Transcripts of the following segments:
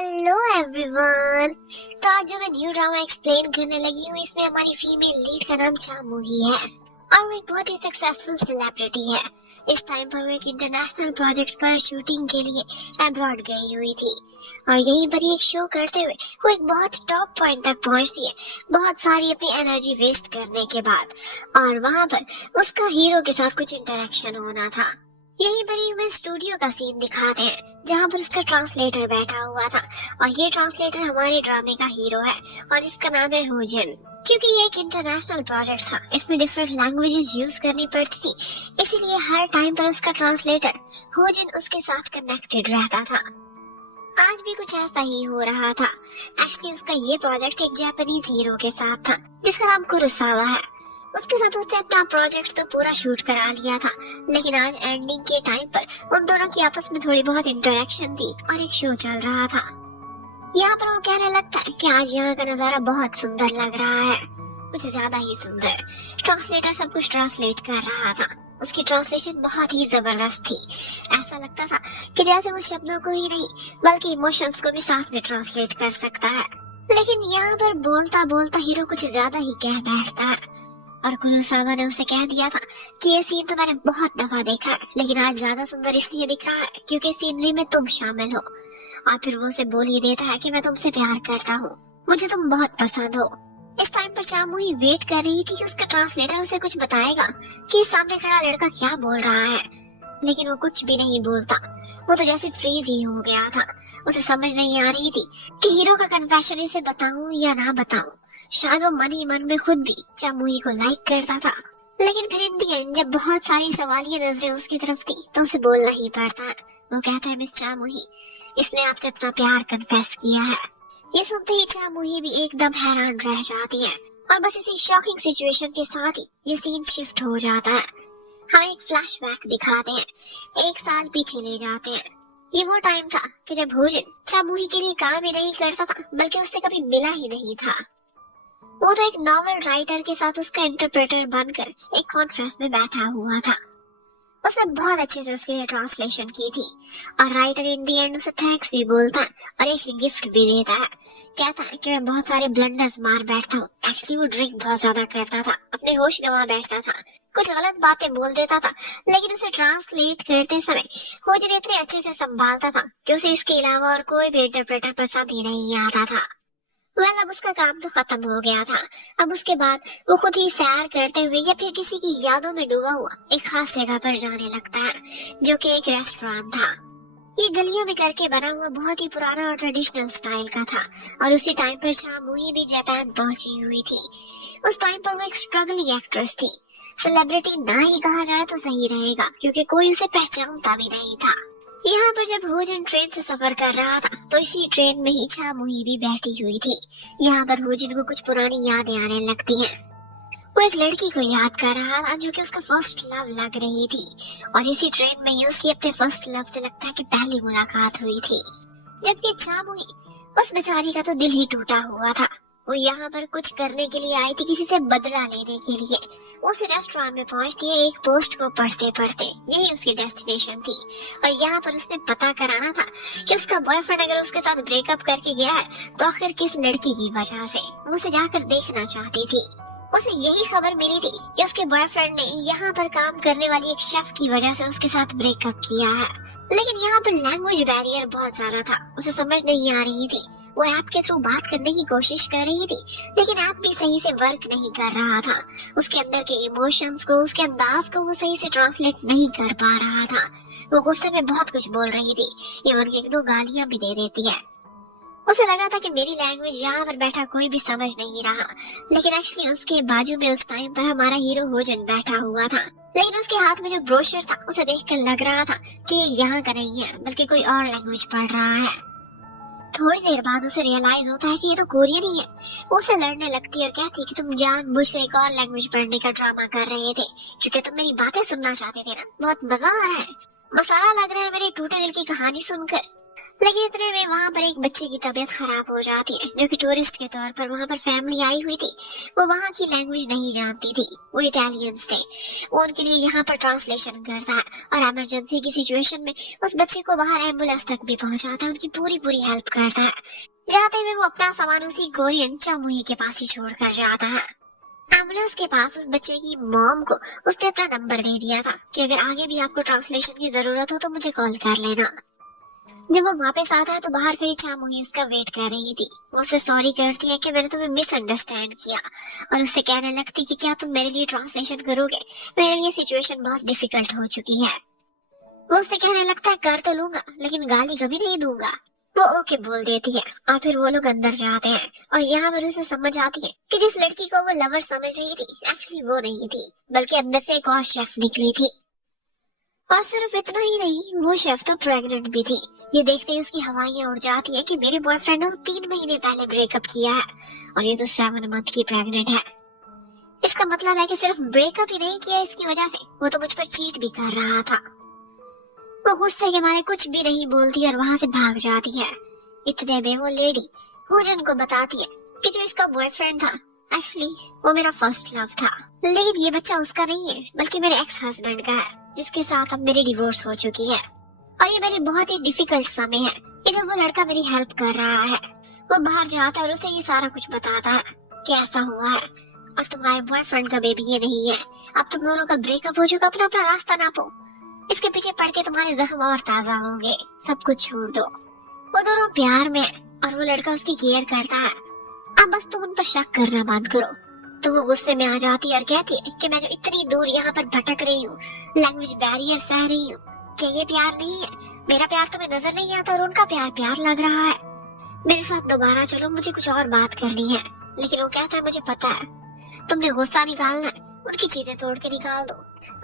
Hello everyone. तो आज जो मैं न्यू ड्रामा एक्सप्लेन करने लगी हूँ, इसमें हमारी फीमेल लीड का नाम चामुही है और वो एक बहुत ही सक्सेसफुल सेलिब्रिटी है। इस टाइम पर वो एक इंटरनेशनल प्रोजेक्ट पर शूटिंग के लिए अब्रॉड गई हुई थी और यहीं पर ही एक शो करते हुए वो एक बहुत टॉप पॉइंट तक पहुंचती है, बहुत सारी अपनी एनर्जी वेस्ट करने के बाद। और वहां पर उसका हीरो के साथ कुछ इंटरेक्शन होना था। यहीं पर ही हमें स्टूडियो का सीन दिखाते हैं जहाँ पर उसका ट्रांसलेटर बैठा हुआ था और ये ट्रांसलेटर हमारे ड्रामे का हीरो है और इसका नाम है होजन। क्योंकि ये एक इंटरनेशनल प्रोजेक्ट था, इसमें डिफरेंट लैंग्वेजेस यूज करनी पड़ती थी, इसीलिए हर टाइम पर उसका ट्रांसलेटर होजन उसके साथ कनेक्टेड रहता था। आज भी कुछ ऐसा ही हो रहा था। एक्चुअली उसका ये प्रोजेक्ट एक जापानीज हीरो के साथ था जिसका नाम कुरोसावा है। उसके साथ उसने अपना प्रोजेक्ट तो पूरा शूट करा लिया था, लेकिन आज एंडिंग के टाइम पर उन दोनों की आपस में थोड़ी बहुत इंटरेक्शन थी और एक शो चल रहा था। यहाँ पर वो कहने लगता है कि आज यहाँ का नजारा बहुत सुंदर लग रहा है, कुछ ज्यादा ही सुंदर। ट्रांसलेटर सब कुछ ट्रांसलेट कर रहा था, उसकी ट्रांसलेशन बहुत ही जबरदस्त थी। ऐसा लगता था कि जैसे वो शब्दों को ही नहीं बल्कि इमोशंस को भी साथ में ट्रांसलेट कर सकता है। लेकिन यहाँ पर बोलता बोलता हीरो कुछ ज्यादा ही कह बैठता है और कुरोसावा ने उसे कह दिया था कि ये सीन तो मैंने बहुत दफा देखा है, लेकिन आज ज्यादा सुंदर इसलिए दिख रहा है क्योंकि सीनरी में तुम शामिल हो। और फिर वो उसे बोल ही देता है कि मैं तुमसे प्यार करता हूँ, मुझे तुम बहुत पसंद हो। इस टाइम पर चामुही वेट कर रही थी कि उसका ट्रांसलेटर उसे कुछ बताएगा कि सामने खड़ा लड़का क्या बोल रहा है, लेकिन वो कुछ भी नहीं बोलता। वो तो जैसे फ्रीज ही हो गया था। उसे समझ नहीं आ रही थी कि हीरो का कन्फेशन इसे बताऊं या ना बताऊं। शायद वो मन ही मन में खुद भी चामुही को लाइक करता था, लेकिन फिर इन दी एंड जब बहुत सारी सवालिया नजरें उसकी तरफ थी तो उसे बोलना ही पड़ता है। वो कहता है, मिस चामुही, इसने आपसे अपना प्यार कन्फेस किया है। ये सुनते ही चामुही भी एकदम हैरान रह जाती है और बस इसी शॉकिंग सिचुएशन के साथ ही ये सीन शिफ्ट हो जाता है। हम एक फ्लैशबैक दिखाते हैं, 1 साल पीछे ले जाते हैं। ये वो टाइम था कि जब होजन चामुही के लिए काम ही नहीं करता था बल्कि उससे कभी मिला ही नहीं था। वो तो एक नॉवेल राइटर के साथ उसका इंटरप्रेटर बनकर एक कॉन्फ्रेंस में बैठा हुआ था। उसने बहुत अच्छे से उसके लिए ट्रांसलेशन की थी और राइटर इन दी एंड उसे थैंक्स भी बोलता है और एक गिफ्ट भी देता है। कहता है कि मैं बहुत सारे ब्लंडर्स मार बैठता हूँ। एक्चुअली वो ड्रिंक बहुत ज्यादा करता था, अपने होश गंवा बैठता था, कुछ गलत बातें बोल देता था, लेकिन उसे ट्रांसलेट करते समय होजन इतने अच्छे से संभालता था कि उसे इसके अलावा और कोई भी इंटरप्रेटर पसंद ही नहीं आता था। अब उसका काम तो खत्म हो गया था। अब उसके बाद वो खुद ही सैर करते हुए या फिर किसी की यादों में डूबा हुआ एक खास जगह पर जाने लगता है, जो कि एक रेस्टोरेंट था। ये गलियों में करके बना हुआ बहुत ही पुराना और ट्रेडिशनल स्टाइल का था और उसी टाइम पर चामुही भी जापान पहुंची हुई थी। उस टाइम पर वो एक स्ट्रगलिंग एक्ट्रेस थी। सेलिब्रिटी ना ही कहा जाए तो सही रहेगा क्योंकि कोई उसे पहचानता भी नहीं था। यहाँ पर जब होजन ट्रेन से सफर कर रहा था तो इसी ट्रेन में ही चामुही भी बैठी हुई थी। यहाँ पर होजन को कुछ पुरानी यादें आने लगती हैं। वो एक लड़की को याद कर रहा था जो कि उसका फर्स्ट लव लग रही थी और इसी ट्रेन में ही उसकी अपने फर्स्ट लव से लगता है कि पहली मुलाकात हुई थी। जबकि चामुही, उस बेचारी का तो दिल ही टूटा हुआ था। वो यहाँ पर कुछ करने के लिए आई थी, किसी से बदला लेने के लिए। वो उस रेस्टोरेंट में पहुंचती है एक पोस्ट को पढ़ते पढ़ते, यही उसकी डेस्टिनेशन थी। और यहाँ पर उसने पता कराना था कि उसका बॉयफ्रेंड अगर उसके साथ ब्रेकअप करके गया है तो आखिर किस लड़की की वजह से। वो उसे जाकर देखना चाहती थी। उसे यही खबर मिली थी कि उसके बॉयफ्रेंड ने यहाँ पर काम करने वाली एक शेफ की वजह से उसके साथ ब्रेकअप किया है। लेकिन यहाँ पर लैंग्वेज बैरियर बहुत ज्यादा था, उसे समझ नहीं आ रही थी। वो ऐप के थ्रू बात करने की कोशिश कर रही थी, लेकिन ऐप भी सही से वर्क नहीं कर रहा था। उसके अंदर के इमोशंस को, उसके अंदाज को वो सही से ट्रांसलेट नहीं कर पा रहा था। वो गुस्से में बहुत कुछ बोल रही थी, इवन 1-2 गालियां भी दे देती है। उसे लगा था कि मेरी लैंग्वेज यहाँ पर बैठा कोई भी समझ नहीं रहा, लेकिन एक्चुअली उसके बाजू में उस टाइम पर हमारा हीरो होजन बैठा हुआ था। लेकिन उसके हाथ में जो ब्रोशर था उसे देखकर लग रहा था कि ये यहाँ का नहीं है बल्कि कोई और लैंग्वेज पढ़ रहा है। थोड़ी देर बाद उसे रियलाइज होता है कि ये तो कोरियन ही है। वो उससे लड़ने लगती है और कहती है कि तुम जानबूझकर एक और लैंग्वेज पढ़ने का ड्रामा कर रहे थे क्योंकि तुम मेरी बातें सुनना चाहते थे ना। बहुत मजा आ रहा है, मसाला लग रहा है मेरे टूटे दिल की कहानी सुनकर। लेकिन इतने में वहां पर एक बच्चे की तबीयत खराब हो जाती है, जो कि टूरिस्ट के तौर पर वहां पर फैमिली आई हुई थी। वो वहां की लैंग्वेज नहीं जानती थी, वो इटालियंस थे। वो उनके लिए यहाँ पर ट्रांसलेशन करता है और इमरजेंसी की सिचुएशन में उस बच्चे को बाहर एम्बुलेंस तक भी पहुंचाता है, उनकी पूरी पूरी हेल्प करता है। जाते हुए वो अपना सामान उसी कोरियन चामुही के पास ही छोड़कर जाता है। एम्बुलेंस के पास उस बच्चे की मॉम को उसने अपना नंबर दे दिया था कि अगर आगे भी आपको ट्रांसलेशन की जरूरत हो तो मुझे कॉल कर लेना। जब वो वापस आता है तो बाहर खड़ी चामुही उसका वेट कर रही थी। वो उससे सॉरी करती है कि मैंने तुम्हें मिसअंडरस्टैंड किया और उससे कहने लगती कि क्या तुम मेरे लिए ट्रांसलेशन करोगे, मेरे लिए सिचुएशन बहुत डिफिकल्ट हो चुकी है। वो उससे कहने लगता है कर तो लूंगा लेकिन गाली कभी नहीं दूंगा। वो ओके बोल देती है और फिर वो लोग अंदर जाते हैं और यहाँ पर उसे समझ आती है कि जिस लड़की को वो लवर समझ रही थी एक्चुअली वो नहीं थी, बल्कि अंदर से एक और शेफ निकली थी। और सिर्फ इतना ही नहीं, वो शेफ तो प्रेग्नेंट भी थी। ये देखते ही उसकी हवाइयां उड़ जाती है कि मेरे बॉयफ्रेंड ने तो 3 महीने पहले ब्रेकअप किया है और ये तो 7 मंथ की प्रेग्नेंट है। इसका मतलब है कि सिर्फ ब्रेकअप ही नहीं किया इसकी वजह से, वो तो मुझ पर चीट भी कर रहा था। वो गुस्से के मारे कुछ भी नहीं बोलती और वहां से भाग जाती है। इतने में वो लेडी होजन को बताती है कि जो इसका बॉयफ्रेंड था एक्चुअली वो मेरा फर्स्ट लव था, लेकिन ये बच्चा उसका नहीं है बल्कि मेरे एक्स हस्बैंड का है, जिसके साथ अब मेरी डिवोर्स हो चुकी है। और ये मेरी बहुत ही डिफिकल्ट समय है कि जब वो लड़का मेरी हेल्प कर रहा है। वो बाहर जाता है और उसे ये सारा कुछ बताता है कि ऐसा हुआ है और तुम्हारे बॉयफ्रेंड का बेबी ये नहीं है, अब तुम दोनों का ब्रेकअप हो चुका, अपना अपना रास्ता नापो, इसके पीछे पड़ के तुम्हारे जख्म और ताजा होंगे, सब कुछ छोड़ दो। वो दोनों प्यार में और वो लड़का उसकी केयर करता है। अब बस तुम उन पर शक करना बंद करो। तो वो गुस्से में आ जाती है और कहती है कि मैं जो इतनी दूर यहाँ पर भटक रही हूँ, लैंग्वेज बैरियर सह रही हूँ, क्या ये प्यार नहीं है? मेरा प्यार तुम्हें नजर नहीं आता और उनका प्यार प्यार लग रहा है। मेरे साथ दोबारा चलो, मुझे कुछ और बात करनी है। लेकिन वो कहता है मुझे पता है तुमने गुस्सा निकालना है, उनकी चीजें तोड़ के निकाल दो,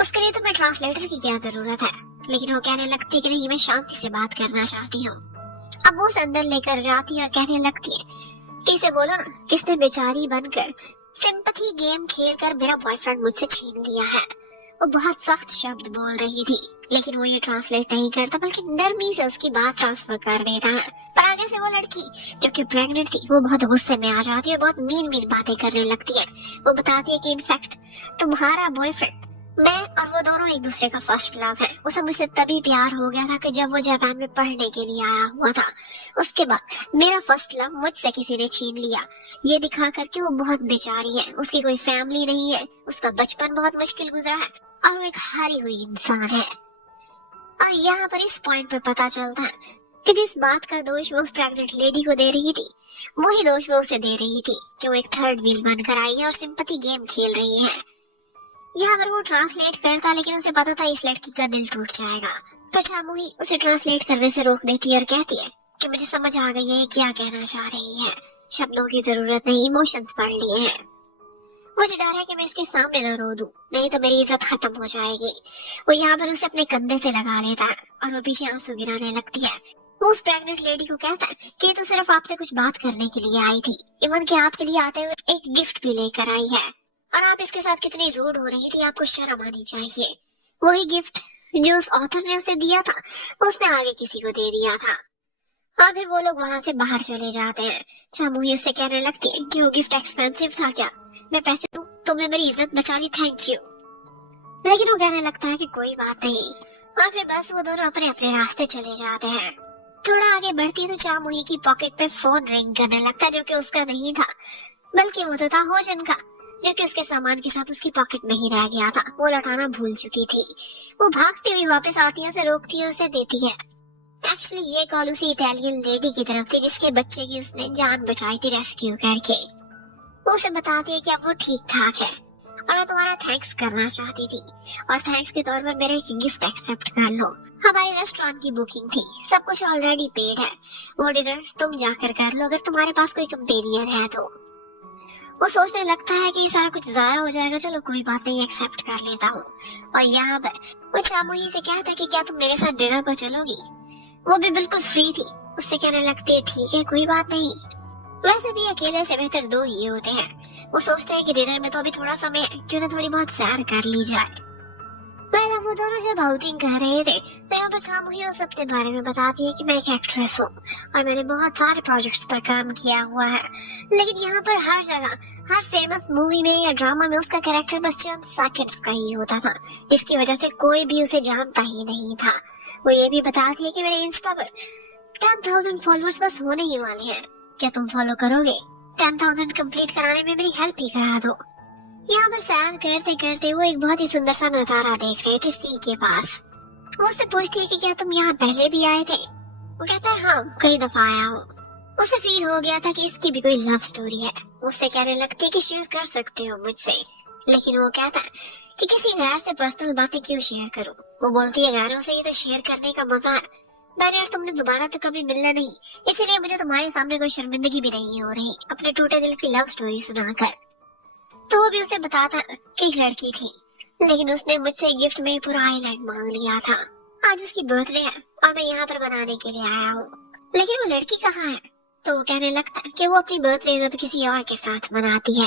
उसके लिए तुम्हें ट्रांसलेटर की क्या जरूरत है। लेकिन वो कहने लगती है कि नहीं, मैं शांति से बात करना चाहती हूँ। अब वो उसे अंदर लेकर जाती है और कहने लगती है कि इसे बोलो ना किसने बेचारी बनकर सिंपैथी गेम खेलकर मेरा बॉयफ्रेंड मुझसे छीन लिया है। वो बहुत सख्त शब्द बोल रही थी लेकिन वो ये ट्रांसलेट नहीं करता बल्कि नरमी से उसकी बात ट्रांसफर कर देता है। पर आगे से वो लड़की जो कि प्रेग्नेंट थी वो बहुत गुस्से में आ जाती है और बहुत मीन मीन बातें करने लगती है। वो बताती है कि इनफैक्ट तुम्हारा बॉयफ्रेंड, मैं और वो दोनों एक दूसरे का फर्स्ट लव है। उसे मुझसे तभी प्यार हो गया था कि जब वो जापान में पढ़ने के लिए आया हुआ था। उसके बाद मेरा फर्स्ट लव मुझसे किसी ने छीन लिया, ये दिखा करके वो बहुत बेचारी है, उसकी कोई फैमिली नहीं है, उसका बचपन बहुत मुश्किल गुजरा है और वो एक हारी हुई इंसान है। और यहाँ पर इस पॉइंट पर पता चलता है कि जिस बात का दोष वो उस प्रेग्नेंट लेडी को दे रही थी, वही दोष वो उसे दे रही थी कि वो एक थर्ड व्हील बनकर आई है और सिंपैथी गेम खेल रही है। यहाँ पर वो ट्रांसलेट करता लेकिन उसे पता था इस लड़की का दिल टूट जाएगा। पर चामुही उसे ट्रांसलेट करने से रोक देती है और कहती है कि मुझे समझ आ गई है क्या कहना चाह रही है, शब्दों की जरूरत नहीं, इमोशंस पढ़ लिए हैं। मुझे डर है कि मैं इसके सामने न रो दूं, नहीं तो मेरी इज्जत खत्म हो जाएगी। वो यहाँ पर उसे अपने कंधे से लगा लेता है और वो पीछे आंसू गिराने लगती है। वो उस प्रेग्नेंट लेडी को कहता है कि तो सिर्फ आपसे कुछ बात करने के लिए आई थी, इवन के आपके लिए आते हुए एक गिफ्ट भी लेकर आई है और आप इसके साथ कितनी रूड हो रही थी, आपको शर्म आनी चाहिए। वही गिफ्ट जो उस ऑथर ने उसे दिया था उसने आगे किसी को दे दिया था। और फिर वो लोग वहां से बाहर चले जाते हैं। चामुही उससे कहने लगती है कि वो गिफ्ट एक्सपेंसिव था क्या, मैं पैसे दूं, तुमने मेरी इज्जत बचा ली, थैंक यू। लेकिन वो कहने लगता है कि कोई बात नहीं और फिर बस वो दोनों अपने अपने रास्ते चले जाते हैं। थोड़ा आगे बढ़ती तो चामुही की पॉकेट पे फोन रिंग करने लगता है, जो कि उसका नहीं था बल्कि वो तो था होजन का, जो कि उसके सामान के साथ उसकी पॉकेट में ही रह गया था, वो लौटाना भूल चुकी थी। वो भागती हुई वापस आती है, उसे रोकती है, उसे देती है। एक्चुअली ये कॉल उसी इटालियन लेडी की तरफ थी जिसके बच्चे की उसने जान बचाई थी रेस्क्यू करके। वो उसे बताती है कि अब वो ठीक ठाक है और मैं तुम्हारा थैंक्स करना चाहती थी और थैंक्स के तौर पर मेरा एक गिफ्ट एक्सेप्ट कर लो। हमारे रेस्टोरेंट की बुकिंग थी, सब कुछ ऑलरेडी पेड है, वो डिनर तुम जाकर कर लो अगर तुम्हारे पास कोई कंपेनियन है तो। वो सोचने लगता है कि ये सारा कुछ जाया हो जाएगा, चलो कोई बात नहीं, एक्सेप्ट कर लेता हूँ। और यहाँ पर वो चामुही से कहता है कि क्या तुम मेरे साथ डिनर पर चलोगी। वो भी बिल्कुल फ्री थी, उससे कहने लगती है ठीक है कोई बात नहीं, वैसे भी अकेले से बेहतर दो ही होते हैं। वो सोचते हैं कि डिनर में तो अभी थोड़ा समय है, क्यों ना थोड़ी बहुत सैर कर ली जाए। पहले वो दोनों जब आउटिंग कर रहे थे तो यहाँ पर चामुही उस अपने बारे में बताती है कि मैं एक एक्ट्रेस हूँ और मैंने बहुत सारे प्रोजेक्ट्स पर काम किया हुआ है, लेकिन यहाँ पर हर जगह हर फेमस मूवी में या ड्रामा में उसका कैरेक्टर बस चंद सेकंड्स का ही होता था, जिसकी वजह से कोई भी उसे जानता ही नहीं था। वो ये भी बताती है कि मेरे इंस्टा पर 10,000 फॉलोअर्स बस होने ही वाले हैं, क्या तुम फॉलो करोगे? 10,000 कंप्लीट कराने में मेरी हेल्प ही करा दो। यहाँ पर सैर करते करते वो एक बहुत ही सुंदर सा नजारा देख रहे थे सी के पास। वो उससे पूछती है कि क्या तुम यहाँ पहले भी आए थे? वो कहता है हाँ, कई दफा आया हूँ। उसे फील हो गया था कि इसकी भी कोई लव स्टोरी है। उससे कहने लगती है कि शेयर कर सकते हो मुझसे, लेकिन वो कहता है कि किसी गैर से पर्सनल बातें क्यों शेयर करूं। वो बोलती है गैरों से ही तो शेयर करने का मजा है। बैरियर तुमने दोबारा तो कभी मिलना नहीं, इसीलिए मुझे तुम्हारे सामने कोई शर्मिंदगी भी नहीं हो रही अपने टूटे दिल की लव स्टोरी सुनाकर। तो वो भी उसे बताता कि एक लड़की थी, लेकिन उसने मुझसे गिफ्ट में पूरा आइलैंड मांग लिया था। आज उसकी बर्थडे है और मैं यहाँ पर मनाने के लिए आया हूँ, लेकिन वो लड़की कहाँ है? तो वो कहने लगता है कि वो अपनी बर्थडे अब किसी और के साथ मनाती है।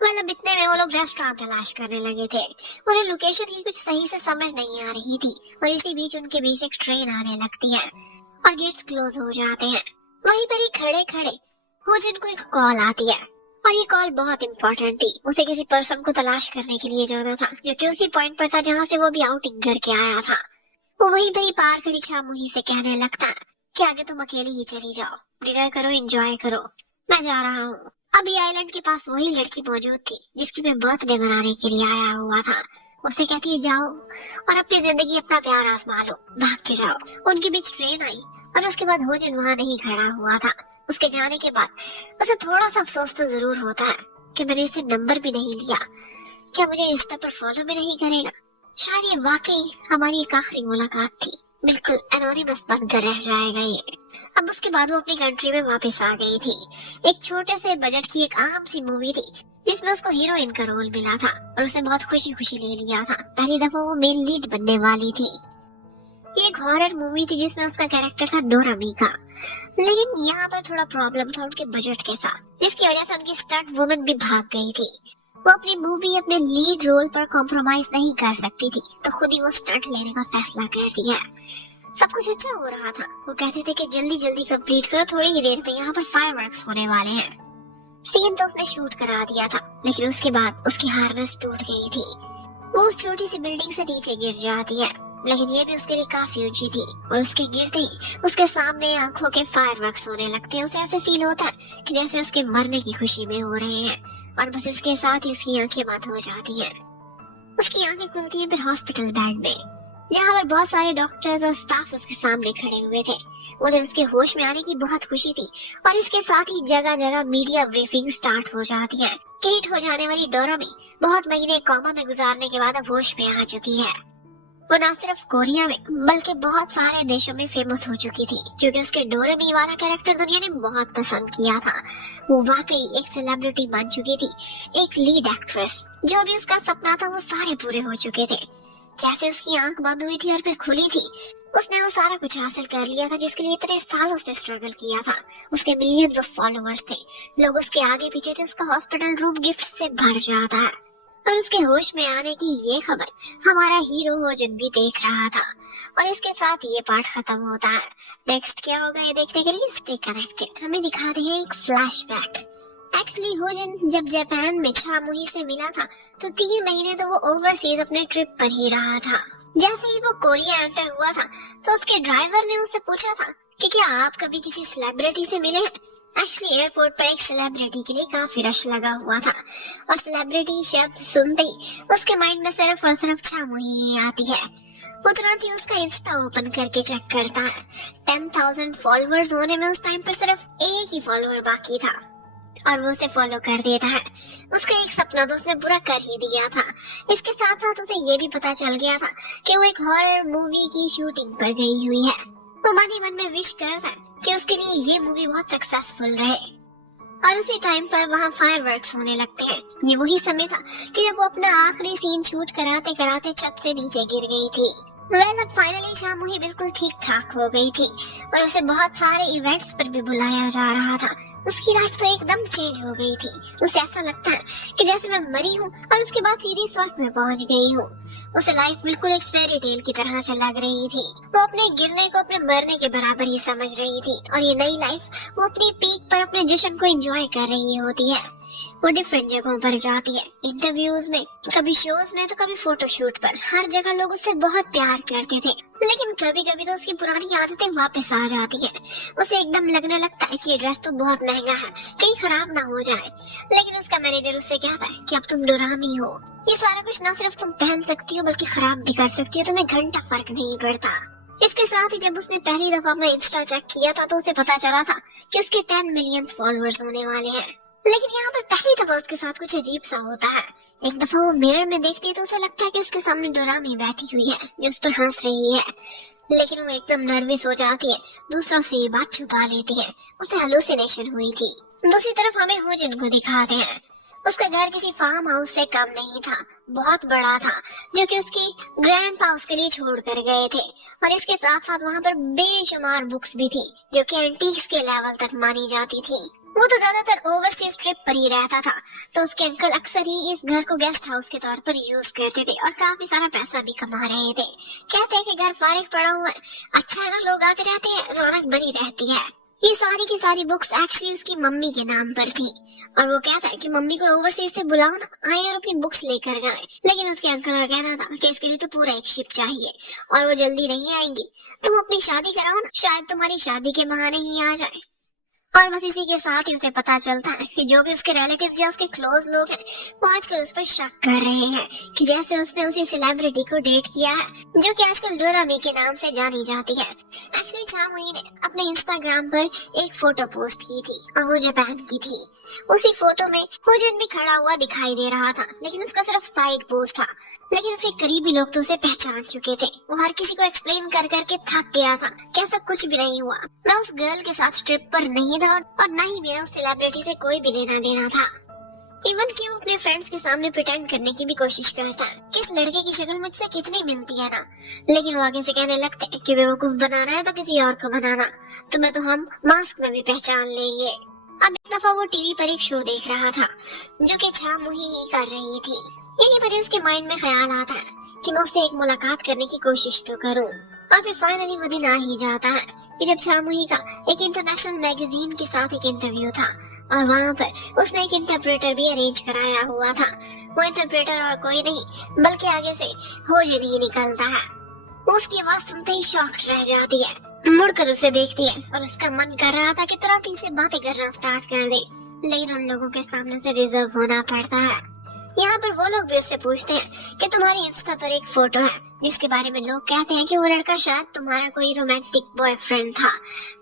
मतलब इतने में वो लोग रेस्टोरेंट तलाश करने लगे थे। उन्हें लोकेशन की कुछ सही से समझ नहीं आ रही थी और इसी बीच उनके बीच एक ट्रेन आने लगती है और गेट्स क्लोज हो जाते हैं। वहीं पर ही खड़े खड़े होजन को एक कॉल आती है और ये कॉल बहुत इंपॉर्टेंट थी। उसे किसी पर्सन को तलाश करने के लिए जाना था जो कि उसी पॉइंट पर था जहाँ से वो भी आउटिंग करके आया था। वो वहीं पर ही पार खड़ी चामुही से कहने लगता कि आगे तुम अकेली ही चली जाओ, डिनर करो, एंजॉय करो, मैं जा रहा हूँ। अभी आइलैंड के पास वही लड़की मौजूद थी जिसकी मैं बर्थडे मनाने के लिए आया हुआ था। उसे कहती है जाओ और अपनी जिंदगी अपना प्यार आजमा लो, भाग के जाओ। उनके बीच ट्रेन आई और उसके बाद होजन वहाँ नहीं खड़ा हुआ था। उसके जाने के बाद उसे थोड़ा सा अफसोस तो जरूर होता है कि मैंने इसे नंबर भी नहीं लिया। क्या मुझे इंस्टा पर फॉलो भी नहीं करेगा? शायद ये वाकई हमारी एक आखिरी मुलाकात थी, बिल्कुल एनोनिमस बनकर रह जाएगा ये। अब उसके बाद वो अपनी कंट्री में वापस आ गई थी। एक छोटे से बजट की एक आम सी मूवी थी जिसमें उसको हीरोइन का रोल मिला था और उसने बहुत खुशी खुशी ले लिया था। पहली दफा वो मेन लीड बनने वाली थी। ये एक हॉरर मूवी थी जिसमें उसका कैरेक्टर था डोरामी का, लेकिन यहाँ पर थोड़ा प्रॉब्लम था उनके बजट के साथ, जिसकी वजह से उनकी स्टंट वुमन भी भाग गई थी। वो अपनी मूवी अपने लीड रोल पर कॉम्प्रोमाइज नहीं कर सकती थी, तो खुद ही वो स्टंट लेने का फैसला कर दिया। सब कुछ अच्छा हो रहा था। वो कहते थे कि जल्दी जल्दी कंप्लीट करो, थोड़ी ही देर में यहाँ पर फायरवर्क्स होने वाले हैं। सीन तो उसने शूट करा दिया था, लेकिन उसके बाद उसकी हार्नेस टूट गई थी। वो उस छोटी सी बिल्डिंग से नीचे गिर जाती है, लेकिन ये भी उसके लिए काफी ऊंची थी और उसके गिरते ही उसके सामने आंखों के फायरवर्क्स होने लगते हैं। उसे ऐसे फील होता है कि जैसे उसके मरने की खुशी में हो रहे हैं और बस इसके साथ ही उसकी आंखें बंद हो जाती हैं। उसकी आंखें खुलती हैं फिर हॉस्पिटल बेड में, जहाँ पर बहुत सारे डॉक्टर्स और स्टाफ उसके सामने खड़े हुए थे। उन्हें उसके होश में आने की बहुत खुशी थी और इसके साथ ही जगह जगह मीडिया ब्रीफिंग स्टार्ट हो जाती है। हिट हो जाने वाली डोरामी बहुत महीने कोमा में गुजारने के बाद अब होश में आ चुकी है। वो न सिर्फ कोरिया में बल्कि बहुत सारे देशों में फेमस हो चुकी थी, क्योंकि उसके डोरेमी वाला कैरेक्टर दुनिया ने बहुत पसंद किया था। वो वाकई एक सेलिब्रिटी बन चुकी थी, एक लीड एक्ट्रेस। जो भी उसका सपना था वो सारे पूरे हो चुके थे। जैसे उसकी आंख बंद हुई थी और फिर खुली थी, उसने वो सारा कुछ हासिल कर लिया था जिसके लिए इतने सालों से स्ट्रगल किया था। उसके मिलियंस ऑफ फॉलोअर्स थे, लोग उसके आगे पीछे थे। उसका हॉस्पिटल रूम गिफ्ट से भर जाता है और उसके होश में आने की ये खबर हमारा हीरो होजन भी देख रहा था। और इसके साथ ये पार्ट खत्म होता है। नेक्स्ट क्या होगा ये देखने के लिए स्टे कनेक्टेड। हमें दिखाते हैं एक फ्लैशबैक। एक्चुअली होजन जब जापान में चामुही से मिला था तो 3 महीने तो वो ओवरसीज अपने ट्रिप पर ही रहा था। जैसे ही वो कोरिया एंटर हुआ था तो उसके ड्राइवर ने उससे पूछा था कि क्या आप कभी किसी सेलिब्रिटी से मिले हैं। एक्चुअली एयरपोर्ट पर एक सेलिब्रिटी के लिए काफी रश लगा हुआ था और सेलिब्रिटी शब्द सुनते ही उसके माइंड में सिर्फ और सिर्फ चामुही ही आती है। वो तुरंत ही उसका इंस्टा ओपन करके चेक करता है। 10,000 फॉलोअर्स होने में उस टाइम पर सिर्फ एक ही फॉलोअर बाकी था और वो उसे फॉलो कर देता है। उसका एक सपना तो उसने पूरा कर ही दिया था। इसके साथ साथ उसे ये भी पता चल गया था कि वो एक हॉरर मूवी की शूटिंग पर गई हुई है। वो मन ही मन में विश करता है कि उसके लिए ये मूवी बहुत सक्सेसफुल रहे। और उसी टाइम पर वहाँ फायरवर्क्स होने लगते हैं। ये वही समय था कि जब वो अपना आखिरी सीन शूट कराते कराते छत से नीचे गिर गई थी। अब फाइनली शामुही बिल्कुल ठीक ठाक हो गई थी और उसे बहुत सारे इवेंट्स पर भी बुलाया जा रहा था। उसकी लाइफ तो एकदम चेंज हो गई थी। उसे ऐसा लगता है कि जैसे मैं मरी हूँ और उसके बाद सीधी स्वर्ग में पहुंच गई हूँ। उसे लाइफ बिल्कुल एक फेरी टेल की तरह से लग रही थी। वो अपने गिरने को अपने मरने के बराबर ही समझ रही थी और ये नई लाइफ वो अपनी पीक पर अपने जश्न को एंजॉय कर रही होती है। वो डिफरेंट जगहों पर जाती है, इंटरव्यूज में, कभी शोज में तो कभी फोटोशूट पर। हर जगह लोग उससे बहुत प्यार करते थे, लेकिन कभी कभी तो उसकी पुरानी आदतें वापस आ जाती है। उसे एकदम लगने लगता है कि ये ड्रेस तो बहुत महंगा है, कहीं खराब ना हो जाए। लेकिन उसका मैनेजर उससे कहता है कि अब तुम डरामी हो, ये सारा कुछ ना सिर्फ तुम पहन सकती हो बल्कि खराब भी कर सकती हो, तुम्हें घंटा फर्क नहीं पड़ता। इसके साथ ही जब उसने पहली दफा अपना इंस्टा चेक किया था तो उसे पता चला था कि उसके 10 मिलियन फॉलोअर्स होने वाले हैं। लेकिन यहाँ पर पहली दफा उसके साथ कुछ अजीब सा होता है। एक दफा वो मिरर में देखती है तो उसे लगता है कि उसके सामने डोरामी बैठी हुई है जो उस पर हंस रही है। लेकिन वो एकदम नर्वस हो जाती है, दूसरों से ये बात छुपा लेती है। उसे हेलुसिनेशन हुई थी। दूसरी तरफ हमें होजिन को दिखाते हैं। उसका घर किसी फार्म हाउस से कम नहीं था, बहुत बड़ा था, जो कि उसके ग्रैंडपा उसके लिए छोड़ कर गए थे। और इसके साथ साथ वहाँ पर बेशुमार बुक्स भी थी जो कि एंटीक्स के लेवल तक मानी जाती थी। वो तो ज्यादातर ओवरसीज ट्रिप पर ही रहता था, तो उसके अंकल अक्सर ही इस घर को गेस्ट हाउस के तौर पर यूज करते थे और काफी सारा पैसा भी कमा रहे थे। कहते हैं कि घर फारिग पड़ा हुआ है, अच्छा है ना, लोग आते रहते हैं, रौनक बनी रहती है। ये सारी की सारी बुक्स एक्चुअली उसकी मम्मी के नाम पर थी और वो कहता है कि मम्मी को ओवरसीज से बुलाओ ना, आए और अपनी बुक्स लेकर जाए। लेकिन उसके अंकल का कहना था कि इसके लिए तो पूरा एक शिप चाहिए और वो जल्दी नहीं आएंगी, तुम अपनी शादी कराओ ना, शायद तुम्हारी शादी के बहाने ही आ जाए। और बस इसी के साथ ही उसे पता चलता है कि जो भी उसके रिलेटिव्स या उसके क्लोज लोग हैं वो आजकल उस पर शक कर रहे हैं कि जैसे उसने उसी सेलिब्रिटी को डेट किया है जो कि आजकल डोरामी के नाम से जानी जाती है। एक्चुअली शामुही ने अपने इंस्टाग्राम पर एक फोटो पोस्ट की थी और वो जापान की थी। उसी फोटो में होजिन भी खड़ा हुआ दिखाई दे रहा था, लेकिन उसका सिर्फ साइड पोस्ट था। लेकिन उसके करीबी लोग तो उसे पहचान चुके थे। वो हर किसी को एक्सप्लेन कर करके थक गया था कि ऐसा कुछ भी नहीं हुआ, मैं उस गर्ल के साथ ट्रिप पर नहीं था और न ही मेरा उस सेलिब्रिटी से कोई भी लेना देना था। इवन कि वो अपने फ्रेंड्स के सामने प्रिटेंड करने की भी कोशिश करता है कि इस लड़के की शक्ल मुझसे कितनी मिलती है ना, लेकिन वो आगे से कहने लगते हैं कि बेवकूफ बनाना है तो किसी और को बनाना, तुम्हें तो हम मास्क में भी पहचान लेंगे। अब एक दफा वो टीवी पर एक शो देख रहा था जो कि शामुही ही कर रही थी। यहीं पर उसके माइंड में ख्याल आता है कि मैं उससे एक मुलाकात करने की कोशिश तो करूं। और फिर फाइनली वो दिन आ ही जाता है कि जब शामुही का एक इंटरनेशनल मैगजीन के साथ एक इंटरव्यू था और वहाँ पर उसने एक इंटरप्रेटर भी अरेंज कराया हुआ था। वो इंटरप्रेटर और कोई नहीं बल्कि आगे से होजिन ही निकलता है। वो उसकी आवाज सुनते ही शॉक्ड रह जाती है, मुड़कर उसे देखती है और उसका मन कर रहा था कि तुरंत ही से बातें करना स्टार्ट कर दे, लेकिन उन लोगों के सामने से रिजर्व होना पड़ता है। यहाँ पर वो लोग भी उससे पूछते हैं कि तुम्हारी इंस्टा पर एक फोटो है जिसके बारे में लोग कहते हैं कि वो लड़का शायद तुम्हारा कोई रोमांटिक बॉयफ्रेंड था,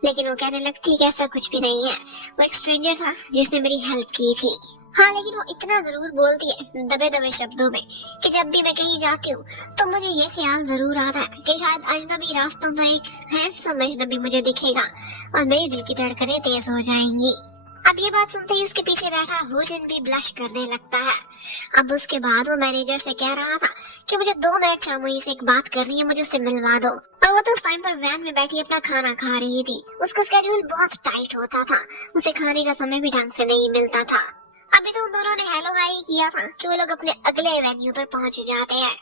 लेकिन वो कहने लगती है कि ऐसा कुछ भी नहीं है, वो एक स्ट्रेंजर था जिसने मेरी हेल्प की थी। हाँ, लेकिन वो इतना जरूर बोलती है दबे दबे शब्दों में कि जब भी मैं कहीं जाती हूँ तो मुझे ये ख्याल जरूर आता है कि शायद अजनबी रास्तों पर एक हैंडसम अजनबी मुझे दिखेगा और मेरे दिल की धड़कनें तेज हो जाएंगी। अब ये बात सुनते ही उसके पीछे बैठा होजिन भी ब्लश करने लगता है। अब उसके बाद वो मैनेजर से कह रहा था कि मुझे 2 मिनट शामुही से एक बात करनी है, मुझे उससे मिलवा दो। और वो तो उस टाइम पर वैन में बैठी अपना खाना खा रही थी। उसका स्केड्यूल बहुत टाइट होता था, उसे खाने का समय भी ढंग से नहीं मिलता था। अभी तो उन दोनों ने हेलो हाई किया था कि वो लोग अपने अगले वेन्यू पर पहुंच जाते हैं।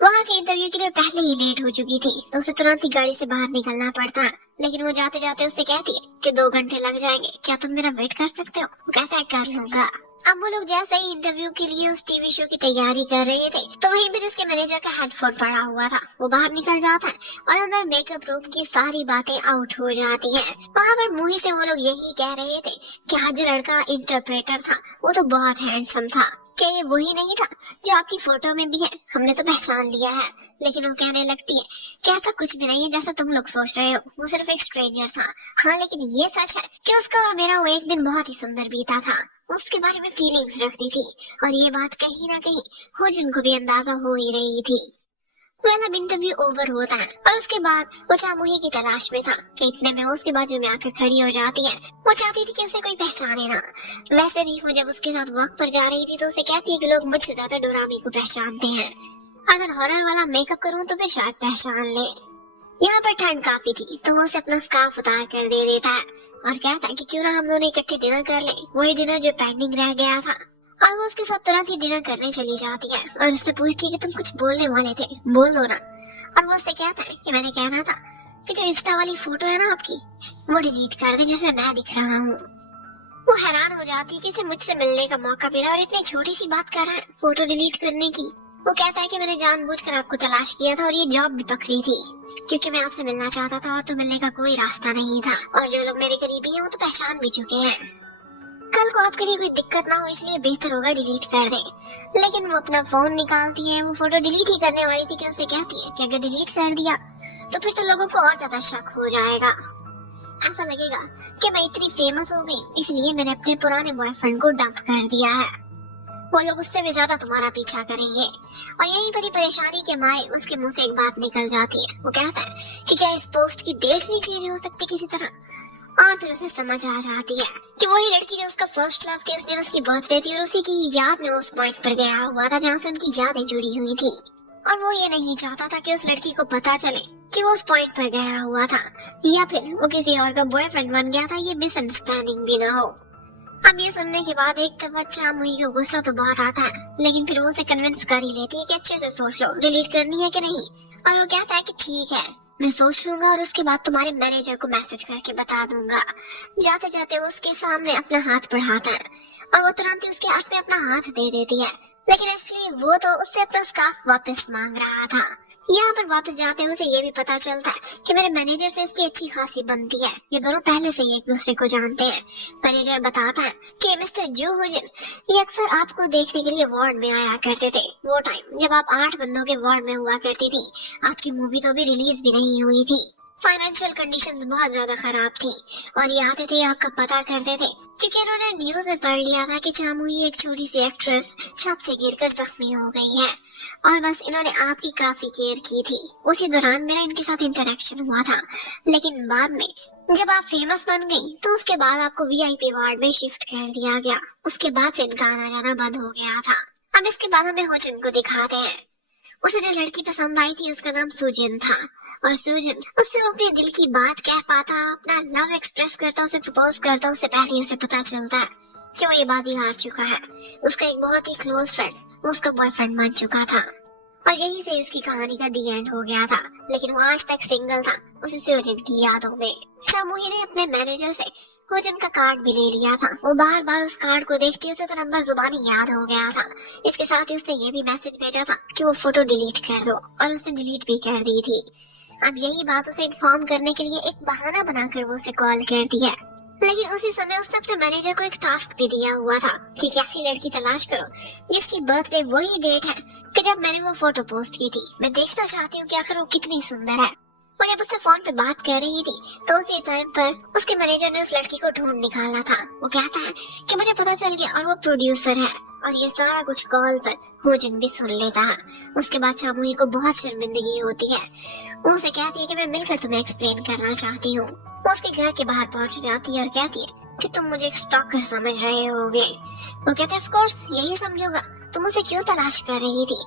वहाँ के इंटरव्यू के लिए पहले ही लेट हो चुकी थी तो उसे तुरंत ही गाड़ी से बाहर निकलना पड़ता है, लेकिन वो जाते जाते उससे कहती है कि 2 घंटे लग जाएंगे, क्या तुम मेरा वेट कर सकते हो? वो कहता है कर लूंगा। अब वो लोग जैसे ही इंटरव्यू के लिए उस टीवी शो की तैयारी कर रहे थे तो वहीं पर उसके मैनेजर का हेडफोन पड़ा हुआ था। वो बाहर निकल जाता है और अंदर मेकअप रूम की सारी बातें आउट हो जाती हैं। वहाँ पर मुही से वो लोग यही कह रहे थे कि आज जो लड़का इंटरप्रेटर था वो तो बहुत हैंडसम था, क्या ये वही नहीं था जो आपकी फोटो में भी है? हमने तो पहचान लिया है। लेकिन वो कहने लगती है कि ऐसा कुछ भी नहीं है जैसा तुम लोग सोच रहे हो, वो सिर्फ एक स्ट्रेंजर था। हाँ, लेकिन ये सच है कि उसका और मेरा वो एक दिन बहुत ही सुंदर बीता था। उसके बारे में फीलिंग्स रखती थी और ये बात कहीं ना कहीं होजिन को भी अंदाजा हो ही रही थी। अब इंटरव्यू ओवर होता है और उसके बाद वो शामुही की तलाश में था कि इतने में उसके बाजू में आकर खड़ी हो जाती है। वो चाहती थी कि उसे कोई पहचाने ना। वैसे भी वो जब उसके साथ वॉक पर जा रही थी तो उसे कहती है कि लोग मुझसे ज्यादा डोरामी को पहचानते हैं। अगर हॉरर वाला मेकअप करूं तो फिर शायद पहचान ले। यहाँ पर ठंड काफी थी तो वो उसे अपना स्कार्फ उतार कर दे देता है और कहता है कि क्यों ना हम दोनों इकट्ठे डिनर कर ले, वही डिनर जो पेंडिंग रह गया था। और वो उसके साथ तुरंत ही डिनर करने चली जाती है और उससे पूछती है कि तुम कुछ बोलने वाले थे, बोल दो ना। और वो उससे कहता है कि मैंने कहना था कि जो इंस्टा वाली फोटो है ना आपकी, वो डिलीट कर दे जिसमें मैं दिख रहा हूँ। वो हैरान हो जाती है कि इसे मुझसे मिलने का मौका मिला और इतनी छोटी सी बात कर रहा है फोटो डिलीट करने की। वो कहता है कि मैंने जानबूझकर आपको तलाश किया था और ये जॉब भी पकड़ी थी क्योंकि मैं आपसे मिलना चाहता था और तो मिलने का कोई रास्ता नहीं था, और जो लोग मेरे करीबी हैं वो तो पहचान भी चुके हैं। कल को आपके लिए कोई दिक्कत ना हो इसलिए बेहतर होगा डिलीट कर दें। लेकिन वो अपना फोन निकालती है, वो फोटो डिलीट ही करने वाली थी कि उसे कहती है कि अगर डिलीट कर दिया तो फिर तो लोगों को और ज्यादा शक हो जाएगा, ऐसा लगेगा कि मैं इतनी फेमस हो गई इसलिए मैंने अपने पुराने बॉयफ्रेंड को डंप कर दिया है, वो लोग उससे भी ज्यादा तुम्हारा पीछा करेंगे। और यही बड़ी परेशानी के मारे उसके मुंह से एक बात निकल जाती है। वो कहता है कि क्या इस पोस्ट की डेट नहीं चेंज हो सकती किसी तरह। और फिर उसे समझ आ जाती है कि वही लड़की जो उसका फर्स्ट लव थी, उस दिन उसकी बर्थडे थी और उसी की याद में उस पॉइंट पर गया हुआ था जहाँ से उनकी यादें जुड़ी हुई थी। और वो ये नहीं चाहता था कि उस लड़की को पता चले कि वो उस पॉइंट पर गया हुआ था या फिर वो किसी और का बॉयफ्रेंड बन गया था, ये मिसअंडरस्टैंडिंग भी ना हो। अब ये सुनने के बाद एक तो बच्चा मुई को गुस्सा तो बहुत आता है, लेकिन फिर वो उसे कन्विंस कर ही लेती है कि अच्छे से सोच लो डिलीट करनी है कि नहीं। और वो कहता है कि ठीक है मैं सोच लूंगा और उसके बाद तुम्हारे मैनेजर को मैसेज करके बता दूंगा। जाते जाते वो उसके सामने अपना हाथ बढ़ाता है और वो तुरंत ही उसके हाथ में अपना हाथ दे देती है, लेकिन एक्चुअली वो तो उससे अपना स्कार्फ वापस मांग रहा था। यहाँ पर वापस जाते हैं उसे ये भी पता चलता है कि मेरे मैनेजर से इसकी अच्छी खासी बनती है, ये दोनों पहले से ही एक दूसरे को जानते हैं। मैनेजर बताता है कि मिस्टर जू हुजिन ये अक्सर आपको देखने के लिए वार्ड में आया करते थे, वो टाइम जब आप 8 बंदों के वार्ड में हुआ करती थी। आपकी मूवी तो अभी रिलीज भी नहीं हुई थी, फाइनेंशियल कंडीशंस बहुत ज्यादा खराब थी और ये आते थे आपका पता करते थे क्योंकि उन्होंने न्यूज में पढ़ लिया था कि चामुई एक छोटी सी एक्ट्रेस छत से गिरकर जख्मी हो गई है और बस इन्होंने आपकी काफी केयर की थी। उसी दौरान मेरा इनके साथ इंटरेक्शन हुआ था, लेकिन बाद में जब आप फेमस बन गई तो उसके बाद आपको वीआईपी वार्ड में शिफ्ट कर दिया गया। उसके बाद से इनका आना जाना बंद हो गया था। अब इसके बाद हमें होजिन को दिखाते हैं। उसे जो लड़की पसंद आई थी उसका नाम सुजिन था और सुजिन उससे वो अपने दिल की बात कह पाता, अपना लव एक्सप्रेस करता, उसे प्रपोज करता, उससे पहले उसे पता चलता है कि वो ये बाजी हार चुका है। उसका एक बहुत ही क्लोज फ्रेंड उसका बॉयफ्रेंड बन चुका था और यही से उसकी कहानी का दी एंड हो गया था। लेकिन वो आज तक सिंगल था, उसे सुजिन की यादों में। शामुही ने अपने मैनेजर से होजिन का कार्ड भी ले लिया था। वो बार बार उस कार्ड को देखती उसे तो नंबर जुबानी याद हो गया था। इसके साथ ही उसने ये भी मैसेज भेजा था कि वो फोटो डिलीट कर दो और उसने डिलीट भी कर दी थी। अब यही बात उसे इन्फॉर्म करने के लिए एक बहाना बनाकर वो उसे कॉल करती है। लेकिन उसी समय उसने अपने मैनेजर को एक टास्क भी दिया हुआ था कि कैसी लड़की तलाश करो जिसकी बर्थडे वही डेट है कि जब मैंने वो फोटो पोस्ट की थी। मैं देखना चाहती हूँ कि आखिर वो कितनी सुंदर है। वो जब उससे फोन पे बात कर रही थी तो उसी टाइम पर उसके मैनेजर ने उस लड़की को ढूंढ निकाला था। वो कहता है कि मुझे पता चल गया और वो प्रोड्यूसर है और ये सारा कुछ कॉल पर होजिन भी सुन लेता है। उसके बाद शामुही को बहुत शर्मिंदगी होती है। वो उसे कहती है कि मैं मिलकर तुम्हें एक्सप्लेन करना चाहती हूँ। वो उसके घर के बाहर पहुंच जाती है और कहती है कि तुम मुझे एक स्टॉकर समझ रहे होगे। वो कहते हैं ऑफ कोर्स यही समझूंगा, तुम उसे क्यों तलाश कर रही थी।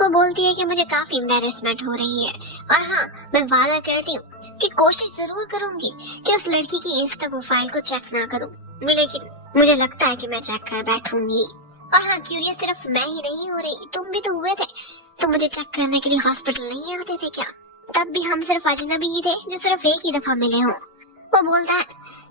वो बोलती है कि मुझे काफी एम्बैरेसमेंट हो रही है और हाँ मैं वादा करती हूँ कि कोशिश जरूर करूंगी कि उस लड़की की इंस्टा प्रोफाइल को चेक ना करूं, लेकिन मुझे लगता है कि मैं चेक कर बैठूंगी। और हाँ क्यूरियस सिर्फ मैं ही नहीं हो रही, तुम भी तो हुए थे। तुम मुझे चेक करने के लिए हॉस्पिटल नहीं आते थे क्या? तब भी हम सिर्फ अजनबी ही थे जो सिर्फ एक ही दफा मिले हों। वो बोलता है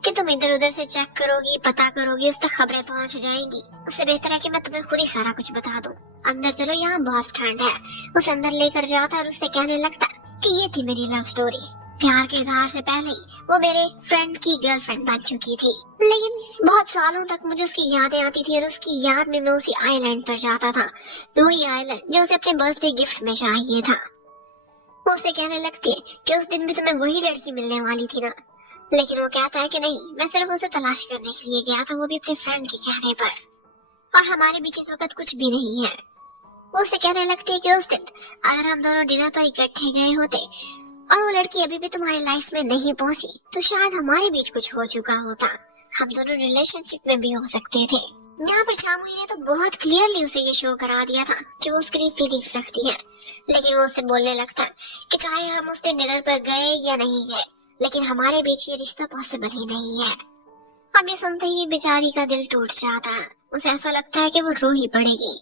कि तुम इधर उधर से चेक करोगी, पता करोगी, उस तक खबरें पहुंच जाएंगी। उससे बेहतर है कि मैं तुम्हें खुद ही सारा कुछ बता दूं। अंदर चलो, यहाँ बहुत ठंड है। उसे अंदर लेकर जाता और उससे कहने लगता कि ये थी मेरी लव स्टोरी। प्यार के इजहार से पहले ही वो मेरे फ्रेंड की गर्लफ्रेंड बन चुकी थी, लेकिन बहुत सालों तक मुझे उसकी यादें आती थी और उसकी याद में मैं उसी आइलैंड पर जाता था, वही आइलैंड जो उसे अपने बर्थडे गिफ्ट में चाहिए था। वो उसे कहने लगती है कि उस दिन भी तुम्हें वही लड़की मिलने वाली थी ना, लेकिन वो कहता है कि नहीं, मैं सिर्फ उसे तलाश करने के लिए गया था, वो भी अपने फ्रेंड के कहने पर, और हमारे बीच इस वक्त कुछ भी नहीं है। वो उसे कहने लगती है कि उस दिन अगर हम दोनों डिनर पर इकट्ठे गए होते और वो लड़की अभी भी तुम्हारी लाइफ में नहीं पहुंची तो शायद हमारे बीच कुछ हो चुका होता, हम दोनों रिलेशनशिप में भी हो सकते थे। यहाँ पर चामुई ने तो बहुत क्लियरली उसे ये शो करा दिया था कि वो उसके लिए फीलिंग्स रखती है, लेकिन वो उससे बोलने लगता है कि चाहे हम उस दिन डिनर पर गए या नहीं गए, लेकिन हमारे बीच ये रिश्ता पॉसिबल ही नहीं है। अब ये सुनते ही बेचारी का दिल टूट जाता है। उसे ऐसा लगता है कि वो रो ही पड़ेगी,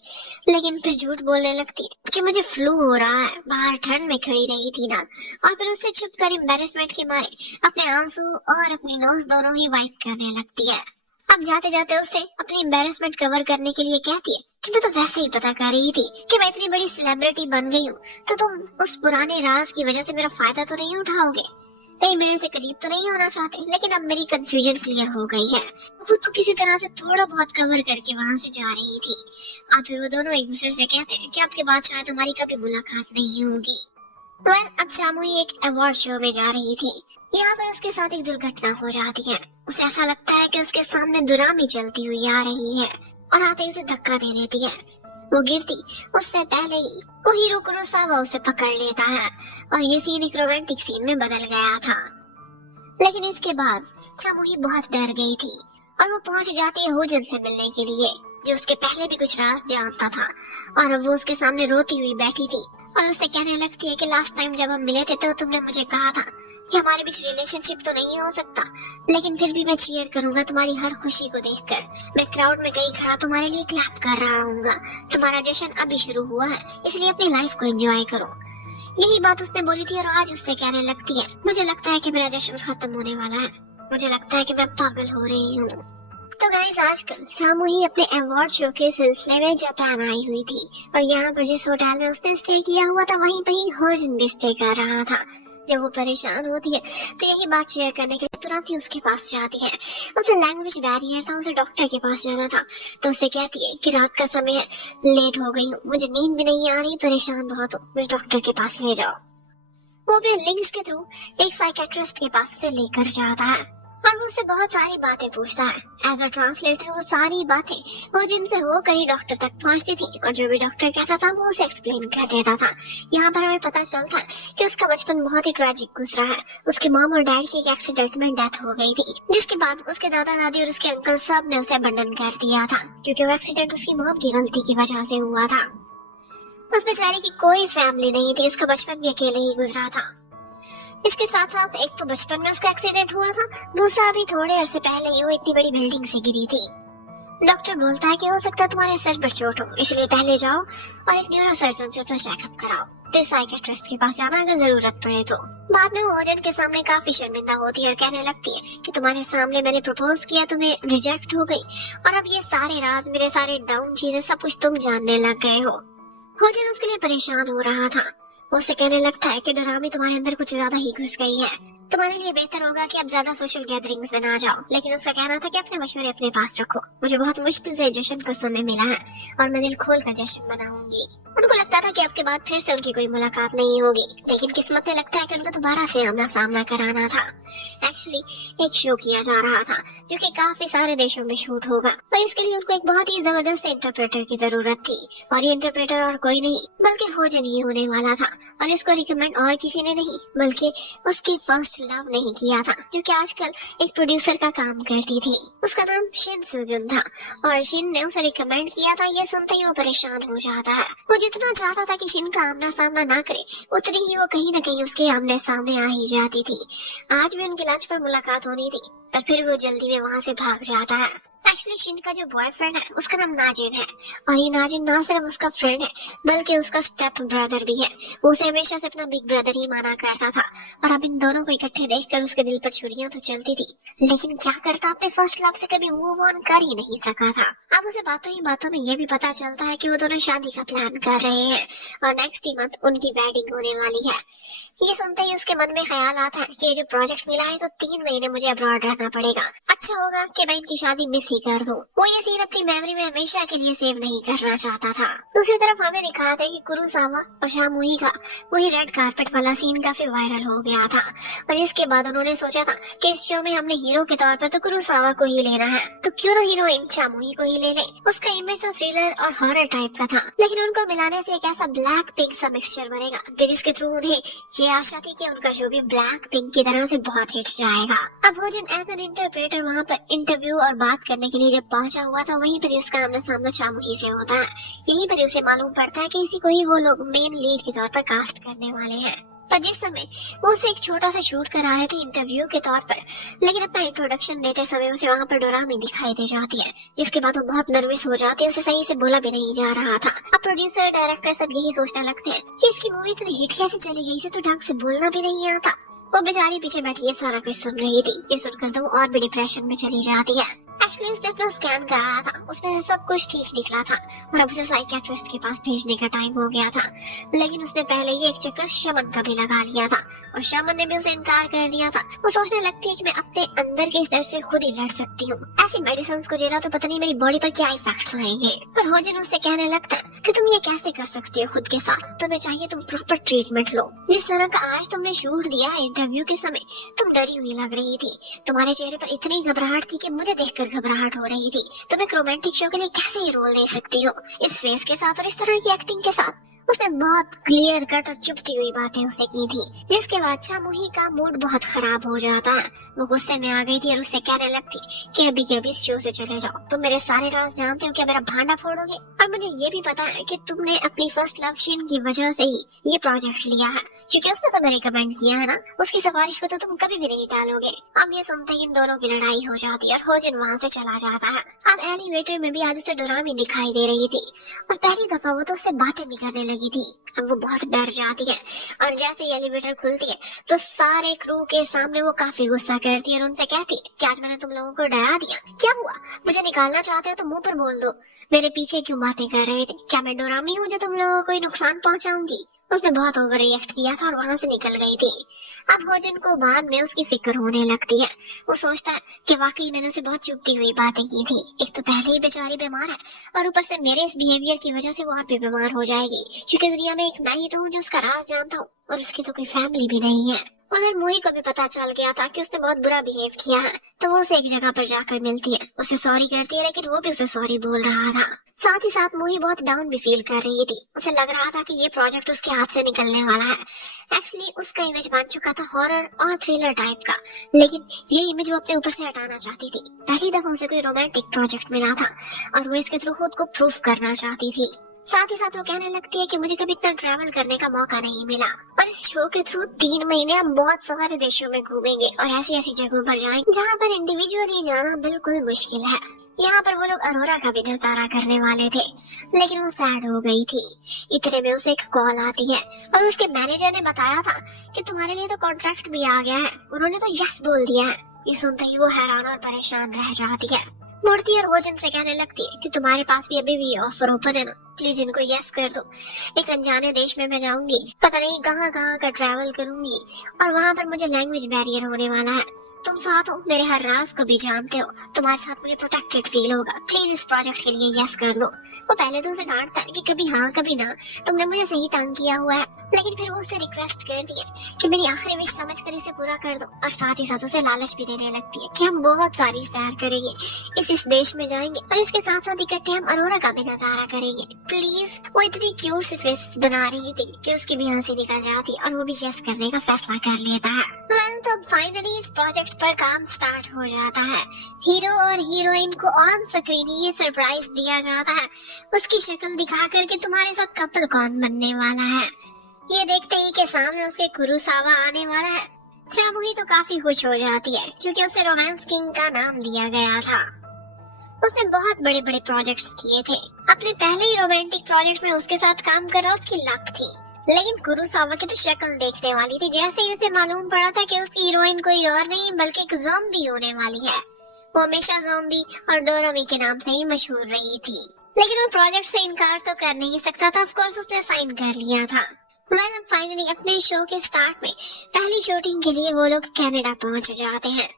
लेकिन फिर झूठ बोलने लगती है कि मुझे फ्लू हो रहा है, बाहर ठंड में खड़ी रही थी ना। और फिर उससे छुपकर एम्बैरेसमेंट के मारे अपने आंसू और अपनी नोज दोनों ही वाइप करने लगती है। अब जाते जाते उससे अपनी एम्बैरेसमेंट कवर करने के लिए कहती है कि मैं तो वैसे ही पता कर रही थी कि मैं इतनी बड़ी सेलिब्रिटी बन गई हूँ, तो तुम उस पुराने राज की वजह से मेरा फायदा तो नहीं उठाओगे, कहीं मेरे से करीब तो नहीं होना चाहते। लेकिन अब मेरी कंफ्यूजन क्लियर हो गई है। वो तो किसी तरह से थोड़ा बहुत कवर करके वहां से जा रही थी, और फिर वो दोनों एक दूसरे से कहते हैं कि आपके बाद शायद हमारी कभी मुलाकात नहीं होगी। अब चामुई एक अवार्ड शो में जा रही थी। यहाँ पर उसके साथ एक दुर्घटना हो जाती है। उसे ऐसा लगता है कि उसके सामने दुरामी चलती हुई आ रही है और आते ही उसे धक्का दे देती है। वो गिरती उससे पहले ही वो हीरो कुरोसावा उसे पकड़ लेता है और ये सीन एक रोमांटिक सीन में बदल गया था। लेकिन इसके बाद चामुई बहुत डर गई थी और वो पहुंच जाती है होजन से मिलने के लिए, जो उसके पहले भी कुछ राज जानता था। और अब वो उसके सामने रोती हुई बैठी थी और उससे कहने लगती है कि लास्ट टाइम जब हम मिले थे तो तुमने मुझे कहा था कि हमारे बीच रिलेशनशिप तो नहीं हो सकता, लेकिन फिर भी मैं चीयर करूंगा तुम्हारी हर खुशी को देखकर। मैं क्राउड में कहीं खड़ा तुम्हारे लिए क्लैप कर रहा हूँ। तुम्हारा जश्न अभी शुरू हुआ है, इसलिए अपनी लाइफ को एंजॉय करो। यही बात उसने बोली थी और आज उससे कहने लगती है मुझे लगता है कि मेरा जश्न खत्म होने वाला है, मुझे लगता है कि मैं पागल हो रही हूँ। तो गाइस, आजकल चामुई अपने अवार्ड शो के सिलसिले में जापान आई हुई थी और यहाँ पर जिस होटल में उसने स्टे किया हुआ था वहीं पे ही होजन भी स्टे कर रहा था। जब वो परेशान होती है तो यही बात शेयर करने के लिए तुरंत ही उसके पास जाती है। उसे लैंग्वेज बैरियर था, उसे डॉक्टर के पास जाना था, तो उसे कहती है कि रात का समय है, लेट हो गई हूँ, मुझे नींद भी नहीं आ रही, परेशान बहुत हूँ, मुझे डॉक्टर के पास ले जाओ। वो अपने लिंक्स के थ्रू एक साइकेट्रिस्ट के पास से लेकर जाता है और वो उससे बहुत सारी बातें पूछता है। एज अ ट्रांसलेटर वो सारी बातें वो जिनसे होकर ही डॉक्टर तक पहुंचती थी और जो भी डॉक्टर कहता था वो उसे एक्सप्लेन कर देता था। यहाँ पर हमें पता चलता है कि उसका बचपन बहुत ही ट्रेजिक गुजरा है। उसके मॉम और डैड की एक एक्सीडेंट में डेथ हो गई थी, जिसके बाद उसके दादा दादी और उसके अंकल सब ने उसे अबंडन कर दिया था, क्योंकि वो एक्सीडेंट उसकी मॉम की गलती की वजह से हुआ था। उस बेचारे की कोई फैमिली नहीं थी, उसका बचपन भी अकेले ही गुजरा था। इसके साथ साथ एक तो बचपन में उसका एक्सीडेंट हुआ था, दूसरा अभी थोड़े अरसे पहले ही वो इतनी बड़ी बिल्डिंग से गिरी थी। डॉक्टर बोलता है कि हो सकता है तुम्हारे सर पर चोट हो, इसलिए पहले जाओ और एक न्यूरो सर्जन से अपना चेकअप कराओ, फिर साइकेट्रिस्ट के पास जाना अगर जरूरत पड़े तो। बाद में वो होजन के सामने काफी शर्मिंदा होती है और कहने लगती है कि तुम्हारे सामने मैंने प्रपोज किया, तुम्हें रिजेक्ट हो गई और अब ये सारे राज, मेरे सारे डाउन चीजें सब कुछ तुम जानने लग गए हो। होजन उसके लिए परेशान हो रहा था। वो उसे कहने लगता है कि डरामी तुम्हारे अंदर कुछ ज्यादा ही घुस गई है, तुम्हारे लिए बेहतर होगा कि अब ज्यादा सोशल गैदरिंग्स में ना जाओ। लेकिन उसका कहना था कि अपने मशवरे अपने पास रखो, मुझे बहुत मुश्किल से जश्न का समय मिला है और मैं दिल खोल कर जश्न मनाऊंगी। उनको लगता था कि अब के बाद फिर से उनकी कोई मुलाकात नहीं होगी, लेकिन किस्मत ने लगता है कि उनको दोबारा से आमना सामना कराना था। एक्चुअली एक शो किया जा रहा था जो कि काफी सारे देशों में शूट होगा और इसके लिए उनको एक बहुत ही जबरदस्त इंटरप्रेटर की जरूरत थी और ये इंटरप्रेटर और कोई नहीं बल्कि होजन ही होने वाला था। और इसको रिकमेंड और किसी ने नहीं बल्कि उसकी फर्स्ट लव नहीं किया था, जो कि आजकल एक प्रोड्यूसर का काम करती थी। उसका नाम शिन सुजुन था और शिन ने उसे रिकमेंड किया था। ये सुनते ही वो परेशान हो जाता है। वो जितना चाहता था कि शिन का आमना सामना ना करे, उतनी ही वो कहीं न कहीं उसके आमने सामने आ ही जाती थी। आज भी उनकी लंच पर मुलाकात होनी थी, पर फिर वो जल्दी में वहाँ से भाग जाता है। एक्चुअली शिन का जो बॉयफ्रेंड है उसका नाम नाजिन है और ये नाजिन ना सिर्फ उसका फ्रेंड है बल्कि उसका स्टेप ब्रदर भी है। वो उसे हमेशा से अपना बिग ब्रदर ही माना करता था और अब इन दोनों को इकट्ठे देखकर उसके दिल पर छुरियां तो चलती थी, लेकिन क्या करता अपने फर्स्ट लव से कभी मूव ऑन कर ही नहीं सका था। अब उसे बातों ही बातों में ये भी पता चलता है कि वो दोनों शादी का प्लान कर रहे हैं और नेक्स्ट ही मंथ उनकी वेडिंग होने वाली है। ये सुनते ही उसके मन में ख्याल आता है कि ये जो प्रोजेक्ट मिला है तो 3 महीने मुझे अब्रॉड रहना पड़ेगा, अच्छा होगा कि मैं इनकी शादी मिस ही कर दूं। वो ये सीन अपनी मेमोरी में हमेशा के लिए सेव नहीं करना चाहता था। दूसरी तरफ हमें दिखाते हैं कि कुरोसावा और शामुई का वही रेड कारपेट वाला सीन काफी वायरल हो गया था और इसके बाद उन्होंने सोचा था कि इस शो में हमने हीरो के तौर पर तो कुरोसावा को ही लेना है, तो क्यों ना हीरोइन शामुई को ही ले ले। उसका इमेज तो थ्रिलर और हॉरर टाइप का था, लेकिन उनको मिलाने से एक ऐसा ब्लैक पिंक सा मिक्सचर बनेगा कि जिसके थ्रू उन्हें ये आशा थी कि उनका शो भी ब्लैक पिंक की तरह से बहुत हिट जाएगा। अब होजन एज एन इंटरप्रेटर वहाँ पर इंटरव्यू और बात करने के लिए जब पहुंचा हुआ था वहीं पर उसका आमना सामना चामुही से होता है। यहीं पर उसे मालूम पड़ता है कि इसी को ही वो लोग मेन लीड के तौर पर कास्ट करने वाले हैं। पर जिस समय वो उसे एक छोटा सा शूट करा रहे थे इंटरव्यू के तौर पर, लेकिन अपना इंट्रोडक्शन देते समय उसे वहाँ पर डोरामी दिखाई दे जाती है, जिसके बाद वो बहुत नर्वस हो जाती है। उसे सही से बोला भी नहीं जा रहा था। अब प्रोड्यूसर डायरेक्टर सब यही सोचने लगते हैं कि इसकी मूवी इतनी हिट कैसे चली गई, इसे तो ढंग से बोलना भी नहीं आता। वो बेचारी पीछे बैठी ये सारा कुछ सुन रही थी। ये सुनकर तो वो और भी डिप्रेशन में चली जाती है। एक्चुअली उसने अपना स्कैन कराया था, उसमें से सब कुछ ठीक निकला था और अब उसे साइकियाट्रिस्ट के पास भेजने का टाइम हो गया था। लेकिन उसने पहले ही एक चक्कर शमन का भी लगा लिया था और शमन ने भी उसे इनकार कर दिया था। वो सोचने लगती है कि मैं अपने अंदर के इस डर से खुद ही लड़ सकती हूँ। ऐसी मेडिसिन को जेला तो पता नहीं मेरी बॉडी पर क्या इफेक्ट्स लाएंगे। पर होजिन उससे कहने लगता है कि तुम ये कैसे कर सकती हो खुद के साथ, तुम्हें चाहिए तुम प्रॉपर ट्रीटमेंट लो। जिस तरह का आज तुमने शूट दिया इंटरव्यू के समय, तुम डरी हुई लग रही थी। तुम्हारे चेहरे पर इतनी घबराहट थी कि मुझे देखकर घबराहट हो रही थी। तुम एक रोमांटिक शो के लिए कैसे ये रोल दे सकती हो इस फेस के साथ और इस तरह की एक्टिंग के साथ। उसने बहुत क्लियर कट और चुभती हुई बातें उसे की थी, जिसके बाद चामुही का मूड बहुत खराब हो जाता है। वो गुस्से में आ गई थी और उससे कहने लगती कि अभी के अभी इस शो से चले जाओ। तुम मेरे सारे राज जानते हो, क्या मेरा भांडा फोड़ोगे? और मुझे ये भी पता है कि तुमने अपनी फर्स्ट लव सीन की वजह से ही ये प्रोजेक्ट लिया है, क्योंकि उसने तुम्हें रिकमेंड किया है ना। उसकी सिफारिश को तो तुम कभी भी नहीं टालोगे। अब ये सुनते ही इन दोनों की लड़ाई हो जाती है और होजिन वहाँ से चला जाता है। अब एलिवेटर में भी आज उसे डोरामी दिखाई दे रही थी और पहली दफा वो तो उससे बातें भी करने लगी थी। अब वो बहुत डर जाती है और जैसे ही एलिवेटर खुलती है तो सारे क्रू के सामने वो काफी गुस्सा करती है और उनसे कहती है कि आज मैंने तुम लोगों को डरा दिया। क्या हुआ? मुझे निकालना चाहते हो तो मुंह पर बोल दो। मेरे पीछे क्यों बातें कर रहे थे? क्या मैं डोरामी हूँ जो तुम लोगों को कोई नुकसान पहुंचाऊंगी? उसने बहुत ओवर रिएक्ट किया था और वहां से निकल गई थी। अब होजिन को बाद में उसकी फिक्र होने लगती है। वो सोचता है कि वाकई मैंने उसे बहुत चुभती हुई बातें की थी। एक तो पहले ही बेचारी बीमार है और ऊपर से मेरे इस बिहेवियर की वजह से वो और भी बीमार हो जाएगी, क्योंकि दुनिया में एक मैं ही तो हूँ जो उसका राज जानता हूँ और उसकी तो कोई फैमिली भी नहीं है। उधर मोही को भी पता चल गया था कि उसने बहुत बुरा बिहेव किया है, तो वो उसे एक जगह पर जाकर मिलती है, उसे सॉरी करती है, लेकिन वो भी उसे सॉरी बोल रहा था। साथ ही साथ मोही बहुत डाउन भी फील कर रही थी। उसे लग रहा था कि ये प्रोजेक्ट उसके हाथ से निकलने वाला है। एक्चुअली उसका इमेज बन चुका था हॉरर और थ्रिलर टाइप का, लेकिन ये इमेज वो अपने ऊपर से हटाना चाहती थी। पहली दफा उसे कोई रोमांटिक प्रोजेक्ट मिला था और वो इसके थ्रू खुद को प्रूफ करना चाहती थी। साथ ही साथ वो कहने लगती है कि मुझे कभी इतना ट्रैवल करने का मौका नहीं मिला और इस शो के थ्रू 3 महीने हम बहुत सारे देशों में घूमेंगे और ऐसी ऐसी जगहों पर जाएंगे जहाँ पर इंडिविजुअली जाना बिल्कुल मुश्किल है। यहाँ पर वो लोग अरोरा का भी नजारा करने वाले थे, लेकिन वो सैड हो गई थी। इतने में उसे एक कॉल आती है और उसके मैनेजर ने बताया था कि तुम्हारे लिए तो कॉन्ट्रैक्ट भी आ गया है। उन्होंने तो यस बोल दिया है। ये सुनते ही वो हैरान और परेशान रह जाती है। मूर्ति और होजिन से कहने लगती है कि तुम्हारे पास भी अभी भी ऑफर ओपन है ना, प्लीज इनको यस कर दो। एक अनजाने देश में मैं जाऊंगी, पता नहीं कहाँ कहाँ का ट्रैवल करूंगी और वहाँ पर मुझे लैंग्वेज बैरियर होने वाला है। तुम साथ हो, मेरे हर राज को भी जानते हो, तुम्हारे साथ मुझे प्रोटेक्टेड फील होगा। प्लीज इस प्रोजेक्ट के लिए यस कर दो। वो पहले तो उसे डांटता है कि कभी हाँ कभी ना, तुमने मुझे सही तंग किया हुआ है, लेकिन फिर वो उसे रिक्वेस्ट करती है कि मेरी आखिरी विश समझकर इसे पूरा कर दो और साथ ही साथ उसे लालच भी देने लगती है कि हम बहुत सारी सैर करेंगे, इस देश में जाएंगे और इसके साथ साथ इकट्ठे हम अरोरा का भी नजारा करेंगे। प्लीज। वो इतनी क्यूट सी फेस बना रही थी कि उसकी भी हंसी निकल जाती और वो भी यस करने का फैसला कर लेता है। वेल, तो फाइनली इस प्रोजेक्ट पर काम स्टार्ट हो जाता है। हीरो और हीरोइन को ऑन स्क्रीन ये सरप्राइज दिया जाता है, उसकी शक्ल दिखाकर कि तुम्हारे साथ कपल कौन बनने वाला है। ये देखते ही के सामने उसके कुरुसावा आने वाला है। चामुही तो काफी खुश हो जाती है क्योंकि उसे रोमांस किंग का नाम दिया गया था। उसने बहुत बड़े बड़े प्रोजेक्ट्स किए थे। अपने पहले ही रोमांटिक प्रोजेक्ट में उसके साथ काम कर रहा उसकी लक थी, लेकिन कुरुसावा की तो शक्ल देखने वाली थी। जैसे ही उसे मालूम पड़ा था कि उसकी हीरोइन कोई और नहीं बल्कि एक ज़ॉम्बी होने वाली है। वो हमेशा ज़ॉम्बी और डोरामी के नाम से ही मशहूर रही थी, लेकिन वो प्रोजेक्ट से इनकार तो कर नहीं सकता था। ऑफ कोर्स उसने साइन कर लिया था। वेल, फाइनली अपने शो के स्टार्ट में पहली शूटिंग के लिए वो लोग कनाडा पहुंच जाते हैं।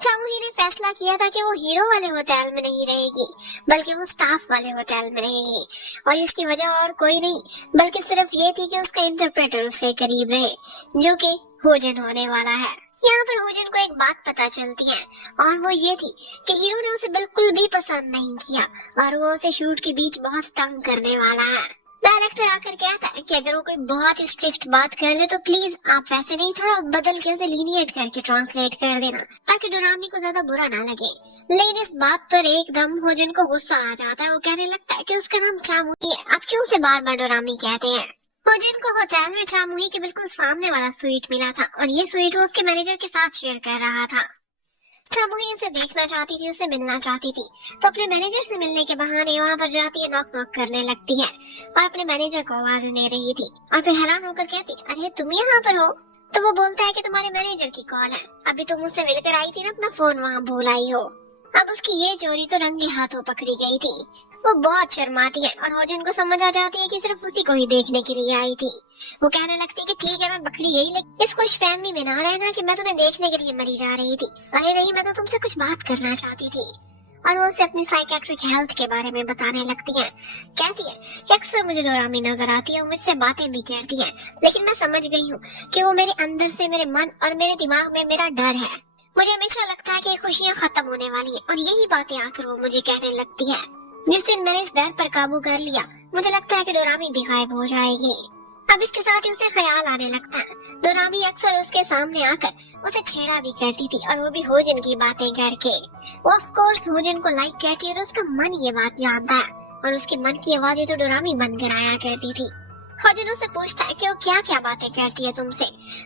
चामुही ने फैसला किया था कि वो हीरो वाले होटल में नहीं रहेगी बल्कि वो स्टाफ वाले होटल में रहेगी, और इसकी वजह और कोई नहीं बल्कि सिर्फ ये थी कि उसका इंटरप्रेटर उसके करीब रहे, जो कि होजिन होने वाला है। यहाँ पर होजिन को एक बात पता चलती है और वो ये थी कि हीरो ने उसे बिल्कुल भी पसंद नहीं किया और वो उसे शूट के बीच बहुत तंग करने वाला है। डायरेक्टर आकर कहता है कि अगर वो कोई बहुत ही स्ट्रिक्ट बात कर ले तो प्लीज आप वैसे नहीं, थोड़ा बदल के उसे लीनिएट करके ट्रांसलेट कर देना ताकि डोरामी को ज्यादा बुरा ना लगे। लेकिन इस बात पर एकदम होजन को गुस्सा आ जाता है। वो कहने लगता है कि उसका नाम चामुही है, आप क्यों उसे बार बार डोरामी कहते हैं। होजन को होटल में चामुही के बिल्कुल सामने वाला स्वीट मिला था और ये स्वीट वो उसके मैनेजर के साथ शेयर कर रहा था। चामुही उसे देखना चाहती थी, उससे मिलना चाहती थी, तो अपने मैनेजर से मिलने के बहाने वहाँ पर जाती है, नॉक नॉक करने लगती है और अपने मैनेजर को आवाजें दे रही थी और फिर हैरान होकर कहती, अरे तुम यहाँ पर हो। तो वो बोलता है कि तुम्हारे मैनेजर की कॉल है, अभी तुम मुझसे मिलकर आई थी ना, अपना फोन वहाँ भूल आई हो। अब उसकी ये चोरी तो रंगे हाथों पकड़ी गई थी। वो बहुत शर्माती है और होजन को समझ आ जाती है कि सिर्फ उसी को ही देखने के लिए आई थी। वो कहने लगती है कि ठीक है मैं पकड़ी गई, लेकिन इस खुश फहमी में ना रहना कि मैं तुम्हें देखने के लिए मरी जा रही थी। अरे नहीं, मैं तो तुमसे कुछ बात करना चाहती थी। और वो उसे अपनी साइकेट्रिक हेल्थ के बारे में बताने लगती है। कहती है कि अक्सर मुझे डोरामी नजर आती है, मुझसे बातें भी करती है, लेकिन मैं समझ गई हूँ कि वो मेरे अंदर से, मेरे मन और मेरे दिमाग में मेरा डर है। मुझे हमेशा लगता है कि खुशियाँ खत्म होने वाली है और यही बातें आकर वो मुझे कहने लगती है। जिस दिन मैंने इस डर पर काबू कर लिया, मुझे लगता है कि डोरामी भी गायब हो जाएगी। अब इसके साथ ही उसे ख्याल आने लगता है, डोरामी अक्सर उसके सामने आकर उसे छेड़ा भी करती थी और वो भी होजन की बातें करके। वो ऑफ कोर्स होजन को लाइक करती है और उसका मन ये बात जानता है और उसके मन की आवाजें तो डोरामी बंद कराया करती थी। होजन उससे पूछता है कि वो क्या क्या बातें करती है तुमसे,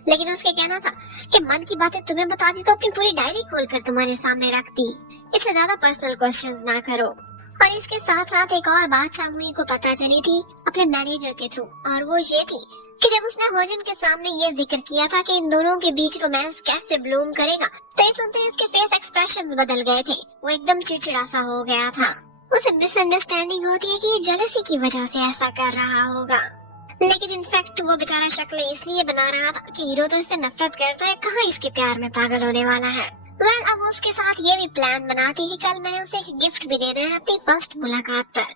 लेकिन उसके कहना था कि मन की बातें तुम्हें बताती तो अपनी पूरी डायरी खोलकर तुम्हारे सामने रखती, इससे ज्यादा पर्सनल क्वेश्चंस ना करो। और इसके साथ साथ एक और बात चामुही को पता चली थी अपने मैनेजर के थ्रू, और वो ये थी कि जब उसने होजन के सामने ये जिक्र किया था कि इन दोनों के बीच रोमांस कैसे ब्लूम करेगा, तो ये सुनते ही उसके फेस एक्सप्रेशंस बदल गए थे। वो एकदम चिड़चिड़ा सा हो गया था। उसे मिसअंडरस्टैंडिंग होती है कि ये जेलसी की वजह से ऐसा कर रहा होगा, लेकिन इनफैक्ट वो बेचारा शक्लें इसलिए बना रहा था कि हीरो तो इससे नफरत करता है, कहाँ इसके प्यार में पागल होने वाला है। अब वो उसके साथ ये भी प्लान बनाती है कि कल मैंने उसे एक गिफ्ट भी देना है अपनी फर्स्ट मुलाकात पर,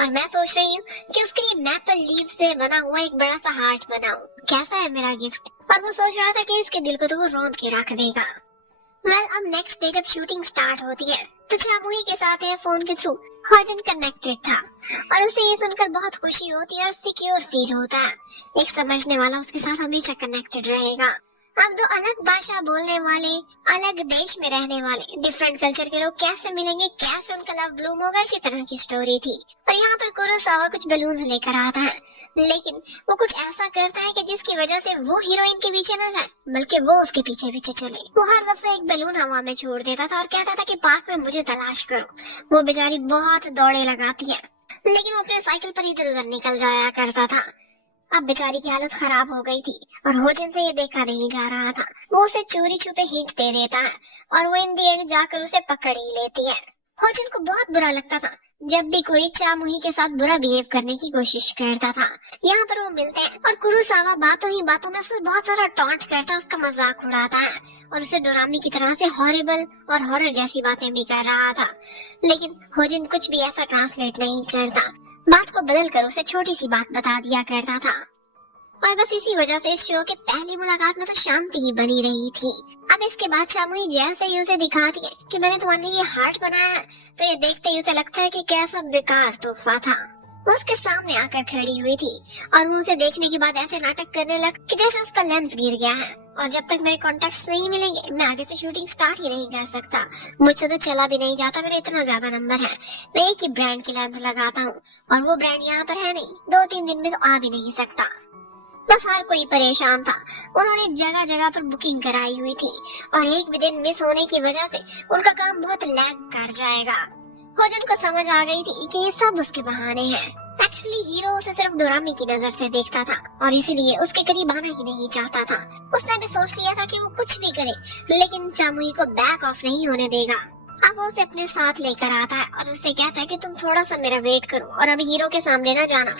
और मैं सोच रही हूँ कि उसके लिए मैपल लीव से बना हुआ एक बड़ा सा हार्ट बनाऊं। कैसा है मेरा गिफ्ट? और वो सोच रहा था कि इसके दिल को तो वो रौंद के रख देगा। अब नेक्स्ट डे जब शूटिंग स्टार्ट होती है तो चामुही के साथ है फोन के थ्रू होजन कनेक्टेड था और उसे ये सुनकर बहुत खुशी होती है और सिक्योर फील होता है। एक समझने वाला उसके साथ हमेशा कनेक्टेड रहेगा। अब दो अलग भाषा बोलने वाले, अलग देश में रहने वाले, डिफरेंट कल्चर के लोग कैसे मिलेंगे, कैसे उनका लव ब्लूम होगा, इसी तरह की स्टोरी थी। और यहाँ पर कुरोसावा कुछ बलून लेकर आता है, लेकिन वो कुछ ऐसा करता है कि जिसकी वजह से वो हीरोइन के पीछे न जाए बल्कि वो उसके पीछे पीछे चले। वो हर दफे एक बलून हवा में छोड़ देता था और कहता था कि पार्क में मुझे तलाश करो। वो बेचारी बहुत दौड़े लगाती है, लेकिन वो अपने साइकिल पर इधर उधर निकल जाया करता था। अब बेचारी की हालत खराब हो गई थी और होजन से ये देखा नहीं जा रहा था। वो उसे चोरी छुपे हिंट दे देता है और वो इन दी एंड जाकर उसे पकड़ ही लेती है। होजन को बहुत बुरा लगता था जब भी कोई चामुही के साथ बुरा बिहेव करने की कोशिश करता था। यहाँ पर वो मिलते हैं और कुरोसावा बातों ही बातों में उसमें बहुत सारा टॉन्ट करता है, उसका मजाक उड़ाता है और उसे डोरामी की तरह से हॉरिबल और हॉरर जैसी बातें भी कर रहा था। लेकिन होजन कुछ भी ऐसा ट्रांसलेट नहीं करता, बात को बदल कर उसे छोटी सी बात बता दिया करता था। और बस इसी वजह से इस शो के पहली मुलाकात में तो शांति ही बनी रही थी। अब इसके बाद चामुही जैसे ही उसे दिखाती है कि मैंने तुम्हारे लिए हार्ट बनाया है, तो ये देखते ही उसे लगता है कि कैसा बेकार तोहफा था। वो उसके सामने आकर खड़ी हुई थी और वो उसे देखने के बाद ऐसे नाटक करने लगा कि जैसे उसका लेंस गिर गया है और जब तक मेरे कॉन्टेक्ट्स नहीं मिलेंगे मैं आगे से शूटिंग स्टार्ट ही नहीं कर सकता। मुझसे तो चला भी नहीं जाता, मेरा इतना ज्यादा नंबर है। मैं एक ही ब्रांड के लेंस लगाता हूँ और वो ब्रांड यहाँ पर है नहीं, 2-3 दिन में तो आ भी नहीं सकता। बस हर कोई परेशान था। उन्होंने जगह जगह पर बुकिंग कराई हुई थी और एक भी दिन मिस होने की वजह से उनका काम बहुत लैग कर जाएगा। होजन को समझ आ गई थी कि ये सब उसके बहाने हैं। एक्चुअली हीरो उसे सिर्फ डोरामी की नजर से देखता था और इसीलिए उसके करीब आना ही नहीं चाहता था। उसने भी सोच लिया था कि वो कुछ भी करे लेकिन चामुही को बैक ऑफ नहीं होने देगा। अब वो उसे अपने साथ लेकर आता है और उससे कहता है कि तुम थोड़ा सा मेरा वेट करो और अभी हीरो के सामने ना जाना।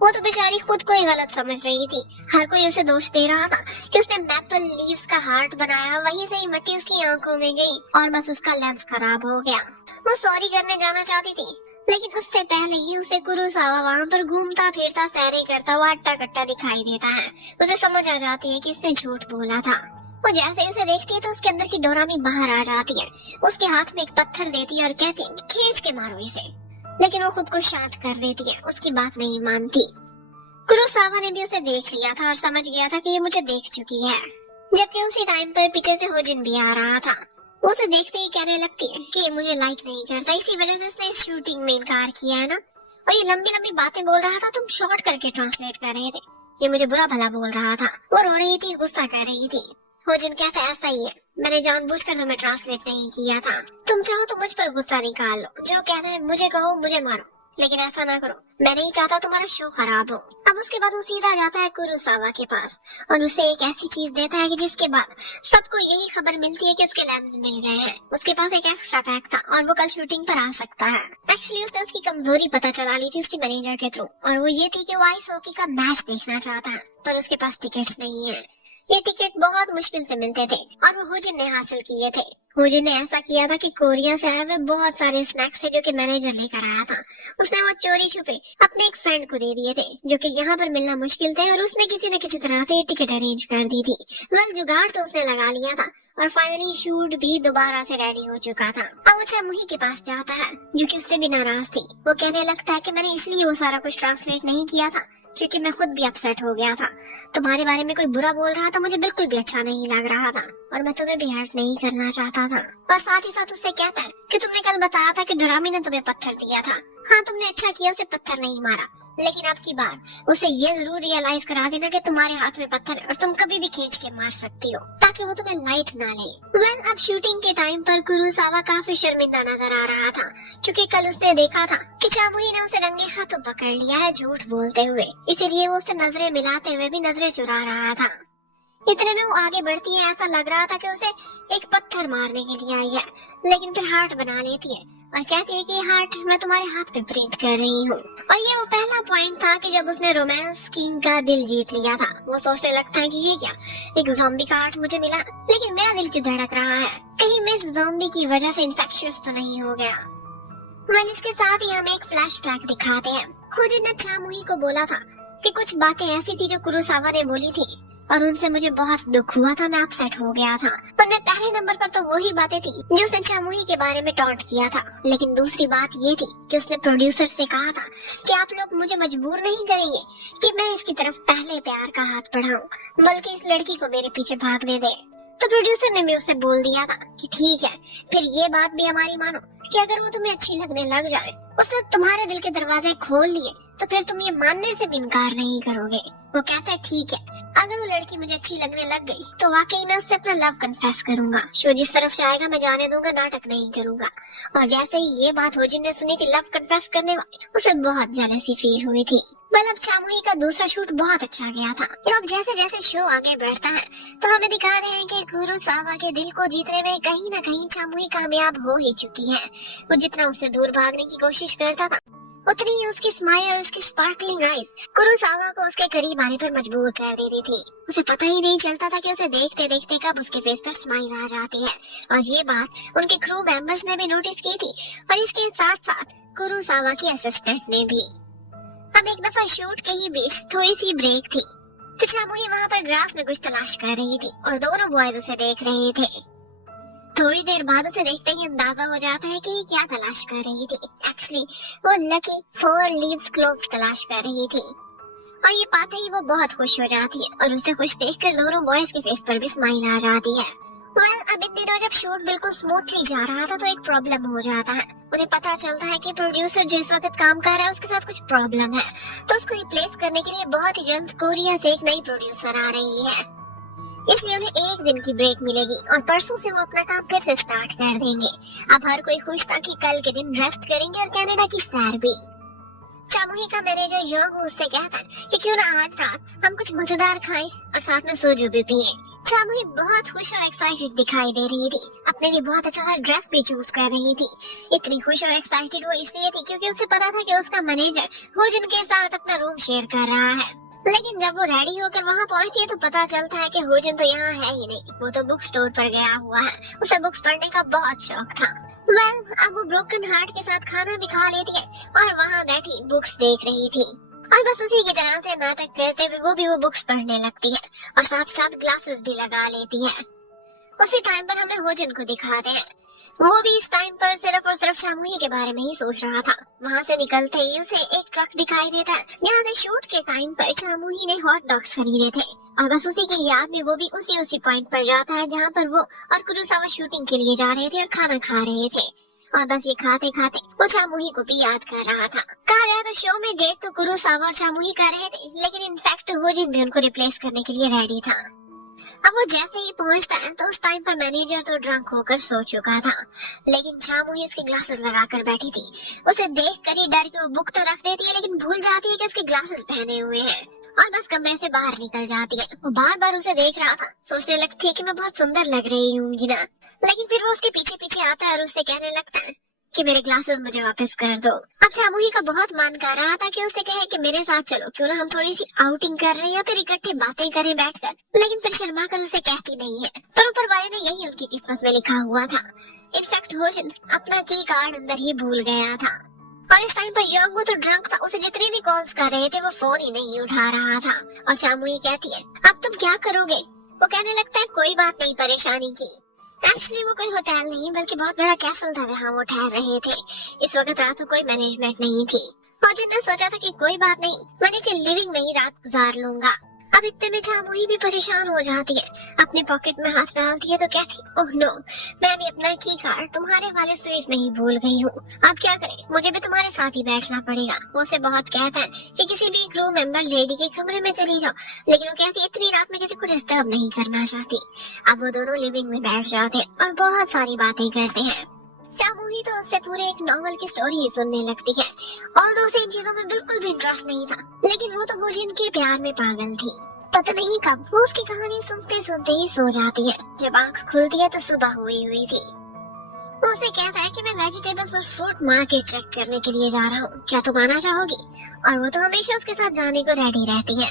वो तो बेचारी खुद को ही गलत समझ रही थी। हर कोई उसे दोष दे रहा था कि उसने मैपल लीव्स का हार्ट बनाया, वहीं से ही मिट्टी उसकी आंखों में गई और बस उसका लेंस खराब हो गया। वो सॉरी करने जाना चाहती थी लेकिन उससे पहले ही उसे कुरोसावा वहाँ पर घूमता फिरता सैरे करता हुआ अट्टा कट्टा दिखाई देता है। उसे समझ आ जाती है कि इसने झूठ बोला था। वो जैसे उसे देखती है तो उसके अंदर की डोरामी बाहर आ जाती है। उसके हाथ में एक पत्थर देती है और कहती है खींच के मारो इसे, लेकिन वो खुद को शांत कर देती है, उसकी बात नहीं मानती। कुरोसावा ने भी उसे देख लिया था और समझ गया था कि ये मुझे देख चुकी है। जबकि उसी टाइम पर पीछे से होजिन भी आ रहा था। वो उसे देखते ही कहने लगती है कि ये मुझे लाइक नहीं करता, इसी वजह से इसने इस शूटिंग में इनकार किया है ना। और ये लंबी लंबी बातें बोल रहा था, तुम शॉर्ट करके ट्रांसलेट कर रहे थे। ये मुझे बुरा भला बोल रहा था। वो रो रही थी, गुस्सा कर रही थी। होजिन कहता है ऐसा ही है, मैंने जानबूझकर तुम्हें ट्रांसलेट नहीं किया था। तुम चाहो तो मुझ पर गुस्सा निकाल लो, जो कहना है मुझे कहो, मुझे मारो, लेकिन ऐसा ना करो। मैं नहीं चाहता तुम्हारा शो खराब हो। अब उसके बाद वो सीधा जाता है कुरोसावा के पास और उसे एक ऐसी चीज देता है कि जिसके बाद सबको यही खबर मिलती है कि उसके लेंस मिल गए हैं। उसके पास एक एक्स्ट्रा पैक था और वो कल शूटिंग पर आ सकता है। एक्चुअली उसने उसकी कमजोरी पता चला ली थी उसकी मैनेजर के थ्रू, और वो ये थी कि वो आइस हॉकी का मैच देखना चाहता है, पर उसके पास टिकट्स नहीं है। ये टिकट बहुत मुश्किल से मिलते थे और वो होजिन ने हासिल किए थे। होजिन ने ऐसा किया था कि कोरिया से आए हुए बहुत सारे स्नैक्स थे जो कि मैनेजर लेकर आया था। उसने वो चोरी छुपे अपने एक फ्रेंड को दे दिए थे जो कि यहाँ पर मिलना मुश्किल थे, और उसने किसी न किसी तरह से ये टिकट अरेंज कर दी थी। वेल, जुगाड़ तो उसने लगा लिया था और फाइनली शूट भी दोबारा से रेडी हो चुका था। अब वो चामुही के पास जाता है जो कि उससे भी नाराज थी। वो कहने लगता है कि मैंने इसलिए वो सारा कुछ ट्रांसलेट नहीं किया था क्योंकि मैं खुद भी अपसेट हो गया था। तुम्हारे बारे में कोई बुरा बोल रहा था, मुझे बिल्कुल भी अच्छा नहीं लग रहा था और मैं तुम्हें भी हर्ट नहीं करना चाहता था। और साथ ही साथ उससे कहता है कि तुमने कल बताया था कि डरामी ने तुम्हें पत्थर दिया था। हाँ, तुमने अच्छा किया, उसे पत्थर नहीं मारा, लेकिन अब की बार उसे ये जरूर रियलाइज करा देना कि तुम्हारे हाथ में पत्थर है और तुम कभी भी खींच के मार सकती हो ताकि वो तुम्हें लाइट ना ले। वेल, अब शूटिंग के टाइम पर कुरोसावा काफी शर्मिंदा नजर आ रहा था क्योंकि कल उसने देखा था कि चामुही ने उसे रंगे हाथों पकड़ लिया है झूठ बोलते हुए, इसीलिए वो उससे नजरें मिलाते हुए भी नजरें चुरा रहा था। इतने में वो आगे बढ़ती है, ऐसा लग रहा था कि उसे एक पत्थर मारने के लिए आई है, लेकिन फिर हार्ट बना लेती है और कहती है कि ये हार्ट मैं तुम्हारे हाथ पे प्रिंट कर रही हूँ। और ये वो पहला पॉइंट था कि जब उसने रोमांस किंग का दिल जीत लिया था। वो सोचने लगता है कि ये क्या, एक ज़ॉम्बी का हार्ट मुझे मिला, लेकिन मेरा दिल क्यों धड़क रहा है, कहीं मैं इस ज़ॉम्बी की वजह से इन्फेक्शियस तो नहीं हो गया। वह इसके साथ ही हमें एक फ्लैशबैक दिखाते हैं। होजिन ने चामुही को बोला था कि कुछ बातें ऐसी थी जो कुरोसावा ने बोली थी और उनसे मुझे बहुत दुख हुआ था, मैं अपसेट हो गया था। उनमें पहले नंबर पर तो वही बातें थी जो उसने चामुही के बारे में टॉन्ट किया था, लेकिन दूसरी बात ये थी कि उसने प्रोड्यूसर से कहा था कि आप लोग मुझे मजबूर नहीं करेंगे कि मैं इसकी तरफ पहले प्यार का हाथ बढ़ाऊं, बल्कि इस लड़की को मेरे पीछे भागने दे। तो प्रोड्यूसर ने भी उससे बोल दिया था कि ठीक है, फिर ये बात भी हमारी मानो कि अगर वो तुम्हें अच्छी लगने लग जाए, उसने तुम्हारे दिल के दरवाजे खोल लिए, तो फिर तुम ये मानने से भी इनकार नहीं करोगे। वो कहता है ठीक है, अगर वो लड़की मुझे अच्छी लगने लग गई तो वाकई मैं उससे अपना लव कन्फेस करूंगा। शो जिस तरफ जाएगा मैं जाने दूंगा, नाटक नहीं करूंगा। और जैसे ही ये बात होजिन ने सुनी थी लव कन्फेस करने वाली, उसे बहुत जेलसी फील हुई थी। मतलब चामुही का दूसरा शूट बहुत अच्छा गया था। अब जैसे जैसे शो आगे बढ़ता है तो हमें दिखा रहे हैं कि कुरोसावा के दिल को जीतने में कहीं न कहीं चामुही कामयाब हो ही चुकी है। वो जितना उससे दूर भागने की कोशिश करता था, उतनी ही उसकी स्माइल और उसकी स्पार्कलिंग आईज कुरोसावा को उसके करीब आने पर मजबूर कर देती थी। उसे पता ही नहीं चलता था कि उसे देखते देखते कब उसके फेस पर स्माइल आ जाती है। और ये बात उनके क्रू मेंबर्स ने भी नोटिस की थी और इसके साथ साथ कुरोसावा की असिस्टेंट ने भी। अब एक दफा शूट के ही बीच थोड़ी सी ब्रेक थी तो चामुही वहाँ पर ग्रास में कुछ तलाश कर रही थी और दोनों बॉयज उसे देख रहे थे। थोड़ी देर बाद उसे देखते ही अंदाजा हो जाता है कि ये क्या तलाश कर रही थी। एक्चुअली वो लकी 4 लीव्स क्लोव्स तलाश कर रही थी और ये पाते ही वो बहुत खुश हो जाती है और उसे खुश देखकर दोनों बॉयज के फेस पर भी स्माइल आ जाती है। वेल, अब इन दिनों जब शूट बिल्कुल स्मूथली जा रहा था तो एक प्रॉब्लम हो जाता है। उन्हें पता चलता है कि प्रोड्यूसर जिस वक्त काम कर रहा है उसके साथ कुछ प्रॉब्लम है, तो उसको रिप्लेस करने के लिए बहुत ही जल्द कोरिया से एक नई प्रोड्यूसर आ रही है। इसलिए उन्हें एक दिन की ब्रेक मिलेगी और परसों से वो अपना काम फिर से स्टार्ट कर देंगे। अब हर कोई खुश था कि कल के दिन रेस्ट करेंगे और कनाडा की सैर भी। चामुही का मैनेजर योंग उससे कहता है कि क्यों ना आज रात हम कुछ मजेदार खाएं और साथ में सोजू भी पिए। चामुही बहुत खुश और एक्साइटेड दिखाई दे रही थी, अपने लिए बहुत अच्छा सा ड्रेस भी चूज कर रही थी। इतनी खुश और एक्साइटेड वो इसलिए थी क्योंकि उसे पता था कि उसका मैनेजर होजिन के साथ अपना रूम शेयर कर रहा है। लेकिन जब वो रेडी होकर वहाँ पहुँचती है तो पता चलता है कि होजिन तो यहाँ है ही नहीं, वो तो बुक स्टोर पर गया हुआ है। उसे बुक्स पढ़ने का बहुत शौक था। वेल, अब वो ब्रोकन हार्ट के साथ खाना भी खा लेती है और वहाँ बैठी बुक्स देख रही थी और बस उसी की तरह से नाटक करते हुए वो भी वो बुक्स पढ़ने लगती है और साथ साथ ग्लासेस भी लगा लेती है। उसी टाइम पर हमें होजिन को दिखाते हैं वो भी इस टाइम पर सिर्फ और सिर्फ चामुही के बारे में ही सोच रहा था। वहाँ से निकलते ही उसे एक ट्रक दिखाई देता है जहाँ से शूट के टाइम पर चामुही ने हॉट डॉग्स खरीदे थे और बस उसी की याद में वो भी उसी पॉइंट पर जाता है जहाँ पर वो और कुरोसावा शूटिंग के लिए जा रहे थे और खाना खा रहे थे। और बस ये खाते खाते वो चामुही को भी याद कर रहा था। कहा जाए तो शो में डेट तो कुरोसावा और चामुही कर रहे थे, लेकिन इनफैक्ट होजिन भी उनको रिप्लेस करने के लिए रेडी था। अब वो जैसे ही पहुंचता है तो उस टाइम पर मैनेजर तो ड्रंक होकर सो चुका था, लेकिन चामुही उसके ग्लासेस लगाकर बैठी थी। उसे देख कर ही डर के वो बुक तो रख देती है, लेकिन भूल जाती है कि उसके ग्लासेस पहने हुए हैं और बस कमरे से बाहर निकल जाती है। वो बार बार उसे देख रहा था, सोचने लगती है कि मैं बहुत सुंदर लग रही हूँ ना, लेकिन फिर वो उसके पीछे पीछे आता है और उससे कहने लगता है कि मेरे ग्लासेस मुझे वापस कर दो। अब चामुही का बहुत मन कर रहा था कि उसे कहे कि मेरे साथ चलो, क्यों ना हम थोड़ी सी आउटिंग कर रहे हैं या फिर इकट्ठे बातें करें बैठकर, लेकिन फिर शर्मा कर उसे कहती नहीं है। पर ऊपर वाले ने यही उनकी किस्मत में लिखा हुआ था। इनफैक्ट होजिन अपना की कार्ड अंदर ही भूल गया था और इस टाइम पर योंगहो तो ड्रंक था, उसे जितने भी कॉल्स कर रहे थे वो फोन ही नहीं उठा रहा था। और चामुही कहती है अब तुम क्या करोगे? वो कहने लगता है कोई बात नहीं परेशानी की। एक्चुअली वो कोई होटल नहीं बल्कि बहुत बड़ा कैसल था जहाँ वो ठहर रहे थे। इस वक्त रात को कोई मैनेजमेंट नहीं थी और जिन्होंने सोचा था कि कोई बात नहीं, मैं नीचे लिविंग में ही रात गुजार लूंगा। अब इतने में चामुही भी परेशान हो जाती है, अपने पॉकेट में हाथ डालती है तो कहती ओह नो, मैं भी अपना की कार्ड तुम्हारे वाले स्वीट में ही भूल गई हूँ। अब क्या करें, मुझे भी तुम्हारे साथ ही बैठना पड़ेगा। वो उसे बहुत कहता है कि किसी भी क्रू मेंबर लेडी के कमरे में चली जाओ, लेकिन वो कहती इतनी रात में किसी को डिस्टर्ब नहीं करना चाहती। अब वो दोनों लिविंग में बैठ जाते हैं और बहुत सारी बातें करते हैं। चामुही तो उससे पूरे एक नॉवल की स्टोरी ही सुनने लगती है। ऑल्दो उसे इन चीजों में बिल्कुल भी इंटरेस्ट नहीं था, लेकिन वो तो होजिन के प्यार में पागल थी। पता नहीं कब वो उसकी कहानी सुनते सुनते ही सो जाती है। जब आंख खुलती है तो सुबह हुई थी। वो उसे कहता है कि मैं वेजिटेबल्स और फ्रूट मार्केट चेक करने के लिए जा रहा हूँ, क्या तुम आना चाहोगी? और वो तो हमेशा उसके साथ जाने को रेडी रहती है।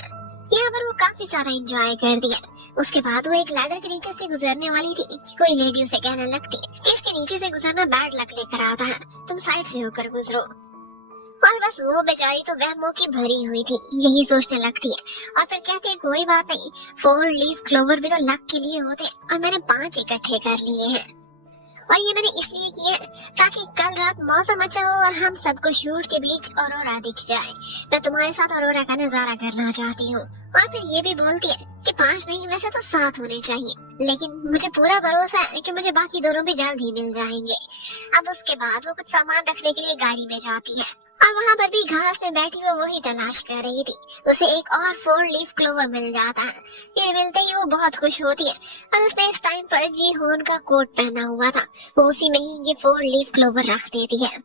यहाँ पर वो काफी सारा एंजॉय कर दिया। उसके बाद वो एक लैडर के नीचे से गुजरने वाली थी कि कोई लेडी उसे कहने लगती कि इसके नीचे से गुजरना बैड लक लेकर आता है, तुम साइड से होकर गुजरो। और बस वो बेचारी तो वहमों की भरी हुई थी, यही सोचने लगती है और फिर कहती है कोई बात नहीं, 4 लीफ क्लोवर भी तो लक के लिए होते और मैंने 5 इकट्ठे कर लिए हैं। और ये मैंने इसलिए किया ताकि कल रात मौसम अच्छा हो और हम सबको शूट के बीच ऑरोरा दिख जाए। मैं तुम्हारे साथ ऑरोरा का नजारा करना चाहती हूँ। और फिर ये भी बोलती है कि 5 नहीं वैसे तो 7 होने चाहिए, लेकिन मुझे पूरा भरोसा है कि मुझे बाकी दोनों भी जल्द ही मिल जाएंगे। अब उसके बाद वो कुछ सामान रखने के लिए गाड़ी में जाती है और वहाँ पर भी घास में बैठी वो वही तलाश कर रही थी। उसे एक और 4 लीफ क्लोवर मिल जाता है। ये मिलते ही वो बहुत खुश होती है और उसने इस टाइम पर जी होन का कोट पहना हुआ था, वो उसी में ही ये 4 लीफ क्लोवर रख देती है।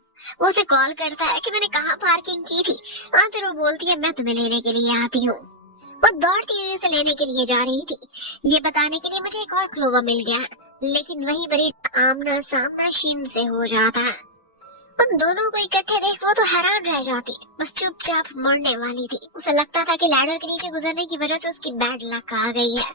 वो उसे कॉल करता है कि मैंने कहाँ पार्किंग की थी और फिर वो बोलती है मैं तुम्हें लेने के लिए आती हूँ। वो दौड़ती हुई उसे लेने के लिए जा रही थी, ये बताने के लिए मुझे एक और क्लोवर मिल गया है, लेकिन वहीं पर आमना सामना शिन से हो जाता है। उन दोनों को इकट्ठे देख वो तो हैरान रह जाती, बस चुपचाप मरने वाली थी। उसे लगता था कि लैडर के नीचे गुजरने की वजह से उसकी बैड लक आ गई है,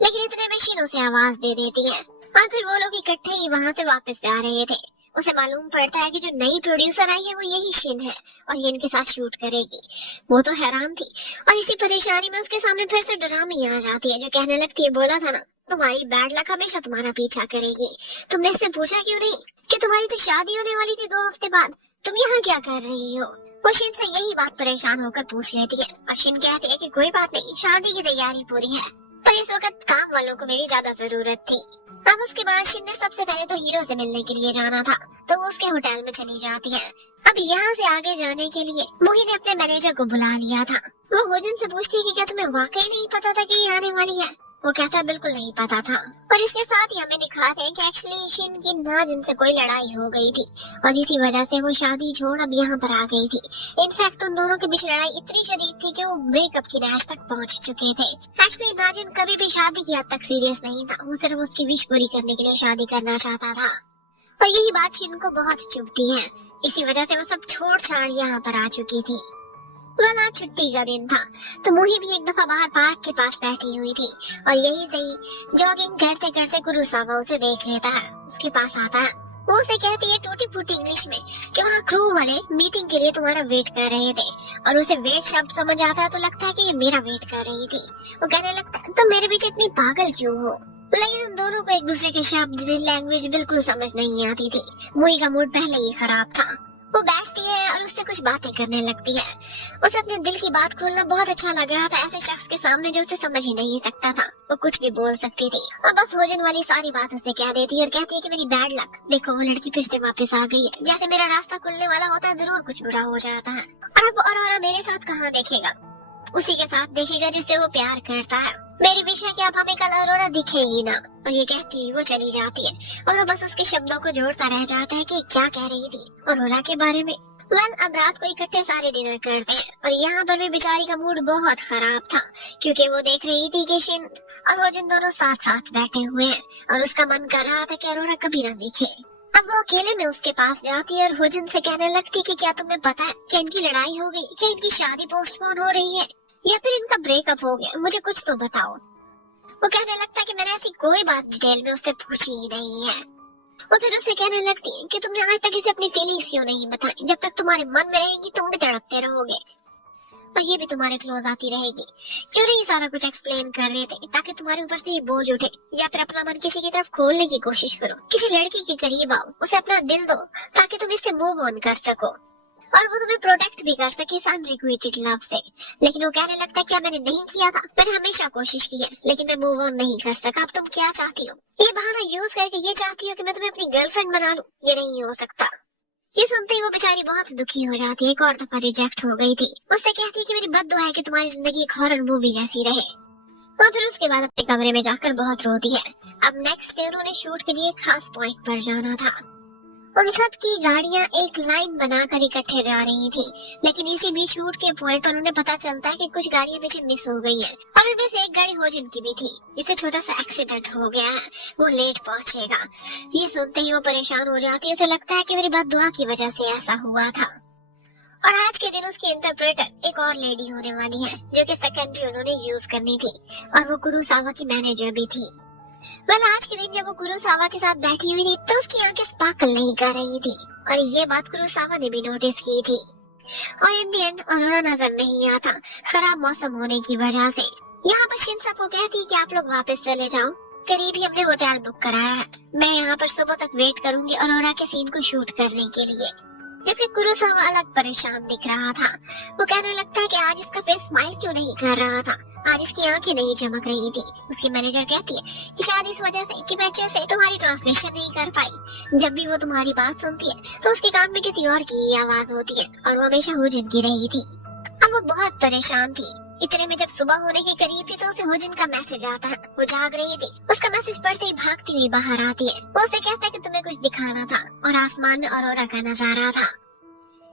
लेकिन इतने में शिन उसे आवाज दे देती है और फिर वो लोग इकट्ठे ही वहाँ से वापस जा रहे थे। उसे मालूम पड़ता है कि जो नई प्रोड्यूसर आई है वो यही शिन है और ये इनके साथ शूट करेगी। वो तो हैरान थी और इसी परेशानी में उसके सामने फिर से डरामी आ जाती है जो कहने लगती है बोला था ना तुम्हारी बैड लक हमेशा तुम्हारा पीछा करेगी। तुमने इससे पूछा क्यों नहीं कि तुम्हारी तो शादी होने वाली थी 2 हफ्ते बाद, तुम यहाँ क्या कर रही हो? वो शिन से यही बात परेशान होकर पूछ लेती है और शिन कहती है कि कोई बात नहीं, शादी की तैयारी पूरी है, पर इस वक्त काम वालों को मेरी ज्यादा जरूरत थी। अब उसके बाद शिन ने सबसे पहले तो हीरो से मिलने के लिए जाना था, तो वो उसके होटल में चली जाती है। अब यहाँ से आगे जाने के लिए मोही ने अपने मैनेजर को बुला लिया था। वो होजिन से पूछती है कि क्या तुम्हें वाकई नहीं पता था कि ये आने वाली है? वो कहता बिल्कुल नहीं पता था। और इसके साथ ही हमें दिखाते हैं कि एक्चुअली शिन की नाजिन से कोई लड़ाई हो गई थी और इसी वजह से वो शादी छोड़ अब यहाँ पर आ गई थी। इनफैक्ट उन दोनों के बीच लड़ाई इतनी शदीद थी कि वो ब्रेकअप की रैश तक पहुँच चुके थे। एक्चुअली नाजिन कभी भी शादी की हद तक सीरियस नहीं था, वो सिर्फ उसकी विश पूरी करने के लिए शादी करना चाहता था और यही बात शिन को बहुत चुभती है। इसी वजह से वो सब छोड़ छाड़ यहाँ पर आ चुकी थी। वह आज छुट्टी का दिन था तो मोही भी एक दफा बाहर पार्क के पास बैठी हुई थी और यही सही जॉगिंग करते करते कुरोसावा उसे देख लेता है। उसके पास आता है, वो उसे कहती है टूटी फूटी इंग्लिश में कि वहाँ क्रू वाले मीटिंग के लिए तुम्हारा वेट कर रहे थे और उसे वेट शब्द समझ आता है तो लगता है कि ये मेरा वेट कर रही थी। वो कहने लगता है तुम मेरे पीछे इतनी पागल क्यों हो? लेकिन उन दोनों को एक दूसरे के शब्द लैंग्वेज बिल्कुल समझ नहीं आती थी। मुई का मूड पहले ही खराब था। वो बैठती है और उससे कुछ बातें करने लगती है। उसे अपने दिल की बात खोलना बहुत अच्छा लग रहा था, ऐसे शख्स के सामने जो उसे समझ ही नहीं सकता था। वो कुछ भी बोल सकती थी और बस होजन वाली सारी बात उसे कह देती और कहती है कि मेरी बैड लक, देखो वो लड़की फिर से वापस आ गई है। जैसे मेरा रास्ता खुलने वाला होता है जरूर कुछ बुरा हो जाता है। और अब और मेरे साथ कहाँ देखेगा, उसी के साथ देखेगा जिससे वो प्यार करता है। मेरी विश है कि आप हमें कल अरोरा दिखे ही ना। और ये कहती हुई वो चली जाती है और वो बस उसके शब्दों को जोड़ता रह जाता है कि क्या कह रही थी अरोरा के बारे में। अब रात को इकट्ठे सारे डिनर करते हैं और यहाँ पर भी बेचारी का मूड बहुत खराब था, क्योंकि वो देख रही थी कि शिन और होजन दोनों साथ साथ बैठे हुए हैं और उसका मन कर रहा था कि अरोरा कभी ना दिखे। अब वो अकेले में उसके पास जाती है और होजन से कहने लगती कि क्या तुम्हें पता है कि इनकी लड़ाई हो गई, क्या इनकी शादी पोस्टपोन हो रही है या फिर इनका ब्रेकअप हो गया, मुझे कुछ तो बताओ। वो कहने लगता कि मैंने ऐसी कोई बात डिटेल में उससे पूछी ही नहीं है। वो फिर उससे कहने लगती है कि तुमने आज तक इसे अपनी फीलिंग्स क्यों नहीं बताई, जब तक तुम्हारे मन में रहेंगी तुम भी तड़पते रहोगे और ये भी तुम्हारे क्लोज आती रहेगी। क्यों नहीं सारा कुछ एक्सप्लेन कर देते ताकि तुम्हारे ऊपर से ये बोझ उठे, या फिर अपना मन किसी की तरफ खोलने की कोशिश करो, किसी लड़की के करीब आओ, उसे अपना दिल दो ताकि तुम इससे मूव ऑन कर सको और वो तुम्हें प्रोटेक्ट भी कर सके इस अनरिक्विटेड लव से। लेकिन वो कहने लगता है क्या मैंने नहीं किया था, मैंने हमेशा कोशिश की है लेकिन मैं मूव ऑन नहीं कर सका। अब तुम क्या चाहती हो, ये बहाना यूज करके ये चाहती हो कि मैं तुम्हें अपनी गर्लफ्रेंड बना लूं, ये नहीं हो सकता। ये सुनते ही वो बेचारी बहुत दुखी हो जाती है। एक और दफा रिजेक्ट हो गई थी। उससे कहती है कि मेरी बद्दुआ है कि तुम्हारी जिंदगी एक हॉरर मूवी जैसी रहे। और फिर उसके बाद अपने कमरे में जाकर बहुत रोती है। अब नेक्स्ट डे उन्होंने शूट के लिए एक खास पॉइंट पर जाना था। उन सब की गाड़ियां एक लाइन बनाकर इकट्ठे जा रही थी, लेकिन इसी बीच शूट के पॉइंट पर उन्हें पता चलता है कि कुछ गाड़ियां पीछे मिस हो गई हैं और उनमें से एक गाड़ी होजन की भी थी। इसे छोटा सा एक्सीडेंट हो गया है, वो लेट पहुंचेगा। ये सुनते ही वो परेशान हो जाती है। उसे लगता है कि मेरी बद्दुआ की वजह से ऐसा हुआ था। और आज के दिन उसकी इंटरप्रेटर एक और लेडी होने वाली है जो कि सेकेंडरी उन्होंने यूज करनी थी और वो कुरुसावा की मैनेजर भी थी। आज के दिन जब वो कुरुसावा के साथ बैठी हुई थी तो उसकी आंखें स्पार्कल नहीं कर रही थी और ये बात कुरुसावा ने भी नोटिस की थी। और इन दी एंड अरोरा नजर नहीं आता खराब मौसम होने की वजह से। यहाँ पर शिन सबको कहती है कि आप लोग वापस चले जाओ, करीब ही हमने होटल बुक कराया है, मैं यहाँ पर सुबह तक वेट करूंगी अरोरा के सीन को शूट करने के लिए। जबकि कुरुसावा अलग परेशान दिख रहा था। वो कहने लगता है कि आज इसका फेस स्माइल क्यों नहीं कर रहा था, आज इसकी आंखें नहीं चमक रही थी। उसकी मैनेजर कहती है कि शायद इस वजह से कि मैं अच्छे से तुम्हारी ट्रांसलेशन नहीं कर पाई। जब भी वो तुम्हारी बात सुनती है तो उसके कान में किसी और की ही आवाज होती है और वो हमेशा होजन की रही थी। अब वो बहुत परेशान थी। इतने में जब सुबह होने के करीब थी तो उसे होजन का मैसेज आता है। वो जाग रही थी, उसका मैसेज पढ़ते ही भागती हुई बाहर आती है। वो उसे कहता है कि तुम्हें कुछ दिखाना था और आसमान में अरोरा का नजारा था।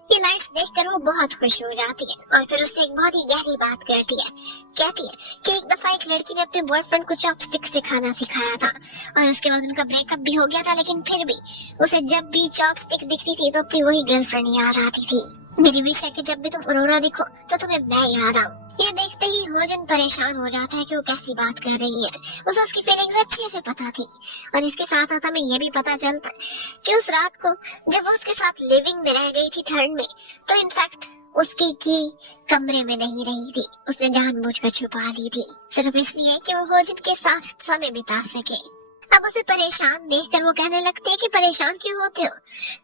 ये लाइट्स देखकर वो बहुत खुश हो जाती है और फिर उससे एक बहुत ही गहरी बात करती है। कहती है कि एक दफा एक लड़की ने अपने बॉयफ्रेंड को चॉपस्टिक से खाना सिखाया था और उसके बाद उनका ब्रेकअप भी हो गया था, लेकिन फिर भी उसे जब भी चॉपस्टिक दिखती थी तो अपनी वही गर्लफ्रेंड याद आती थी। मेरी विश है कि जब भी तुम अरोरा दिखो तो तुम्हें मैं याद आऊं। ये देखते ही होजन परेशान हो जाता है कि वो कैसी बात कर रही है। उसे उसकी फीलिंग्स अच्छे से पता थी और इसके साथ साथ हमें ये भी पता चलता है कि उस रात को जब वो उसके साथ लिविंग में रह गई थी थर्ड में, तो इनफैक्ट उसकी की कमरे में नहीं रही थी, उसने जानबूझकर छुपा दी थी सिर्फ इसलिए कि वो होजन के साथ समय बिता सके। अब उसे परेशान देखकर वो कहने लगती है कि परेशान क्यों होते हो,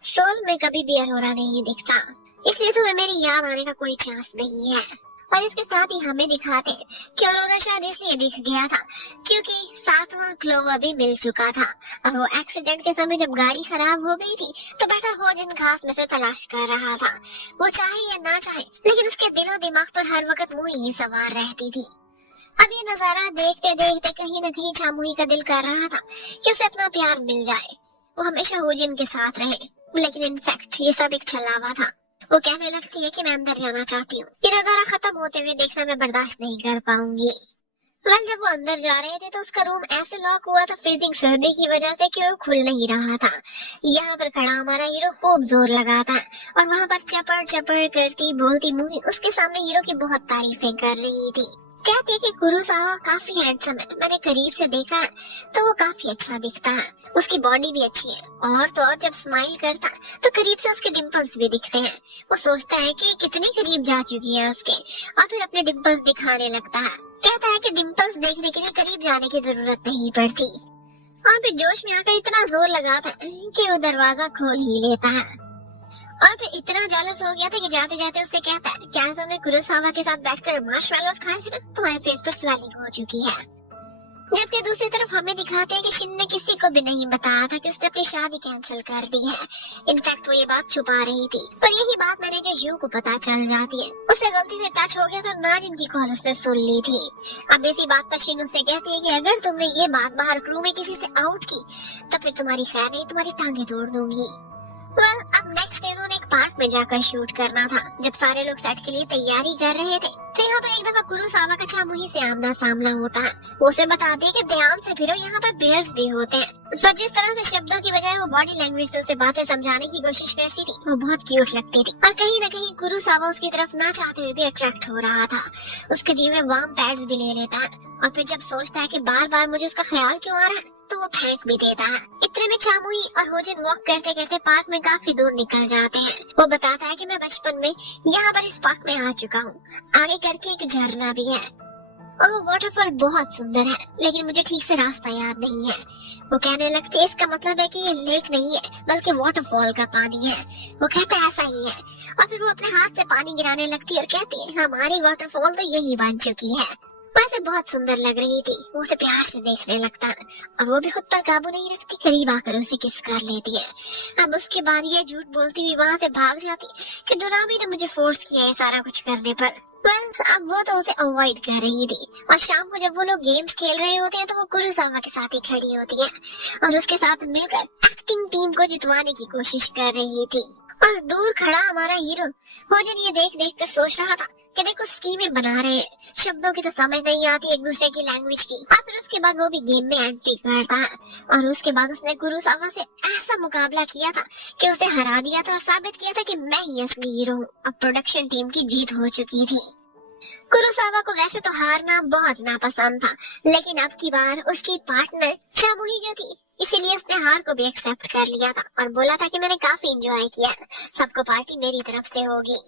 सोल में कभी भी अरोरा नहीं दिखता, इसलिए तुम्हें मेरी याद आने का कोई चांस नहीं है। और इसके साथ ही हमें दिखाते कि अरोरा शायद इसलिए दिख गया था क्योंकि सातवां क्लोवर भी मिल चुका था और वो एक्सीडेंट के समय जब गाड़ी खराब हो गई थी तो बैठा होजन घास में से तलाश कर रहा था। वो चाहे या ना चाहे लेकिन उसके दिलो दिमाग पर हर वक्त मुई ही सवार रहती थी। अब ये नजारा देखते देखते कहीं न कहीं छामुई का दिल कर रहा था कि उसे अपना प्यार मिल जाए, वो हमेशा होजन के साथ रहे। लेकिन इनफैक्ट ये सब एक छलावा था। वो कहने लगती है कि मैं अंदर जाना चाहती हूँ, ये नजारा खत्म होते हुए देखना मैं बर्दाश्त नहीं कर पाऊंगी। जब वो अंदर जा रहे थे तो उसका रूम ऐसे लॉक हुआ था फ्रीजिंग सर्दी की वजह से कि वो खुल नहीं रहा था। यहाँ पर खड़ा हमारा हीरो खूब जोर लगाता है और वहाँ पर चपड़ चपड़ करती बोलती मुही उसके सामने हीरो की बहुत तारीफें कर रही थी। कहती है कि कुरोसावा काफी हैंडसम है, मैंने करीब से देखा है तो वो काफी अच्छा दिखता है, उसकी बॉडी भी अच्छी है और तो और जब स्माइल करता है तो करीब से उसके डिम्पल्स भी दिखते हैं। वो सोचता है कि कितनी करीब जा चुकी है उसके और फिर अपने डिम्पल्स दिखाने लगता है। कहता है कि डिम्पल्स देखने के लिए करीब जाने की जरूरत नहीं पड़ती और फिर जोश में आकर इतना जोर लगाता है कि वो दरवाजा खोल ही लेता है और फिर इतना जेलस हो गया था कि जाते जाते उससे कहता है, क्या तुमने कुरोसावा के साथ बैठकर मार्शमैलोज खाए थे ना, तुम्हारे फेस पर स्वेलिंग हो चुकी है। जबकि दूसरी तरफ हमें दिखाते हैं कि शिन ने किसी को भी नहीं बताया था कि उसने अपनी शादी कैंसिल कर दी है। इनफैक्ट वो ये बात छुपा रही थी, पर यही बात मैनेजर यू को पता चल जाती है। उससे गलती से टच हो गया तो नाजिन की कॉल उससे सुन ली थी। अब इसी बात पर शिन उससे कहती है कि अगर तुमने ये बात बाहर क्रू में किसी से आउट की तो फिर तुम्हारी खैर नहीं, तुम्हारी टांगे तोड़ दूंगी। अब नेक्स्ट डे उन्होंने एक पार्क में जाकर शूट करना था। जब सारे लोग सेट के लिए तैयारी कर रहे थे तो यहाँ पर एक दफा कुरोसावा का चामुही से आमना सामना होता है। वो उसे बताती है कि ध्यान से फिरो, यहाँ पर बेयर्स भी होते हैं। पर जिस तरह से शब्दों की बजाय वो बॉडी लैंग्वेज से उसे बातें समझाने की कोशिश करती थी वो बहुत क्यूट लगती थी और कहीं न कहीं कुरोसावा उसकी तरफ ना चाहते हुए भी अट्रैक्ट हो रहा था। उसके दिए हुए वार्म पैड्स भी ले लेता है और फिर जब सोचता है कि बार बार मुझे उसका ख्याल क्यों आ रहा है तो वो फेंक भी देता है। इतने में चामुही और होजिन वॉक करते करते पार्क में काफी दूर निकल जाते हैं। वो बताता है कि मैं बचपन में यहाँ पर इस पार्क में आ चुका हूँ। आगे करके एक झरना भी है और वो वाटरफॉल बहुत सुंदर है, लेकिन मुझे ठीक से रास्ता याद नहीं है। वो कहने लगती है, इसका मतलब है कि ये लेक नहीं है बल्कि वाटरफॉल का पानी है। वो कहता है ऐसा ही है और फिर वो अपने हाथ से पानी गिराने लगती है और कहती है, हमारी वाटरफॉल तो यही बन चुकी है। वैसे बहुत सुंदर लग रही थी। वो उसे प्यार से देखने लगता है और वो भी खुद पर काबू नहीं रखती, करीब आकर उसे किस कर लेती है। अब उसके बाद ये झूठ बोलती हुई वहाँ से भाग जाती कि डोरामी ने मुझे फोर्स किया है सारा कुछ करने पर। अब वो तो उसे अवॉइड कर रही थी और शाम को जब वो लोग गेम्स खेल रहे होते हैं तो वो कुरोसावा के साथ ही खड़ी होती है और उसके साथ मिलकर एक्टिंग टीम को जितवाने की कोशिश कर रही थी। और दूर खड़ा हमारा हीरो होजिन ये देख देख कर सोच रहा था कि देखो स्कीमें बना रहे हैं, शब्दों की तो समझ नहीं आती एक दूसरे की लैंग्वेज की। और फिर उसके बाद वो भी गेम में एंट्री करता है और उसके बाद उसने कुरोसावा से ऐसा मुकाबला किया था कि उसे हरा दिया था और साबित किया था कि मैं ही असली हीरो हूँ। अब प्रोडक्शन टीम की जीत हो चुकी थी। कुरोसावा को वैसे तो हारना बहुत नापसंद था, लेकिन अब की बार उसकी पार्टनर चामुही जो थी, इसीलिए उसने हार को भी एक्सेप्ट कर लिया था और बोला था कि मैंने काफी एंजॉय किया, सबको पार्टी मेरी तरफ से होगी।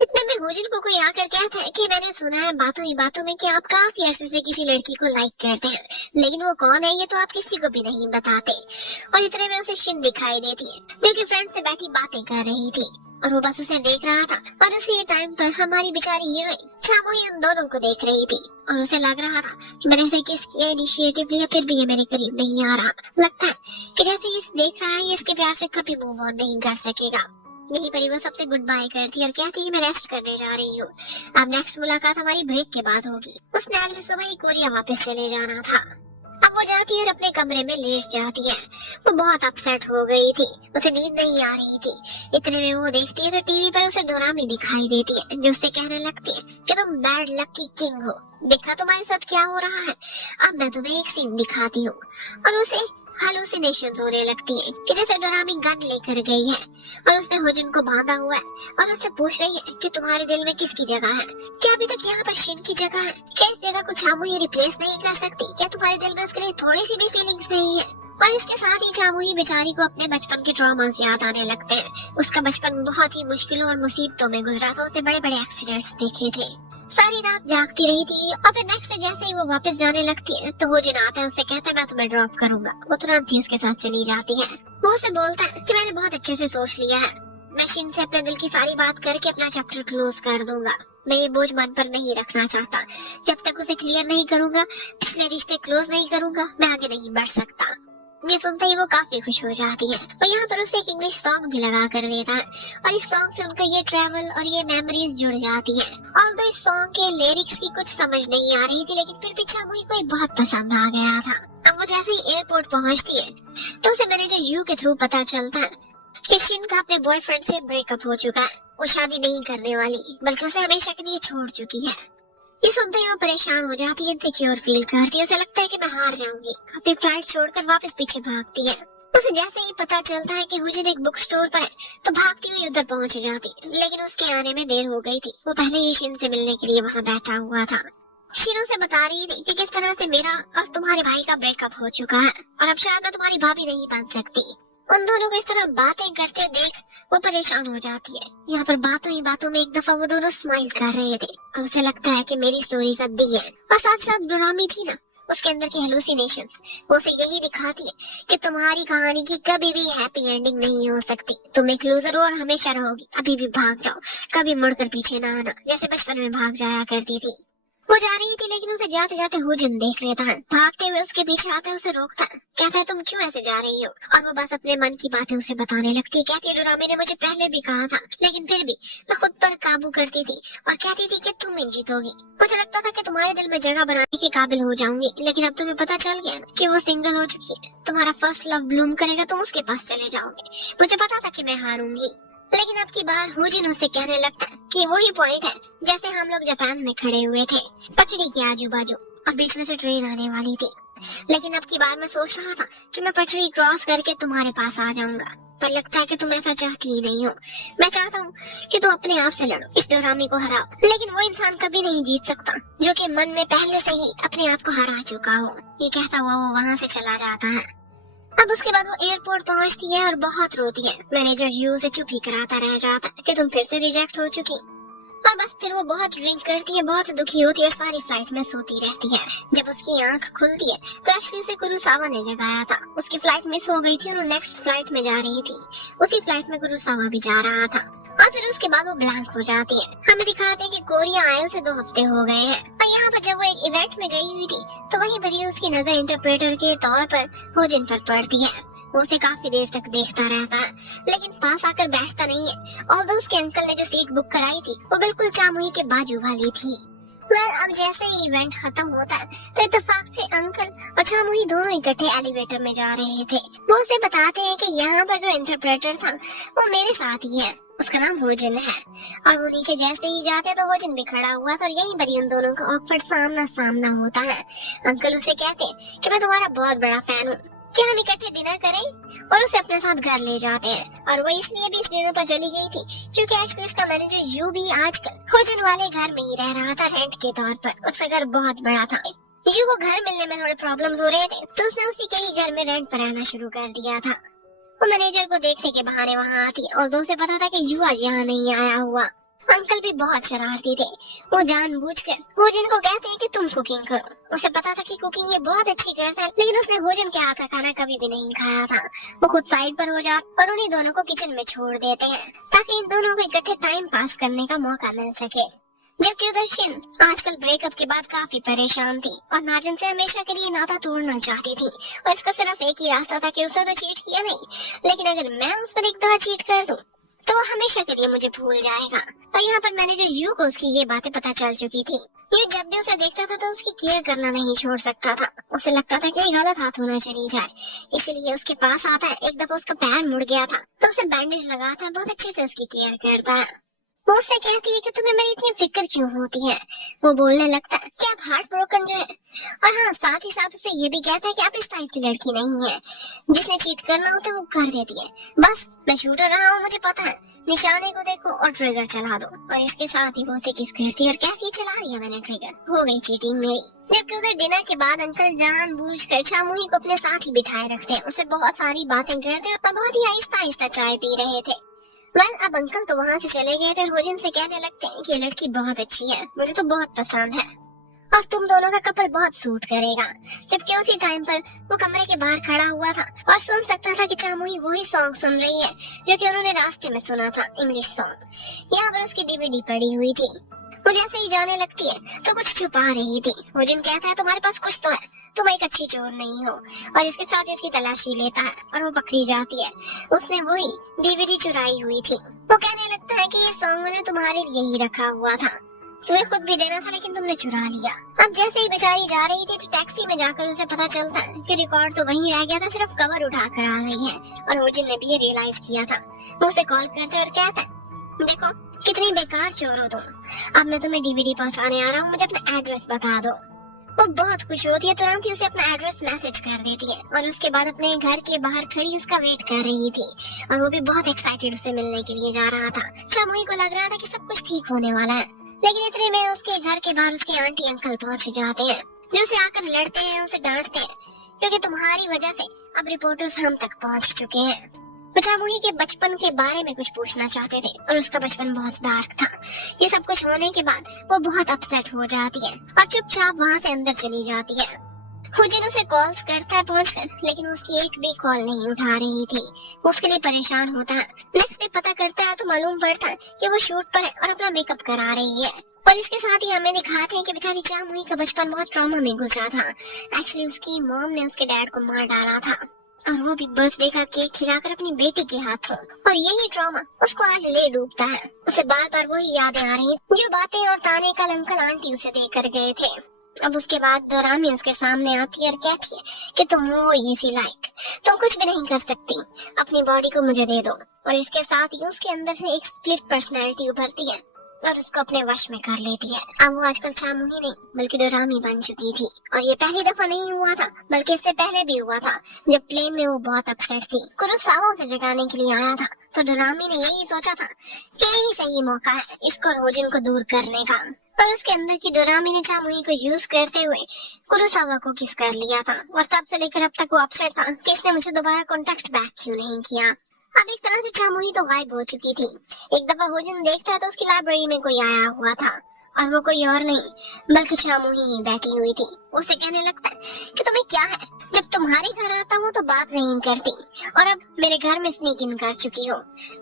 इतने में होजिन को कोई आकर कहता है कि मैंने सुना है बातों ही बातों में कि आप काफी अरसे से किसी लड़की को लाइक करते हैं, लेकिन वो कौन है ये तो आप किसी को भी नहीं बताते। और इतने में उसे शिन दिखाई देती है जो कि फ्रेंड से बैठी बातें कर रही थी और वो बस उसे देख रहा था और उसी टाइम पर हमारी बेचारी हीरोइन चामुही उन दोनों को देख रही थी और उसे लग रहा था कि मैंने इसे किस किया इनिशिएटिव लिया फिर भी ये मेरे करीब नहीं आ रहा। लगता है कि जैसे ये देख रहा है ये इसके प्यार से कभी मूव ऑन नहीं कर सकेगा। यही पर वो सबसे गुड बाय करती और कहती है मैं रेस्ट करने जा रही हूँ, अब नेक्स्ट मुलाकात हमारी ब्रेक के बाद होगी। उसने अगले सुबह ही कोरिया वापस चले जाना था। अब वो जाती है और अपने कमरे में लेट जाती है। वो बहुत अपसेट हो गई थी, उसे नींद नहीं आ रही थी। इतने में वो देखती है तो टीवी पर उसे डोरामी दिखाई देती है जो उससे कहने लगती है कि तुम बैड लक की किंग हो, देखा तुम्हारे साथ क्या हो रहा है, अब मैं तुम्हें एक सीन दिखाती हूँ। और उसे हालुसिनेशंस होने लगती है कि जैसे डोरामी गन लेकर गई है और उसने होजिन को बांधा हुआ है और उससे पूछ रही है कि तुम्हारे दिल में किसकी जगह है, क्या अभी तक यहाँ पर शिन की जगह है, क्या इस जगह को चामुही रिप्लेस नहीं कर सकती, क्या तुम्हारे दिल में उसके लिए थोड़ी सी भी फीलिंग्स नहीं है। और इसके साथ ही चामुही बेचारी को अपने बचपन के ट्रॉमास याद आने लगते हैं। उसका बचपन बहुत ही मुश्किलों और मुसीबतों में गुजरा था, उसने बड़े बड़े एक्सीडेंट्स देखे थे, सारी रात जागती रही थी। और फिर नेक्स्ट डे जैसे ही वो वापस जाने लगती है तो होजिन आता है, उससे कहता है मैं तुम्हें ड्रॉप करूंगा। वो तुरंत ही उसके साथ चली जाती है। वो उसे बोलता है कि मैंने बहुत अच्छे से सोच लिया है, मैं शिन से अपने दिल की सारी बात करके अपना चैप्टर क्लोज कर दूंगा। मैं ये बोझ मन पर नहीं रखना चाहता, जब तक उसे क्लियर नहीं करूंगा, पिछले रिश्ते क्लोज नहीं करूंगा, मैं आगे नहीं बढ़ सकता। ये सुनते ही वो काफी खुश हो जाती है और यहाँ पर उसे एक इंग्लिश सॉन्ग भी लगा कर देता है और इस सॉन्ग से उनका ये ट्रैवल और ये मेमोरीज जुड़ जाती है। ऑल्दो इस सॉन्ग के लिरिक्स की कुछ समझ नहीं आ रही थी, लेकिन फिर भी चामुही को बहुत पसंद आ गया था। अब वो जैसे ही एयरपोर्ट पहुँचती है तो उसे मैनेजर यू के थ्रू पता चलता है कि शिन का अपने बॉयफ्रेंड से ब्रेकअप हो चुका है, वो शादी नहीं करने वाली बल्कि उसे हमेशा के लिए छोड़ चुकी है। ये सुनते ही वो परेशान हो जाती है, इनसिक्योर फील करती है, उसे लगता है कि मैं हार जाऊंगी। अपनी फ्लाइट छोड़कर वापस पीछे भागती है। उसे जैसे ही पता चलता है कि हुजिन एक बुक स्टोर पर है तो भागती हुई उधर पहुंच जाती है, लेकिन उसके आने में देर हो गई थी। वो पहले ही शिन से मिलने के लिए वहाँ बैठा हुआ था। शीनू से बता रही थी कि किस तरह से मेरा और तुम्हारे भाई का ब्रेकअप हो चुका है और अब शायद मैं तुम्हारी भाभी नहीं बन सकती। उन दोनों को इस तरह बातें करते देख वो परेशान हो जाती है। यहाँ पर बातों ही बातों में एक दफा वो दोनों स्माइल कर रहे थे और उसे लगता है कि मेरी स्टोरी का दी है। और साथ साथ डोरामी थी ना, उसके अंदर की हेलुसिनेशंस वो उसे यही दिखाती है कि तुम्हारी कहानी की कभी भी हैप्पी एंडिंग नहीं हो सकती। तुम एक लूजर हो और हमेशा रहोगी। अभी भी भाग जाओ, कभी मुड़कर पीछे ना आना, जैसे बचपन में भाग जाया करती थी। वो जा रही थी लेकिन उसे जाते जाते हुजिन देख लेता है। भागते हुए उसके पीछे आता है, उसे रोकता है, कहता है तुम क्यों ऐसे जा रही हो। और वो बस अपने मन की बातें उसे बताने लगती है। कहती है डोरामी ने मुझे पहले भी कहा था, लेकिन फिर भी मैं खुद पर काबू करती थी और कहती थी कि तुम ही जीतोगी। मुझे लगता था कि तुम्हारे दिल में जगह बनाने के काबिल हो जाऊंगी, लेकिन अब तुम्हें पता चल गया कि वो सिंगल हो चुकी है। तुम्हारा फर्स्ट लव ब्लूम करेगा, तुम उसके पास चले जाओगे। मुझे पता था कि मैं हारूंगी, लेकिन अब की बार हुजिन उससे कहने लगता है कि वही पॉइंट है जैसे हम लोग जापान में खड़े हुए थे, पटरी के आजू बाजू, और बीच में से ट्रेन आने वाली थी। लेकिन अब की बार मैं सोच रहा था कि मैं पटरी क्रॉस करके तुम्हारे पास आ जाऊंगा, पर लगता है कि तुम ऐसा चाहती ही नहीं हो। मैं चाहता हूँ कि तुम अपने आप से लड़ो, इस डोरामी को हराओ। लेकिन वो इंसान कभी नहीं जीत सकता जो कि मन में पहले से ही अपने आप को हरा चुका हो। ये कहता हुआ वो वहाँ से चला जाता है। अब उसके बाद वो एयरपोर्ट पहुंचती है और बहुत रोती है। मैनेजर यू उसे चुप ही कराता रह जाता है कि तुम फिर से रिजेक्ट हो चुकी। और बस फिर वो बहुत ड्रिंक करती है, बहुत दुखी होती है और सारी फ्लाइट में सोती रहती है। जब उसकी आंख खुलती है तो एक्चुअली उसे कुरुसावा ने जगाया था। उसकी फ्लाइट मिस हो गई थी और वो नेक्स्ट फ्लाइट में जा रही थी। उसी फ्लाइट में कुरुसावा भी जा रहा था। और फिर उसके बाद वो ब्लैंक हो जाती है। हमें दिखाते हैं कि कोरिया आए उसे 2 हफ्ते हो गए हैं। और यहाँ पर जब वो एक इवेंट में गई हुई थी तो वहीं पर ही उसकी नजर इंटरप्रेटर के तौर पर हुजिन पर पड़ती है। वो उसे काफी देर तक देखता रहता है, लेकिन पास आकर बैठता नहीं है। ऑल्दो उसके अंकल ने जो सीट बुक कराई थी वो बिल्कुल चामुही के बाजू वाली थी। अब जैसे ही इवेंट खत्म होता है तो इत्तेफाक से अंकल और चामुही दोनों इकट्ठे एलिवेटर में जा रहे थे। वो उसे बताते हैं कि यहाँ पर जो इंटरप्रेटर था वो मेरे साथ ही है, उसका नाम हुजिन है। और वो नीचे जैसे ही जाते तो हुजिन भी खड़ा हुआ था और यहीं पर उन दोनों का ऑकवर्ड सामना सामना होता है। अंकल उसे कहते कि मैं तुम्हारा बहुत बड़ा फैन हूँ, क्या हम इकट्ठे डिनर करें, और उसे अपने साथ घर ले जाते हैं। और वो इसलिए भी इस डिनर पर चली गई थी क्योंकि एक्चुअली उसका मैनेजर यू भी आजकल हुजिन वाले घर में ही रह रहा था रेंट के तौर पर। उसका घर बहुत बड़ा था। यू को घर मिलने में थोड़े प्रॉब्लम्स हो रहे थे तो उसने उसी के ही घर में रेंट पर रहना शुरू कर दिया था। वो मैनेजर को देखने के बहाने वहाँ आती और उसे पता था कि यू आज यहाँ नहीं आया हुआ। अंकल भी बहुत शरारती थे। वो जानबूझकर हुजिन को कहते हैं कि तुम कुकिंग करो। उसे पता था कि कुकिंग ये बहुत अच्छी करता है, लेकिन उसने हुजिन के हाथ का खाना कभी भी नहीं खाया था। वो खुद साइड पर हो जाते और उन्हीं दोनों को किचन में छोड़ देते हैं ताकि इन दोनों को इकट्ठे टाइम पास करने का मौका मिल सके। जबकि उधर शिन आजकल ब्रेकअप के बाद काफी परेशान थी और नाजन से हमेशा के लिए नाता तोड़ना चाहती थी। और इसका सिर्फ एक ही रास्ता था कि उसने तो चीट किया नहीं, लेकिन अगर मैं उस पर एक दफा चीट कर दूं तो वो हमेशा के लिए मुझे भूल जाएगा। और यहाँ पर मैनेजर यू को उसकी ये बातें पता चल चुकी थी। यू जब भी उसे देखता था तो उसकी केयर करना नहीं छोड़ सकता था। उसे लगता था कि गलत हाथ होना चली जाए, इसलिए उसके पास आता है। एक दफा उसका पैर मुड़ गया था तो उसे बैंडेज लगाता है, बहुत अच्छे से उसकी केयर करता है। वो उससे कहती है कि तुम्हें मेरी इतनी फिक्र क्यों होती है। वो बोलने लगता है कि आप हार्ट ब्रोकन जो है, और हाँ साथ ही साथ उसे ये भी कहता है कि आप इस टाइप की लड़की नहीं है जिसने चीट करना होता है वो कर देती है। बस मैं शूटर रहा हूँ, मुझे पता है, निशाने को देखो और ट्रिगर चला दो। और इसके साथ ही वो उसे किस करती है और कैसी चला रही है मैंने ट्रिगर, हो गई चीटिंग मेरी। जबकि उधर डिनर के बाद अंकल जानबूझकर चामुही को अपने साथ ही बिठाए रखते हैं, उसे बहुत सारी बातें करते हैं और बहुत ही आहिस्ता आहिस्ता चाय पी रहे थे। अब अंकल तो वहाँ से चले गए थे और हुजिन से कहने लगते हैं कि ये लड़की बहुत अच्छी है, मुझे तो बहुत पसंद है और तुम दोनों का कपल बहुत सूट करेगा। जबकि उसी टाइम पर वो कमरे के बाहर खड़ा हुआ था और सुन सकता था कि चामुही वही सॉन्ग सुन रही है जो कि उन्होंने रास्ते में सुना था, इंग्लिश सॉन्ग। यहाँ पर उसकी डीवीडी पड़ी हुई थी। वो जैसे ही जाने लगती है तो कुछ छुपा रही थी। हुजिन कहता है तुम्हारे पास कुछ तो है, तुम एक अच्छी चोर नहीं हो, और इसके साथ उसकी तलाशी लेता है और वो पकड़ी जाती है। उसने वही डीवीडी चुराई हुई थी। वो कहने लगता है कि ये सॉन्ग मैंने तुम्हारे लिए ही रखा हुआ था, तुम्हें खुद भी देना था लेकिन तुमने चुरा लिया। अब जैसे ही बेचारी जा रही थी तो टैक्सी में जाकर उसे पता चलता है कि रिकॉर्ड तो वहीं रह गया था, सिर्फ कवर उठा कर आ गई है। और हुजिन ने भी ये रियलाइज किया था। वो उसे कॉल करते और कहता है देखो कितनी बेकार चोर हो तुम, अब मैं तुम्हें डीवीडी पहुंचाने आ रहा हूँ, मुझे अपना एड्रेस बता दो। वो बहुत खुश होती है, तुरंत ही उसे अपना एड्रेस मैसेज कर देती है और उसके बाद अपने घर के बाहर खड़ी उसका वेट कर रही थी। और वो भी बहुत एक्साइटेड उससे मिलने के लिए जा रहा था। चामुही को लग रहा था कि सब कुछ ठीक होने वाला है, लेकिन इतने में उसके घर के बाहर उसके आंटी अंकल पहुंच जाते हैं, जो उसे आकर लड़ते हैं, उसे डांटते हैं, क्योंकि तुम्हारी वजह से अब रिपोर्टर्स हम तक पहुंच चुके हैं। वो चामुही के बचपन के बारे में कुछ पूछना चाहते थे और उसका बचपन बहुत डार्क था। ये सब कुछ होने के बाद वो बहुत अपसेट हो जाती है और चुपचाप वहाँ से अंदर चली जाती है। हुजिन उसे कॉल्स करता है पहुंचकर, लेकिन उसकी एक भी कॉल नहीं उठा रही थी। वो उसके लिए परेशान होता है। नेक्स्ट डे पता करता है तो मालूम पड़ता है कि वो शूट पर है और अपना मेकअप करा रही है। और इसके साथ ही हमें दिखाते हैं कि बेचारी चामुही का बचपन बहुत ट्रॉमा में गुजरा था। एक्चुअली उसकी मॉम ने उसके डैड को मार डाला था और वो भी बर्थडे का केक खिलाकर अपनी बेटी के हाथों। और यही ट्रॉमा उसको आज ले डूबता है। उसे बार बार वही यादें आ रही हैं जो बातें और ताने कल अंकल आंटी उसे देकर गए थे। अब उसके बाद डोरामी उसके सामने आती है और कहती है कि तुम हो इसी लायक, तुम कुछ भी नहीं कर सकती, अपनी बॉडी को मुझे दे दो। और इसके साथ ही उसके अंदर से एक स्प्लिट पर्सनैलिटी उभरती है और उसको अपने वश में कर लेती है। अब वो आजकल चामुही नहीं बल्कि डोरामी बन चुकी थी। और ये पहली दफा नहीं हुआ था, बल्कि इससे पहले भी हुआ था, जब प्लेन में वो बहुत अपसेट थी। कुरोसावा उसे जगाने के लिए आया था, तो डोरामी ने यही सोचा था कि यही सही मौका है इसको और होजिन को दूर करने का। और उसके अंदर की डोरामी ने चामुही को यूज करते हुए कुरोसावा को किस कर लिया था। और तब से लेकर अब तक वो अपसेट था कि इसने मुझे दोबारा कॉन्टेक्ट बैक क्यों नहीं किया। अब एक तरह से चामुही तो गायब हो चुकी थी। एक दफा होजिन देखता है तो उसकी लाइब्रेरी में कोई आया हुआ था और वो कोई और नहीं बल्कि चामुही ही बैठी हुई थी। उसे कहने लगता है कि तुम्हें क्या है, जब तुम्हारे घर आता हूँ तो बात नहीं करती और अब मेरे घर में स्नीक इन कर चुकी हो।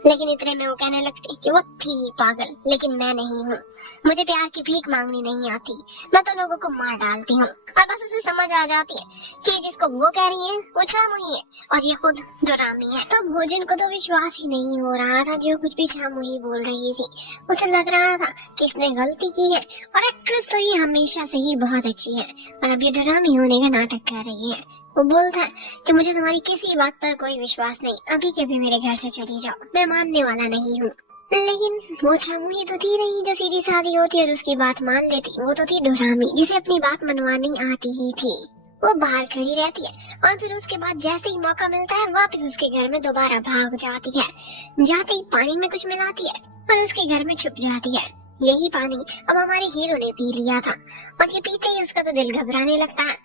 लेकिन इतने में वो कहने लगती कि वो थी ही पागल, लेकिन मैं नहीं हूँ, मुझे प्यार की भीख मांगनी नहीं आती, मैं तो लोगों को मार डालती हूँ। और बस उसे समझ आ जाती है कि जिसको वो कह रही है वो चामुही है और ये खुद डोरामी है। तो भोजन को तो विश्वास ही नहीं हो रहा था जो कुछ भी चामुही बोल रही थी। उसे लग रहा था कि इसने गलती की है और एक्ट्रेस तो ये हमेशा से ही बहुत अच्छी है और अब ये डोरामी होने का नाटक कर रही है। वो बोलता है कि मुझे तुम्हारी किसी बात पर कोई विश्वास नहीं, अभी के भी मेरे घर से चली जाओ, मैं मानने वाला नहीं हूँ। लेकिन वो चामुही तो थी नहीं जो सीधी सादी होती और उसकी बात मान लेती। वो तो थी डोरामी जिसे अपनी बात मनवानी आती ही थी। वो बाहर खड़ी रहती है और फिर उसके बाद जैसे ही मौका मिलता है वापस उसके घर में दोबारा भाग जाती है। जाते ही पानी में कुछ मिलाती है और उसके घर में छुप जाती है। यही पानी अब हमारे हीरो ने पी लिया था और ये पीते ही उसका तो दिल घबराने लगता है।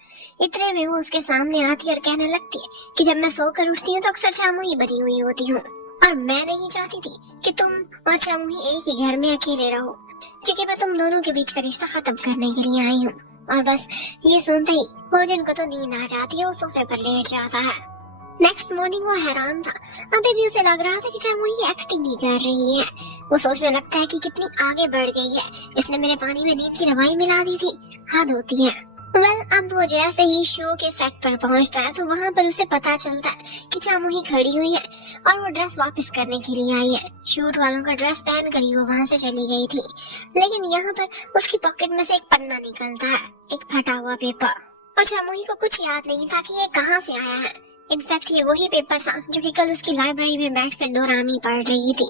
इतने में वो उसके सामने आती है और कहने लगती है कि जब मैं सोकर उठती हूँ तो अक्सर चामुही बनी हुई होती हूँ और मैं नहीं चाहती थी कि तुम और चामुही एक ही घर में अकेले रहो, क्योंकि मैं तुम दोनों के बीच का रिश्ता खत्म करने के लिए आई हूँ। और बस ये सुनते ही भोजन को तो नींद आ जाती है, वो सोफे पर लेट जाता है। नेक्स्ट मॉर्निंग वो हैरान था, अभी भी उसे लग रहा था कि चामुही एक्टिंग ही कर रही है। वो सोचने लगता है कि कितनी आगे बढ़ गई है, इसने मेरे पानी में नींद की दवाई मिला दी थी, हद होती है। अब वो जैसे ही शो के सेट पर पहुंचता है तो वहाँ पर उसे पता चलता है कि चामुही खड़ी हुई है और वो ड्रेस वापस करने के लिए आई है। शूट वालों का ड्रेस पहन कर ही वो वहाँ से चली गई थी। लेकिन यहाँ पर उसकी पॉकेट में से एक पन्ना निकलता है, एक फटा हुआ पेपर, और चामुही को कुछ याद नहीं था कि ये कहाँ से आया है। इनफैक्ट ये वही पेपर था जो कि कल उसकी लाइब्रेरी में बैठकर डोरामी पढ़ रही थी।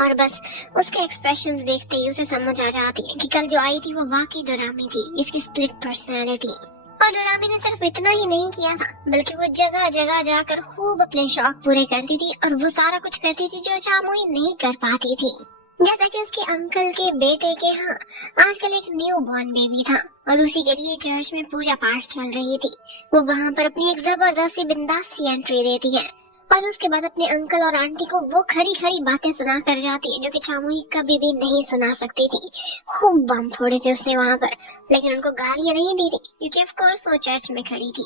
और बस उसके एक्सप्रेशंस देखते ही उसे समझ आ जाती है कि कल जो आई थी वो वाकई डोरामी थी, इसकी स्प्लिट पर्सनालिटी। और डोरामी ने सिर्फ इतना ही नहीं किया था बल्कि वो जगह जगह जाकर खूब अपने शौक पूरे करती थी और वो सारा कुछ करती थी जो चामुही नहीं कर पाती थी। जैसा कि उसके अंकल के बेटे के यहाँ आजकल एक न्यू बॉर्न बेबी था और उसी के लिए चर्च में पूजा पाठ चल रही थी। वो वहाँ पर अपनी एक जबरदस्त सी बिंदास सी एंट्री देती है और उसके बाद अपने अंकल और आंटी को वो खरी खरी बातें सुना कर जाती है जो कि चामुही कभी भी नहीं सुना सकती थी। खूब बम फोड़े थे उसने वहाँ पर, लेकिन उनको गालियाँ नहीं दी थी क्योंकि ऑफ कोर्स वो चर्च में खड़ी थी।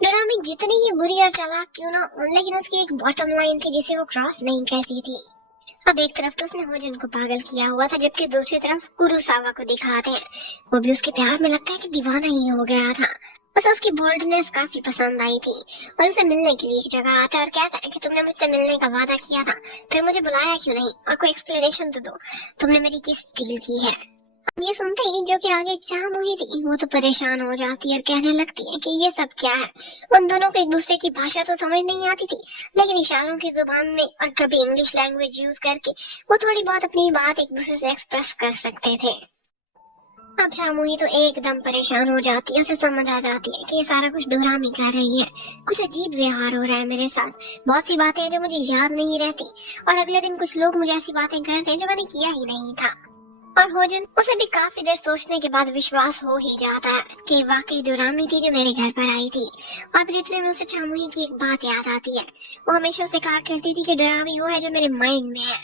डोरामी जितनी ही बुरी और चालाक क्यों ना, लेकिन उसकी एक बॉटम लाइन थी जिसे वो क्रॉस नहीं करती थी। अब एक तरफ तो उसने होजिन को पागल किया हुआ था, जबकि दूसरी तरफ कुरोसावा को दिखाते हैं वो भी उसके प्यार में लगता है कि दीवाना ही हो गया था। उसे उसकी बोल्डनेस काफी पसंद आई थी और उसे मिलने के लिए एक जगह आता है और कहता है कि तुमने मुझसे मिलने का वादा किया था, फिर मुझे बुलाया क्यों नहीं और कोई एक्सप्लेनेशन तो दो, तुमने मेरी किस डील की है। ये सुनते ही जो कि आगे चामुही थी वो तो परेशान हो जाती है और कहने लगती है कि ये सब क्या है। उन दोनों को एक दूसरे की भाषा तो समझ नहीं आती थी, लेकिन इशारों की जुबान में और कभी इंग्लिश लैंग्वेज यूज करके वो थोड़ी बहुत अपनी बात एक दूसरे से एक्सप्रेस कर सकते थे। अब चामुही तो एकदम परेशान हो जाती है, उसे समझ आ जाती है कि ये सारा कुछ डोरामी कर रही है, कुछ अजीब व्यवहार हो रहा है मेरे साथ, बहुत सी बातें हैं जो मुझे याद नहीं रहती और अगले दिन कुछ लोग मुझे ऐसी बातें करते हैं जो मैंने किया ही नहीं था। और होजन उसे भी काफी देर सोचने के बाद विश्वास हो ही जाता है कि वाकई डोरामी थी जो मेरे घर पर आई थी। और फिर इतने में उसे चामुही की एक बात याद आती है। वो हमेशा उसे कहा करती थी कि डोरामी वो है जो मेरे माइंड में है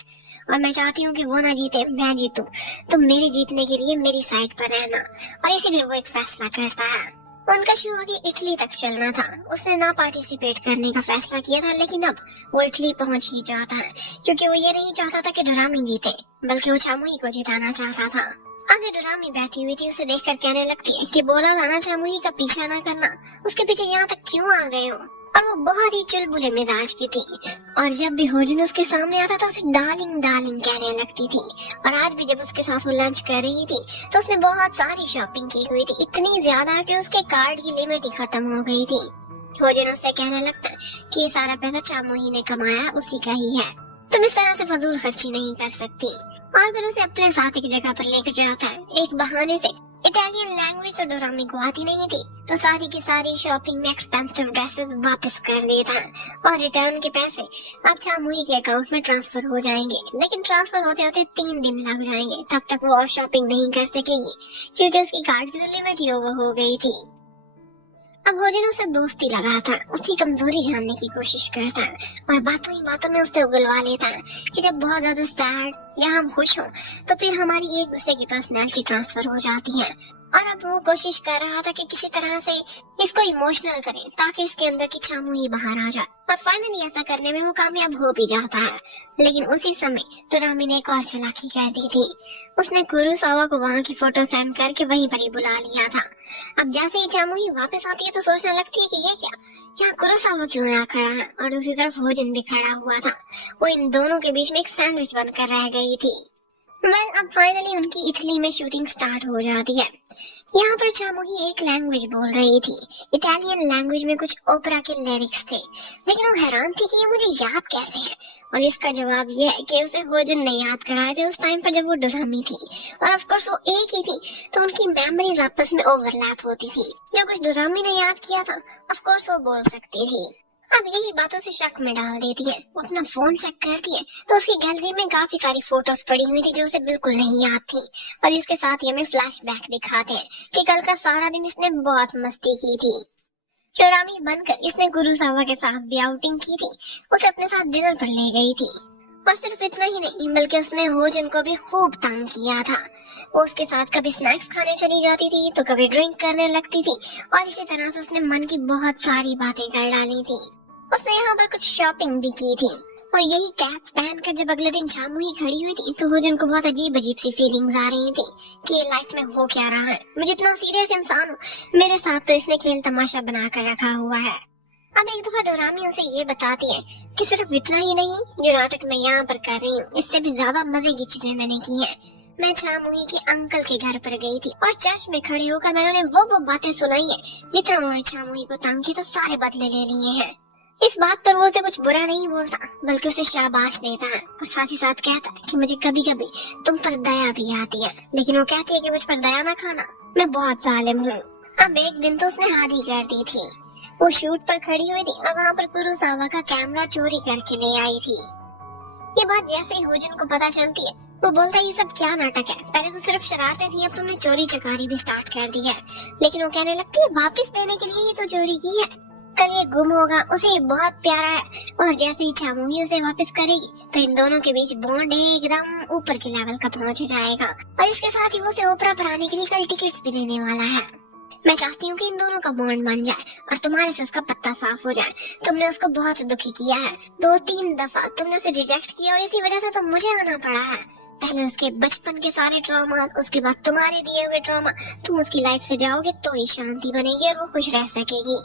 और मैं चाहती हूँ कि वो ना जीते मैं जीतूं। तो मेरे जीतने के लिए मेरी साइड पर रहना। और इसीलिए वो एक फैसला करता है। उनका शो आगे इटली तक चलना था। उसने ना पार्टिसिपेट करने का फैसला किया था, लेकिन अब वो इटली पहुंच ही जाता है क्योंकि वो ये नहीं चाहता था कि डोरामी जीते, बल्कि वो चामुही को जिताना चाहता था। आगे डोरामी बैठी हुई थी, उसे देखकर कहने लगती है कि बोला ना चामुही का पीछा ना करना, उसके पीछे यहाँ तक क्यों आ गए हो। और वो बहुत ही चुलबुले मिजाज की थी और जब भी होजन उसके सामने आता था उसे डार्लिंग डार्लिंग कहने लगती थी। और आज भी जब उसके साथ वो लंच कर रही थी तो उसने बहुत सारी शॉपिंग की हुई थी, इतनी ज्यादा कि उसके कार्ड की लिमिट ही खत्म हो गई थी। होजन उससे कहने लगता है कि ये सारा पैसा चामुही ने कमाया उसी का ही है, तुम इस तरह से फजूल खर्ची नहीं कर सकती। और फिर उसे अपने साथ एक जगह पर लेकर जाता है एक बहाने से। इटालियन लैंग्वेज तो डोरामी को आती नहीं थी, तो सारी की सारी शॉपिंग में एक्सपेंसिव ड्रेसेस वापस कर देता है और रिटर्न के पैसे अब चामुही के अकाउंट में ट्रांसफर हो जाएंगे। लेकिन ट्रांसफर होते होते 3 दिन लग जाएंगे, तब तक वो और शॉपिंग नहीं कर सकेगी क्योंकि उसकी कार्ड की तो लिमिट ही ओवर हो गई थी। अब होजन उसे दोस्ती लगाता, उसकी कमजोरी जानने की कोशिश करता है और बातों ही बातों में उससे उगलवा लेता है कि जब बहुत ज्यादा सैड या हम खुश हो तो फिर हमारी एक दूसरे की पर्सनैलिटी ट्रांसफर हो जाती है। और अब वो कोशिश कर रहा था कि किसी तरह से इसको इमोशनल करे ताकि इसके अंदर की चामुही बाहर आ जाए। और फाइनली ऐसा करने में वो कामयाब हो भी जाता है। लेकिन उसी समय डोरामी ने एक और चालाकी कर दी थी। उसने कुरोसावा को वहाँ की फोटो सेंड करके वहीं पर ही बुला लिया था। अब जैसे ही चामुही वापस आती है तो सोचने लगती है कि ये क्या, यहाँ कुरोसावा क्यों यहाँ खड़ा है। और दूसरी तरफ होजन भी खड़ा हुआ था। वो इन दोनों के बीच में एक सैंडविच बनकर रह गई थी। अब फाइनली उनकी इटली में शूटिंग स्टार्ट हो जाती है। यहाँ पर चामुही एक लैंग्वेज बोल रही थी, इटालियन लैंग्वेज में कुछ ओपेरा के लिरिक्स थे, लेकिन वो हैरान थी कि ये मुझे याद कैसे है। और इसका जवाब ये है कि उसे होजन ने याद कराए थे उस टाइम पर जब वो डोरामी थी। और ऑफ कोर्स वो एक ही थी, तो उनकी मेमोरीज आपस में ओवरलैप होती थी। जो कुछ डोरामी ने याद किया था ऑफ कोर्स वो बोल सकती थी। अब यही बातों से शक में डाल देती है। वो अपना फोन चेक करती है तो उसकी गैलरी में काफी सारी फोटोज पड़ी हुई थी जो उसे बिल्कुल नहीं याद थी। और इसके साथ ही हमें फ्लैशबैक दिखाते हैं कि कल का सारा दिन इसने बहुत मस्ती की थी। डोरामी बनकर इसने कुरोसावा के साथ भी आउटिंग की थी, उसे अपने साथ डिनर पर ले गई थी। और सिर्फ इतना ही नहीं बल्कि उसने होजन को भी खूब तंग किया था। वो उसके साथ कभी स्नैक्स खाने चली जाती थी तो कभी ड्रिंक करने लगती थी और इसी तरह से उसने मन की बहुत सारी बातें कर डाली थी। उसने यहाँ पर कुछ शॉपिंग भी की थी और यही कैप पहनकर जब अगले दिन चामुही खड़ी हुई थी तो होजन को बहुत अजीब अजीब सी फीलिंग्स आ रही थी कि लाइफ में हो क्या रहा है। मैं जितना सीरियस इंसान हूँ मेरे साथ तो इसने खेल तमाशा बना कर रखा हुआ है। अब एक दफा डोरामी उसे ये बताती है कि सिर्फ इतना ही नहीं जो नाटक मैं यहाँ पर कर रही हूँ इससे भी ज्यादा मजे की चीजें मैंने की है। मैं चामुही के अंकल के घर पर गई थी और चर्च में खड़े होकर मैंने उन्हें वो बातें सुनाई है जितना उन्होंने चामुही को तंग किया तो सारे बदले ले लिए हैं। इस बात पर वो उसे कुछ बुरा नहीं बोलता बल्कि उसे शाबाश देता है और साथ ही साथ कहता है कि मुझे कभी कभी तुम पर दया भी आती है, लेकिन वो कहती है कि मुझ पर दया ना खाना, मैं बहुत जालिम हूँ। अब एक दिन तो उसने हादी कर दी थी। वो शूट पर खड़ी हुई थी और वहाँ पर कुरोसावा का कैमरा चोरी करके ले आई थी। ये बात जैसे ही होजन को पता चलती है वो बोलता है ये सब क्या नाटक है, पहले तो सिर्फ शरारतें थी, अब तुमने चोरी चकारी भी स्टार्ट कर दी है। लेकिन वो कहने लगती है वापस देने के लिए ही तो चोरी की है, कल ये गुम होगा, उसे ये बहुत प्यारा है और जैसे ही चामुही उसे वापस करेगी तो इन दोनों के बीच बॉन्ड एकदम ऊपर के लेवल का पहुंच जाएगा। और इसके साथ ही वो उसे ओपरा पर आने के लिए कल टिकट्स भी देने वाला है। मैं चाहती हूँ कि इन दोनों का बॉन्ड बन जाए और तुम्हारे से उसका पत्ता साफ हो जाए। तुमने उसको बहुत दुखी किया है, 2-3 दफा तुमने उसे रिजेक्ट किया और इसी वजह से तो मुझे आना पड़ा है। पहले उसके बचपन के सारे ट्रॉमा, उसके बाद तुम्हारे दिए हुए ट्रॉमा, तुम उसकी लाइफ से जाओगे तो ही शांति बनेगी और वो खुश रह सकेगी।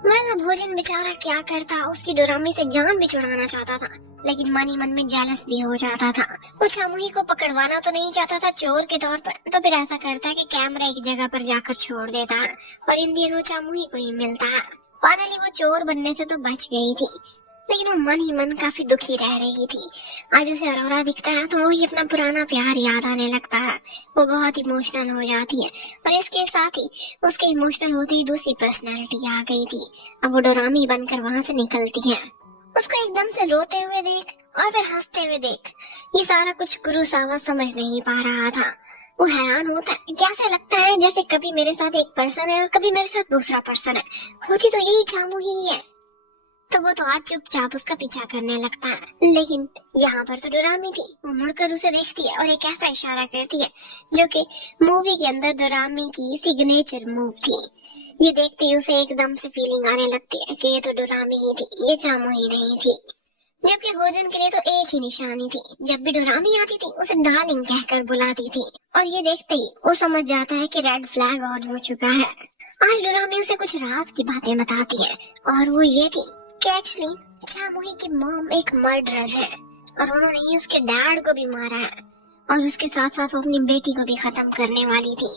मैं भोजन बेचारा क्या करता, उसकी डोरामी से जान भी छुड़ाना चाहता था लेकिन मन ही मन में जेलस भी हो जाता था। वो चामुही को पकड़वाना तो नहीं चाहता था चोर के तौर पर, तो फिर ऐसा करता है कि कैमरा एक जगह पर जाकर छोड़ देता है और इन दिनों चामुही को ही मिलता है। फाइनली वो चोर बनने से तो बच गई थी लेकिन वो मन ही मन काफी दुखी रह रही थी। आज उसे अरोरा दिखता है तो वही अपना पुराना प्यार याद आने लगता है। वो बहुत इमोशनल हो जाती है और इसके साथ ही उसके इमोशनल होते ही दूसरी पर्सनैलिटी आ गई थी। अब वो डोरामी बनकर वहाँ से निकलती है। उसको एकदम से रोते हुए देख और फिर हंसते हुए देख। ये सारा कुछ कुरोसावा समझ नहीं पा रहा था। वो हैरान होता है, कैसे लगता है जैसे कभी मेरे साथ एक पर्सन है और कभी मेरे साथ दूसरा पर्सन है, होती तो यही चामू ही है। तो वो तो आज चुपचाप उसका पीछा करने लगता है। लेकिन यहाँ पर तो डोरामी थी। वो मुड़कर उसे देखती है और एक ऐसा इशारा करती है जो कि मूवी के अंदर डोरामी की सिग्नेचर मूव थी। ये देखते ही उसे एकदम से फीलिंग आने लगती है कि ये तो डोरामी ही थी, ये चामू ही नहीं थी। जबकि होजन के लिए तो एक ही निशानी थी। जब भी डोरामी आती थी उसे डार्लिंग कहकर बुलाती थी। और ये देखते ही वो समझ जाता है कि रेड फ्लैग ऑन हो चुका है। आज डोरामी उसे कुछ राज की बातें बताती है और वो ये थी कि एक्चुअली चामुही की मॉम एक मर्डरर है और उन्होंने ही उसके डैड को भी मारा है और उसके साथ साथ वो अपनी बेटी को भी खत्म करने वाली थी।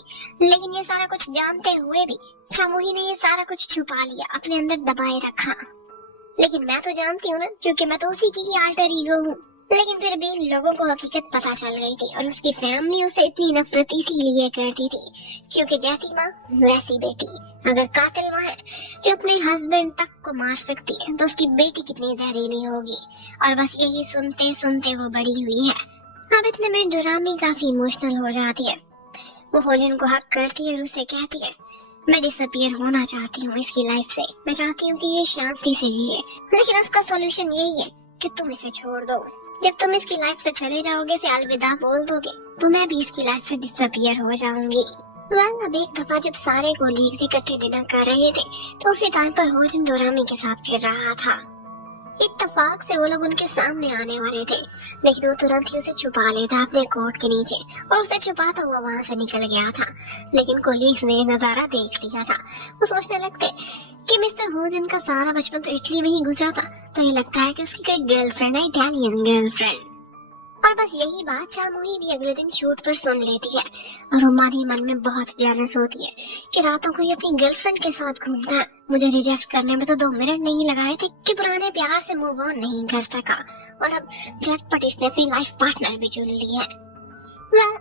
लेकिन ये सारा कुछ जानते हुए भी चामुही ने ये सारा कुछ छुपा लिया, अपने अंदर दबाए रखा। लेकिन मैं तो जानती हूँ ना, क्योंकि मैं तो उसी की ही अल्टर ईगो हूँ। लेकिन फिर भी लोगों को हकीकत पता चल गई थी और उसकी फैमिली उसे इतनी नफरत इसीलिए करती थी क्योंकि जैसी माँ वैसी बेटी। अगर कातिल माँ है जो अपने हस्बैंड तक को मार सकती है तो उसकी बेटी कितनी जहरीली होगी। और बस यही सुनते सुनते वो बड़ी हुई है। अब इतने में डोरामी काफी इमोशनल हो जाती है। वो होजन को हक करती है और उसे कहती है, मैं डिसअपियर होना चाहती हूँ इसकी लाइफ से। मैं चाहती हूँ कि ये शांति से जिए, लेकिन उसका सॉल्यूशन यही है कि तुम इसे छोड़ दो। जब तुम इसकी लाइफ से चले जाओगे, इसे अलविदा बोल दोगे, तो मैं भी इसकी लाइफ से डिसअपियर हो जाऊंगी। अब एक दफा जब सारे कोलीग्स इकट्ठे डिनर कर रहे थे तो उसी टाइम पर होजन डोरामी के साथ फिर रहा था। इत्तेफाक से वो लोग उनके सामने आने वाले थे, लेकिन वो तुरंत ही उसे छुपा लेता अपने कोट के नीचे और उसे छुपाता हुआ वहां से निकल गया था। लेकिन कोलीग्स ने ये नजारा देख लिया था। वो सोचने लगते कि मिस्टर होजन का सारा बचपन तो इटली में ही गुजरा था, तो ये लगता है कि उसकी कोई गर्लफ्रेंड है, इटालियन गर्लफ्रेंड। और बस यही बात चामुही भी अगले दिन शूट पर सुन लेती है और वो मन ही मन में बहुत जेलस होती है कि रातों को ये अपनी गर्लफ्रेंड के साथ घूमता है। मुझे रिजेक्ट करने में तो 2 मिनट नहीं लगाए थे कि पुराने प्यार से मूव ऑन नहीं कर सका और अब झटपट इसने अपनी लाइफ पार्टनर भी चुन ली है।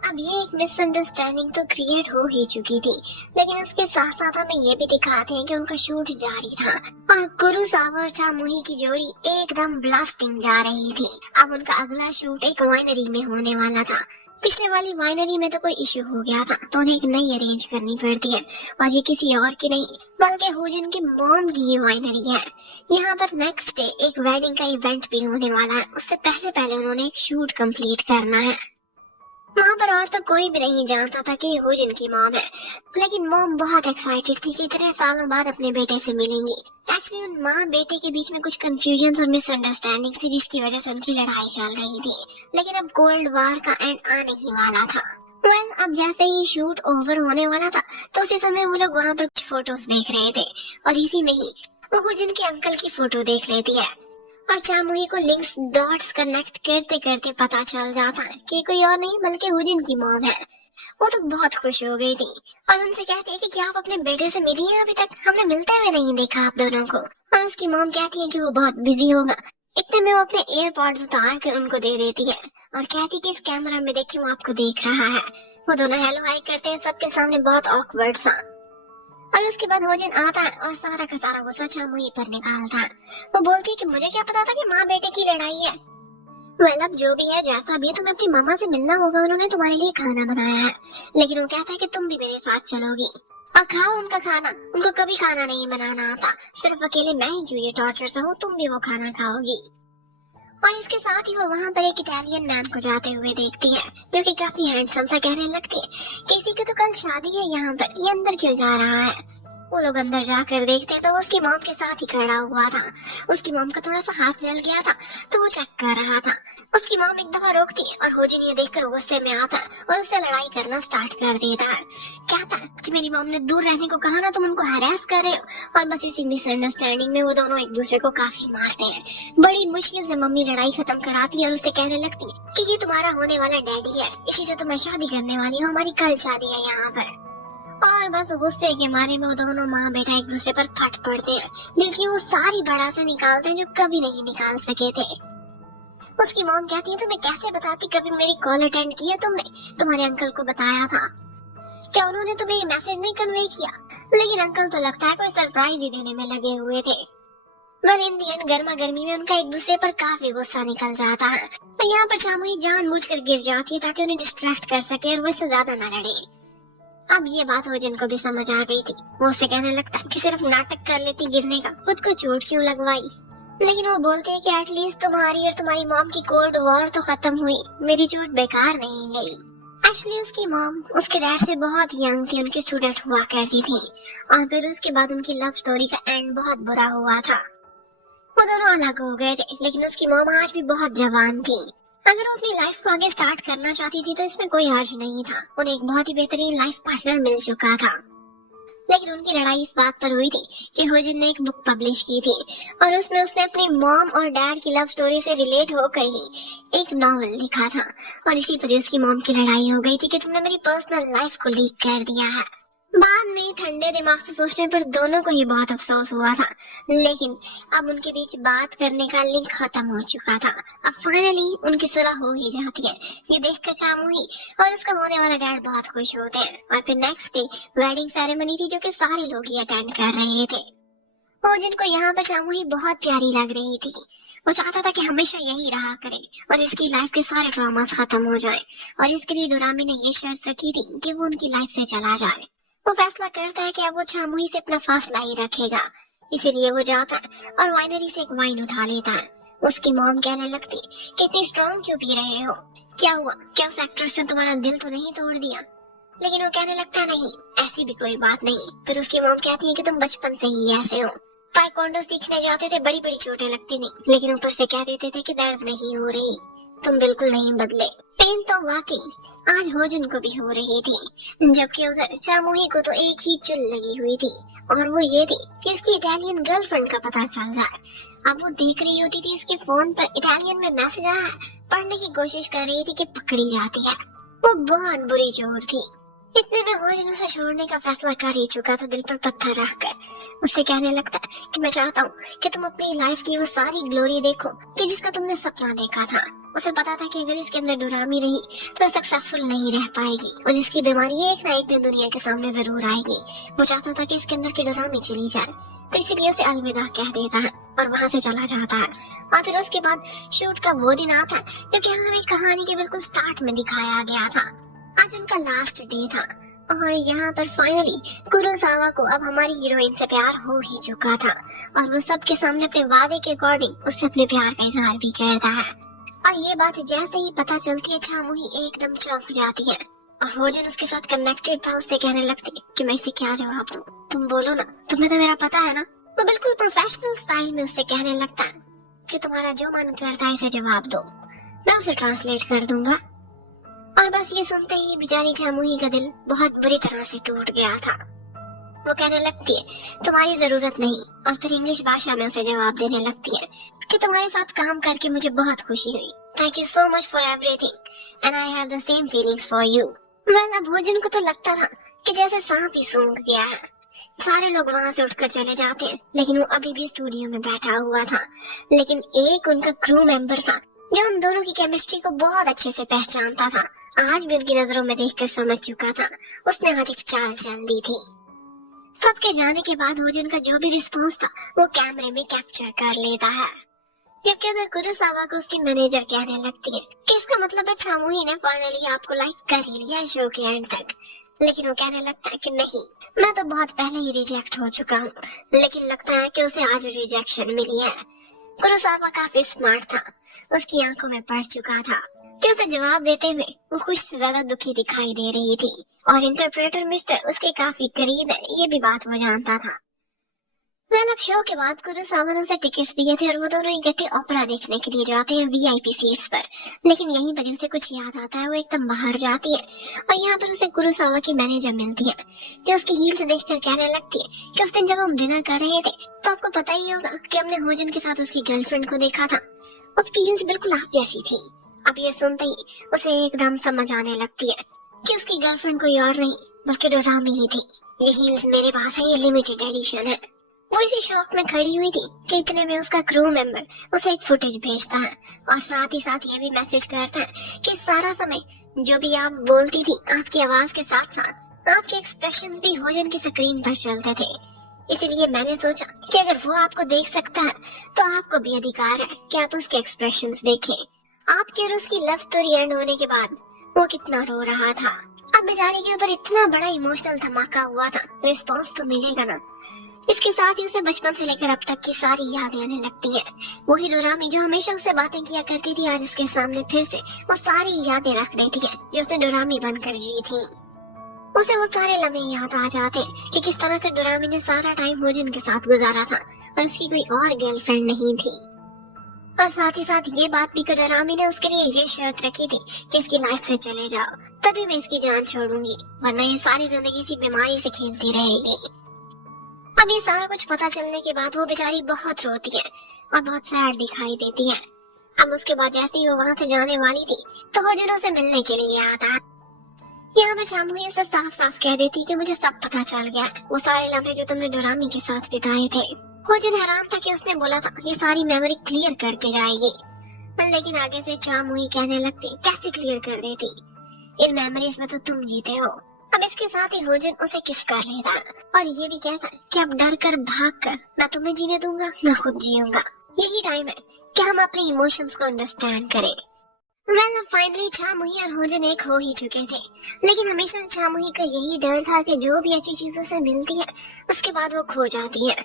अब ये एक मिसअंडरस्टैंडिंग तो क्रिएट हो ही चुकी थी, लेकिन उसके साथ साथ हमें ये भी दिखाते हैं कि उनका शूट जारी था और कुरोसावा और चामुही की जोड़ी एकदम ब्लास्टिंग जा रही थी। अब उनका अगला शूट एक वाइनरी में होने वाला था। पिछले वाली वाइनरी में तो कोई इश्यू हो गया था तो उन्हें एक नई अरेंज करनी पड़ती है और ये किसी और की नहीं बल्कि होजन की मॉम की ये वाइनरी है। यहाँ पर नेक्स्ट डे एक वेडिंग का इवेंट भी होने वाला है। उससे पहले उन्होंने एक शूट कंप्लीट करना है। वहाँ पर और तो कोई भी नहीं जानता था कि ये होजन की मॉम है, लेकिन मॉम बहुत एक्साइटेड थी कि इतने सालों बाद अपने बेटे से मिलेंगी। एक्चुअली उन माँ बेटे के बीच में कुछ कंफ्यूजन और मिसअंडरस्टैंडिंग थी जिसकी वजह से उनकी लड़ाई चल रही थी। लेकिन अब कोल्ड वार का एंड आने ही वाला था। अब जैसे ही शूट ओवर होने वाला था तो उसी समय वो लोग वहाँ पर कुछ फोटोज देख रहे थे और इसी में ही वो होजन के अंकल की फोटो देख लेती है और चामुही को लिंक्स डॉट्स कनेक्ट करते करते पता चल जाता है कि कोई और नहीं बल्कि होजन की मॉम है। वो तो बहुत खुश हो गई थी और उनसे कहती है कि क्या आप अपने बेटे से मिली हैं अभी तक? हमने मिलते हुए नहीं देखा आप दोनों को। और उसकी मॉम कहती है कि वो बहुत बिजी होगा। इतने में वो अपने एयरपॉड्स उतार कर उनको दे देती है और कहती है कि इस कैमरा में देखिए वो आपको देख रहा है। वो दोनों हेलो हाय करते हैं सबके सामने बहुत ऑकवर्ड सा। और उसके बाद होजन आता है और सारा का सारा गुस्सा चामुही पर निकालता है। वो बोलती है कि मुझे क्या पता था कि माँ बेटे की लड़ाई है। अब जो भी है जैसा भी है तुम्हें अपनी मम्मा से मिलना होगा, उन्होंने तुम्हारे लिए खाना बनाया है। लेकिन वो कहता है कि तुम भी मेरे साथ चलोगी और खाओ उनका खाना। उनको कभी खाना नहीं बनाना आता, सिर्फ अकेले मैं ही क्यों ये टॉर्चर सहूं, तुम भी वो खाना खाओगी। और इसके साथ ही वो वहाँ पर एक इटालियन मैन को जाते हुए देखती है जो कि काफी हैंडसम सा कहने लगती है कि इसी की तो कल शादी है यहाँ पर, ये अंदर क्यों जा रहा है। वो लोग अंदर जाकर देखते हैं तो उसकी मॉम के साथ ही खड़ा हुआ था। उसकी मॉम का थोड़ा सा हाथ जल गया था तो वो चेक कर रहा था। उसकी मॉम एक दफा रोकती है और होजन ये देखकर गुस्से में आता है और उससे लड़ाई करना स्टार्ट कर देता है। कहता है कि मेरी मॉम ने दूर रहने को कहा ना, तुम उनको हरास कर रहे हो। और बस इसी मिसअंडरस्टैंडिंग में वो दोनों एक दूसरे को काफी मारते हैं। बड़ी मुश्किल से मम्मी लड़ाई खत्म कराती है और उससे कहने लगती है कि ये तुम्हारा होने वाला डैडी है, इसी से तो मैं शादी करने वाली हूँ, हमारी कल शादी है यहाँ पर। और बस गुस्से के मारे में वो दोनों माँ बेटा एक दूसरे पर फट पड़ते हैं। दिल की वो सारी भड़ासा निकालते हैं जो कभी नहीं निकाल सके थे। उसकी मॉम कहती है तुम्हें कैसे बताती, कभी मेरी कॉल अटेंड किया तुमने? तुम्हारे अंकल को बताया था क्या? उन्होंने तुम्हें ये मैसेज नहीं कन्वे किया? लेकिन अंकल तो लगता है कोई सरप्राइज ही देने में लगे हुए थे। वेल इन दी एंड गर्मा गर्मी में उनका एक दूसरे पर काफी गुस्सा निकल जाता है और यहाँ पर चामुही जानबूझकर गिर जाती है ताकि उन्हें डिस्ट्रैक्ट कर सके और वो इससे ज्यादा न लड़े। अब ये बात होजन को भी समझ आ गई थी। वो उससे कहने लगता कि सिर्फ नाटक कर लेती गिरने का, खुद को चोट क्यों लगवाई। लेकिन वो बोलते हैं कि एटलीस्ट तुम्हारी और तुम्हारी मॉम की कोल्ड वॉर तो खत्म हुई, मेरी चोट बेकार नहीं गई। एक्चुअली उसकी मॉम उसके डैड से बहुत यंग थी, उनकी स्टूडेंट हुआ करती थी और फिर उसके बाद उनकी लव स्टोरी का एंड बहुत बुरा हुआ था। वो दोनों अलग हो गए थे, लेकिन उसकी मॉम आज भी बहुत जवान थी। अगर वो अपनी लाइफ को आगे स्टार्ट करना चाहती थी तो इसमें कोई हर्ज नहीं था। उन्हें एक बहुत ही बेहतरीन लाइफ पार्टनर मिल चुका था। लेकिन उनकी लड़ाई इस बात पर हुई थी कि होजिन ने एक बुक पब्लिश की थी और उसमें उसने अपनी मॉम और डैड की लव स्टोरी से रिलेट होकर ही एक नॉवल लिखा था और इसी पर उसकी मॉम की लड़ाई हो गई थी कि तुमने मेरी पर्सनल लाइफ को लीक कर दिया है। बाद में ठंडे दिमाग से सोचने पर दोनों को ही बहुत अफसोस हुआ था, लेकिन अब उनके बीच बात करने का लिंक खत्म हो चुका था। अब फाइनली उनकी सुलह हो ही जाती है। ये देखकर चामुही और उसका होने वाला डैड बहुत खुश होते हैं और फिर नेक्स्ट डे वेडिंग सेरेमनी थी जो कि सारे लोग ही अटेंड कर रहे थे। वो जिनको यहाँ पर चामुही बहुत प्यारी लग रही थी। वो चाहता था कि हमेशा यही रहा करे और इसकी लाइफ के सारे ड्रामास खत्म हो जाए और इसके लिए डोरामी ने ये शर्त रखी थी कि वो उनकी लाइफ से चला जाए। वो फैसला करता है कि अब वो चामुही से अपना फासला ही रखेगा, इसीलिए वो जाता है और वाइनरी से एक वाइन उठा लेता है। उसकी मॉम कहने लगती कि इतनी स्ट्रॉन्ग क्यों पी रहे हो, क्या हुआ, क्या उस एक्ट्रेस ने तुम्हारा दिल तो नहीं तोड़ दिया। लेकिन वो कहने लगता नहीं, ऐसी भी कोई बात नहीं। फिर उसकी मॉम कहती है कि तुम बचपन से ही ऐसे हो, ताइक्वांडो सीखने जाते थे, बड़ी बड़ी चोटें लगती नहीं, लेकिन ऊपर से कह देते थे कि दर्द नहीं हो रही, तुम बिल्कुल नहीं बदले। पेन तो वाकई आज होजन को भी हो रही थी, जबकि उधर चामुही को तो एक ही चुल लगी हुई थी और वो ये थी कि उसकी इटालियन गर्लफ्रेंड का पता चल जाए। अब वो देख रही होती थी इसके फोन पर इटालियन में मैसेज आया है, पढ़ने की कोशिश कर रही थी कि पकड़ी जाती है। वो बहुत बुरी चोर थी। इतने में होजन उसे छोड़ने का फैसला कर ही चुका था, दिल पर पत्थर रखकर। उससे कहने लगता कि मैं चाहता हूँ कि तुम अपनी लाइफ की वो सारी ग्लोरी देखो कि जिसका तुमने सपना देखा था। उसे पता था कि अगर इसके अंदर डोरामी रही तो सक्सेसफुल नहीं रह पाएगी और इसकी बीमारी एक ना एक दिन दुनिया के सामने जरूर आएगी। वो चाहता था कि इसके अंदर की डोरामी चली जाए, तो इसीलिए उसे अलविदा कह देता है और वहाँ से चला जाता है। और फिर उसके बाद शूट का वो दिन आता है जो कि हमें कहानी के बिल्कुल स्टार्ट में दिखाया गया था। आज उनका लास्ट डे था और यहाँ पर फाइनली कुरोसावा को अब हमारी हीरोइन से प्यार हो ही चुका था और वो सबके सामने अपने वादे के अकॉर्डिंग उससे अपने प्यार का इजहार भी करता है। और ये बात जैसे ही पता चलती है चामुही एकदम चौंक जाती है और होजन उसके साथ कनेक्टेड था, उससे कहने लगती कि मैं इसे क्या जवाब दूं, तुम बोलो ना, तुम्हें तो मेरा पता है ना। वो बिल्कुल प्रोफेशनल स्टाइल में उससे कहने लगता है कि तुम्हारा जो मन करता है इसे जवाब दो, मैं उसे ट्रांसलेट कर दूंगा। और बस ये सुनते ही बेचारी चामुही का दिल बहुत बुरी तरह से टूट गया था। वो कहने लगती है तुम्हारी जरूरत नहीं और फिर इंग्लिश भाषा में उसे जवाब देने लगती है कि तुम्हारे साथ काम करके मुझे बहुत खुशी हुई, thank you so much for everything and I have the same feelings for you. Well अब भोजन को तो लगता था कि जैसे सांप ही सूंघ गया है। सारे लोग वहाँ से उठकर चले जाते हैं, लेकिन वो अभी भी स्टूडियो में बैठा हुआ था। लेकिन एक उनका क्रू मेंबर था जो उन दोनों की केमिस्ट्री को बहुत अच्छे से पहचानता था, आज भी उनकी नजरों में देखकर समझ चुका था, उसने अधिक चाल चल दी थी। सबके जाने के बाद होजन का जो भी रिस्पॉन्स था वो कैमरे में कैप्चर कर लेता है, जबकि उधर कुरोसावा को उसकी मैनेजर कहने लगती है कि इसका मतलब है चामुही ने फाइनली आपको लाइक कर ही लिया शो के एंड तक। लेकिन वो कहने लगता है कि नहीं, मैं तो बहुत पहले ही रिजेक्ट हो चुका हूँ। लेकिन लगता है कि उसे आज रिजेक्शन मिली है। कुरोसावा काफी स्मार्ट था, उसकी आंखों में पड़ चुका था कि उसे जवाब देते हुए वो खुश से ज्यादा दुखी दिखाई दे रही थी और इंटरप्रेटर मिस्टर उसके काफी करीब है, ये भी बात वो जानता था। वेल अब शो के बाद कुरोसावा ने उसे टिकट्स दिए थे और वो दोनों इकट्ठे ओपेरा देखने के लिए जाते हैं वीआईपी सीट्स पर। लेकिन यहीं पर उसे कुछ याद आता है, वो एकदम बाहर जाती है और यहाँ पर उसे कुरोसावा की मैनेजर मिलती है जो उसकी हील्स देखकर कहने लगती है कि उस दिन जब हम डिनर कर रहे थे तो आपको पता ही होगा कि हमने होजन के साथ उसकी गर्लफ्रेंड को देखा था, उसकी हील्स बिल्कुल आप जैसी थी। अब ये सुनते ही उसे एकदम समझ आने लगती है कि उसकी गर्लफ्रेंड कोई और नहीं बल्कि डोरामी ही थी। ये हील्स मेरे पास है, ये लिमिटेड एडिशन है। वो इसी शौक में खड़ी हुई थी कि इतने में उसका क्रू मेंबर उसे एक फुटेज भेजता है और साथ ही साथ ये भी मैसेज करता है कि सारा समय जो भी आप बोलती थी आपकी आवाज के साथ साथ आपके एक्सप्रेशंस भी होजन की स्क्रीन पर चलते थे। इसीलिए मैंने सोचा कि अगर वो आपको देख सकता है तो आपको भी अधिकार है कि आप उसके एक्सप्रेशंस देखें। आपकी और उसकी लव स्टोरी एंड होने के बाद वो कितना रो रहा था। अब बेचारे के ऊपर इतना बड़ा इमोशनल धमाका हुआ था, रिस्पॉन्स तो मिलेगा ना। इसके साथ ही उसे बचपन से लेकर अब तक की सारी यादें आने लगती हैं। वही डोरामी जो हमेशा उससे बातें किया करती थी, आज उसके सामने फिर से वो सारी यादें रख देती है जो उसने डोरामी बनकर जी थी। उसे वो सारे लम्हे याद आ जाते कि किस तरह से डोरामी ने सारा टाइम होजिन के साथ गुजारा था और उसकी कोई और गर्लफ्रेंड नहीं थी। और साथ ही साथ ये बात भी डोरामी ने उसके लिए ये शर्त रखी थी कि इसकी लाइफ से चले जाओ, तभी मैं इसकी जान छोड़ूंगी, वरना ये सारी जिंदगी इसी बीमारी से खेलती रहेगी। अब ये सारा कुछ पता चलने के बाद वो बेचारी बहुत रोती है और बहुत सैड दिखाई देती है। अब उसके बाद जैसे ही वो वहाँ से जाने वाली थी तो होजिन उसे मिलने के लिए आता। यहाँ पर शामुही उसे साफ साफ कह देती कि मुझे सब पता चल गया है, वो सारे लम्हे जो तुमने डोरामी के साथ बिताए थे। होजिन हैरान था कि उसने बोला था ये सारी मेमोरी क्लियर करके जाएगी, लेकिन आगे से शामुही कहने लगती कैसे क्लियर कर देती, इन मेमोरीज में तो तुम जीते हो। अब इसके साथ ही होजिन उसे किस कर लेता और ये भी कहता कि अब डर कर भाग कर ना तुम्हें जीने दूंगा ना खुद जीऊंगा। यही टाइम है कि हम अपने इमोशंस को अंडरस्टैंड करें। वेल अब फाइनली शामुही और होजिन एक हो ही चुके थे, लेकिन हमेशा शामुही का यही डर था कि जो भी अच्छी चीजों से मिलती है उसके बाद वो खो जाती है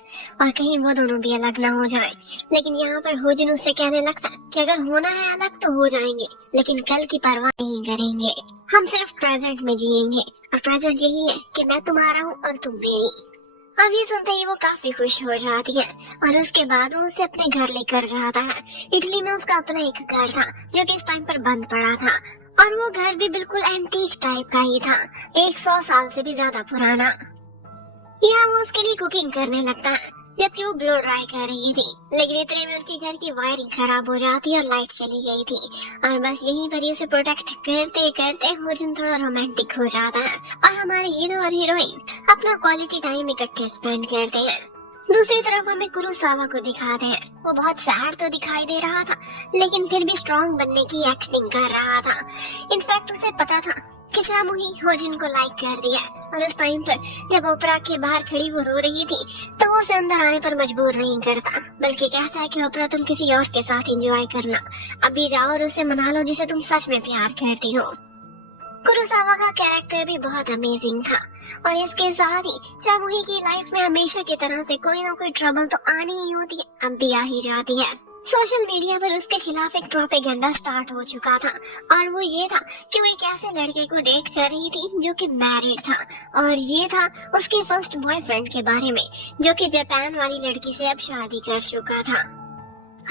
और कहीं वो दोनों भी अलग ना हो जाए। लेकिन यहाँ पर होजिन उससे कहने लगता कि अगर होना है अलग तो हो जाएंगे, लेकिन कल की परवाह नहीं करेंगे, हम सिर्फ प्रेजेंट में जिएंगे और प्रेजेंट यही है कि मैं तुम्हारा हूँ और तुम मेरी। अब ये सुनते ही वो काफी खुश हो जाती है और उसके बाद वो उसे अपने घर लेकर जाता है। इटली में उसका अपना एक घर था जो कि इस टाइम पर बंद पड़ा था और वो घर भी बिल्कुल एंटीक टाइप का ही था, 100 साल से भी ज्यादा पुराना। यहाँ वो उसके लिए कुकिंग करने लगता है जबकि वो ब्लो ड्राई कर रही थी, लेकिन इतने में उनके घर की वायरिंग खराब हो जाती और लाइट चली गई थी और बस यहीं पर ही उसे प्रोटेक्ट करते करते होजिन थोड़ा रोमांटिक हो जाता है और हमारे हीरो और हीरोइन अपना क्वालिटी टाइम इकट्ठे स्पेंड करते हैं। दूसरी तरफ हमें कुरोसावा को दिखाते हैं, वो बहुत सैड तो दिखाई दे रहा था लेकिन फिर भी स्ट्रॉन्ग बनने की एक्टिंग कर रहा था। इनफैक्ट उसे पता था कि शामुही होजिन को लाइक कर दिया और उस टाइम पर जब ओपरा के बाहर खड़ी वो रो रही थी तो वो उसे अंदर आने पर मजबूर नहीं करता, बल्कि कहता है कि ओपरा तुम किसी और के साथ एंजॉय करना, अभी जाओ और उसे मना लो जिसे तुम सच में प्यार करती हो। कुरोसावा का कैरेक्टर भी बहुत अमेजिंग था और इसके साथ ही शामुही की लाइफ में हमेशा की तरह से कोई ना कोई ट्रबल तो आनी ही होती है, अब भी आ ही जाती है। सोशल मीडिया पर उसके खिलाफ एक प्रोपेगेंडा स्टार्ट हो चुका था और वो ये था कि वो एक ऐसे लड़के को डेट कर रही थी जो कि मैरिड था और ये था उसके फर्स्ट बॉयफ्रेंड के बारे में जो कि जापान वाली लड़की से अब शादी कर चुका था।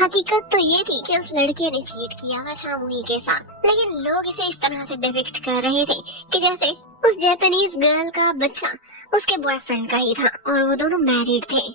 हकीकत तो ये थी कि उस लड़के ने चीट किया था शामुही के साथ, लेकिन लोग इसे इस तरह से डिपिक्ट कर रहे थे कि जैसे उस जापानीज गर्ल का बच्चा उसके बॉयफ्रेंड का ही था और वो दोनों मैरिड थे।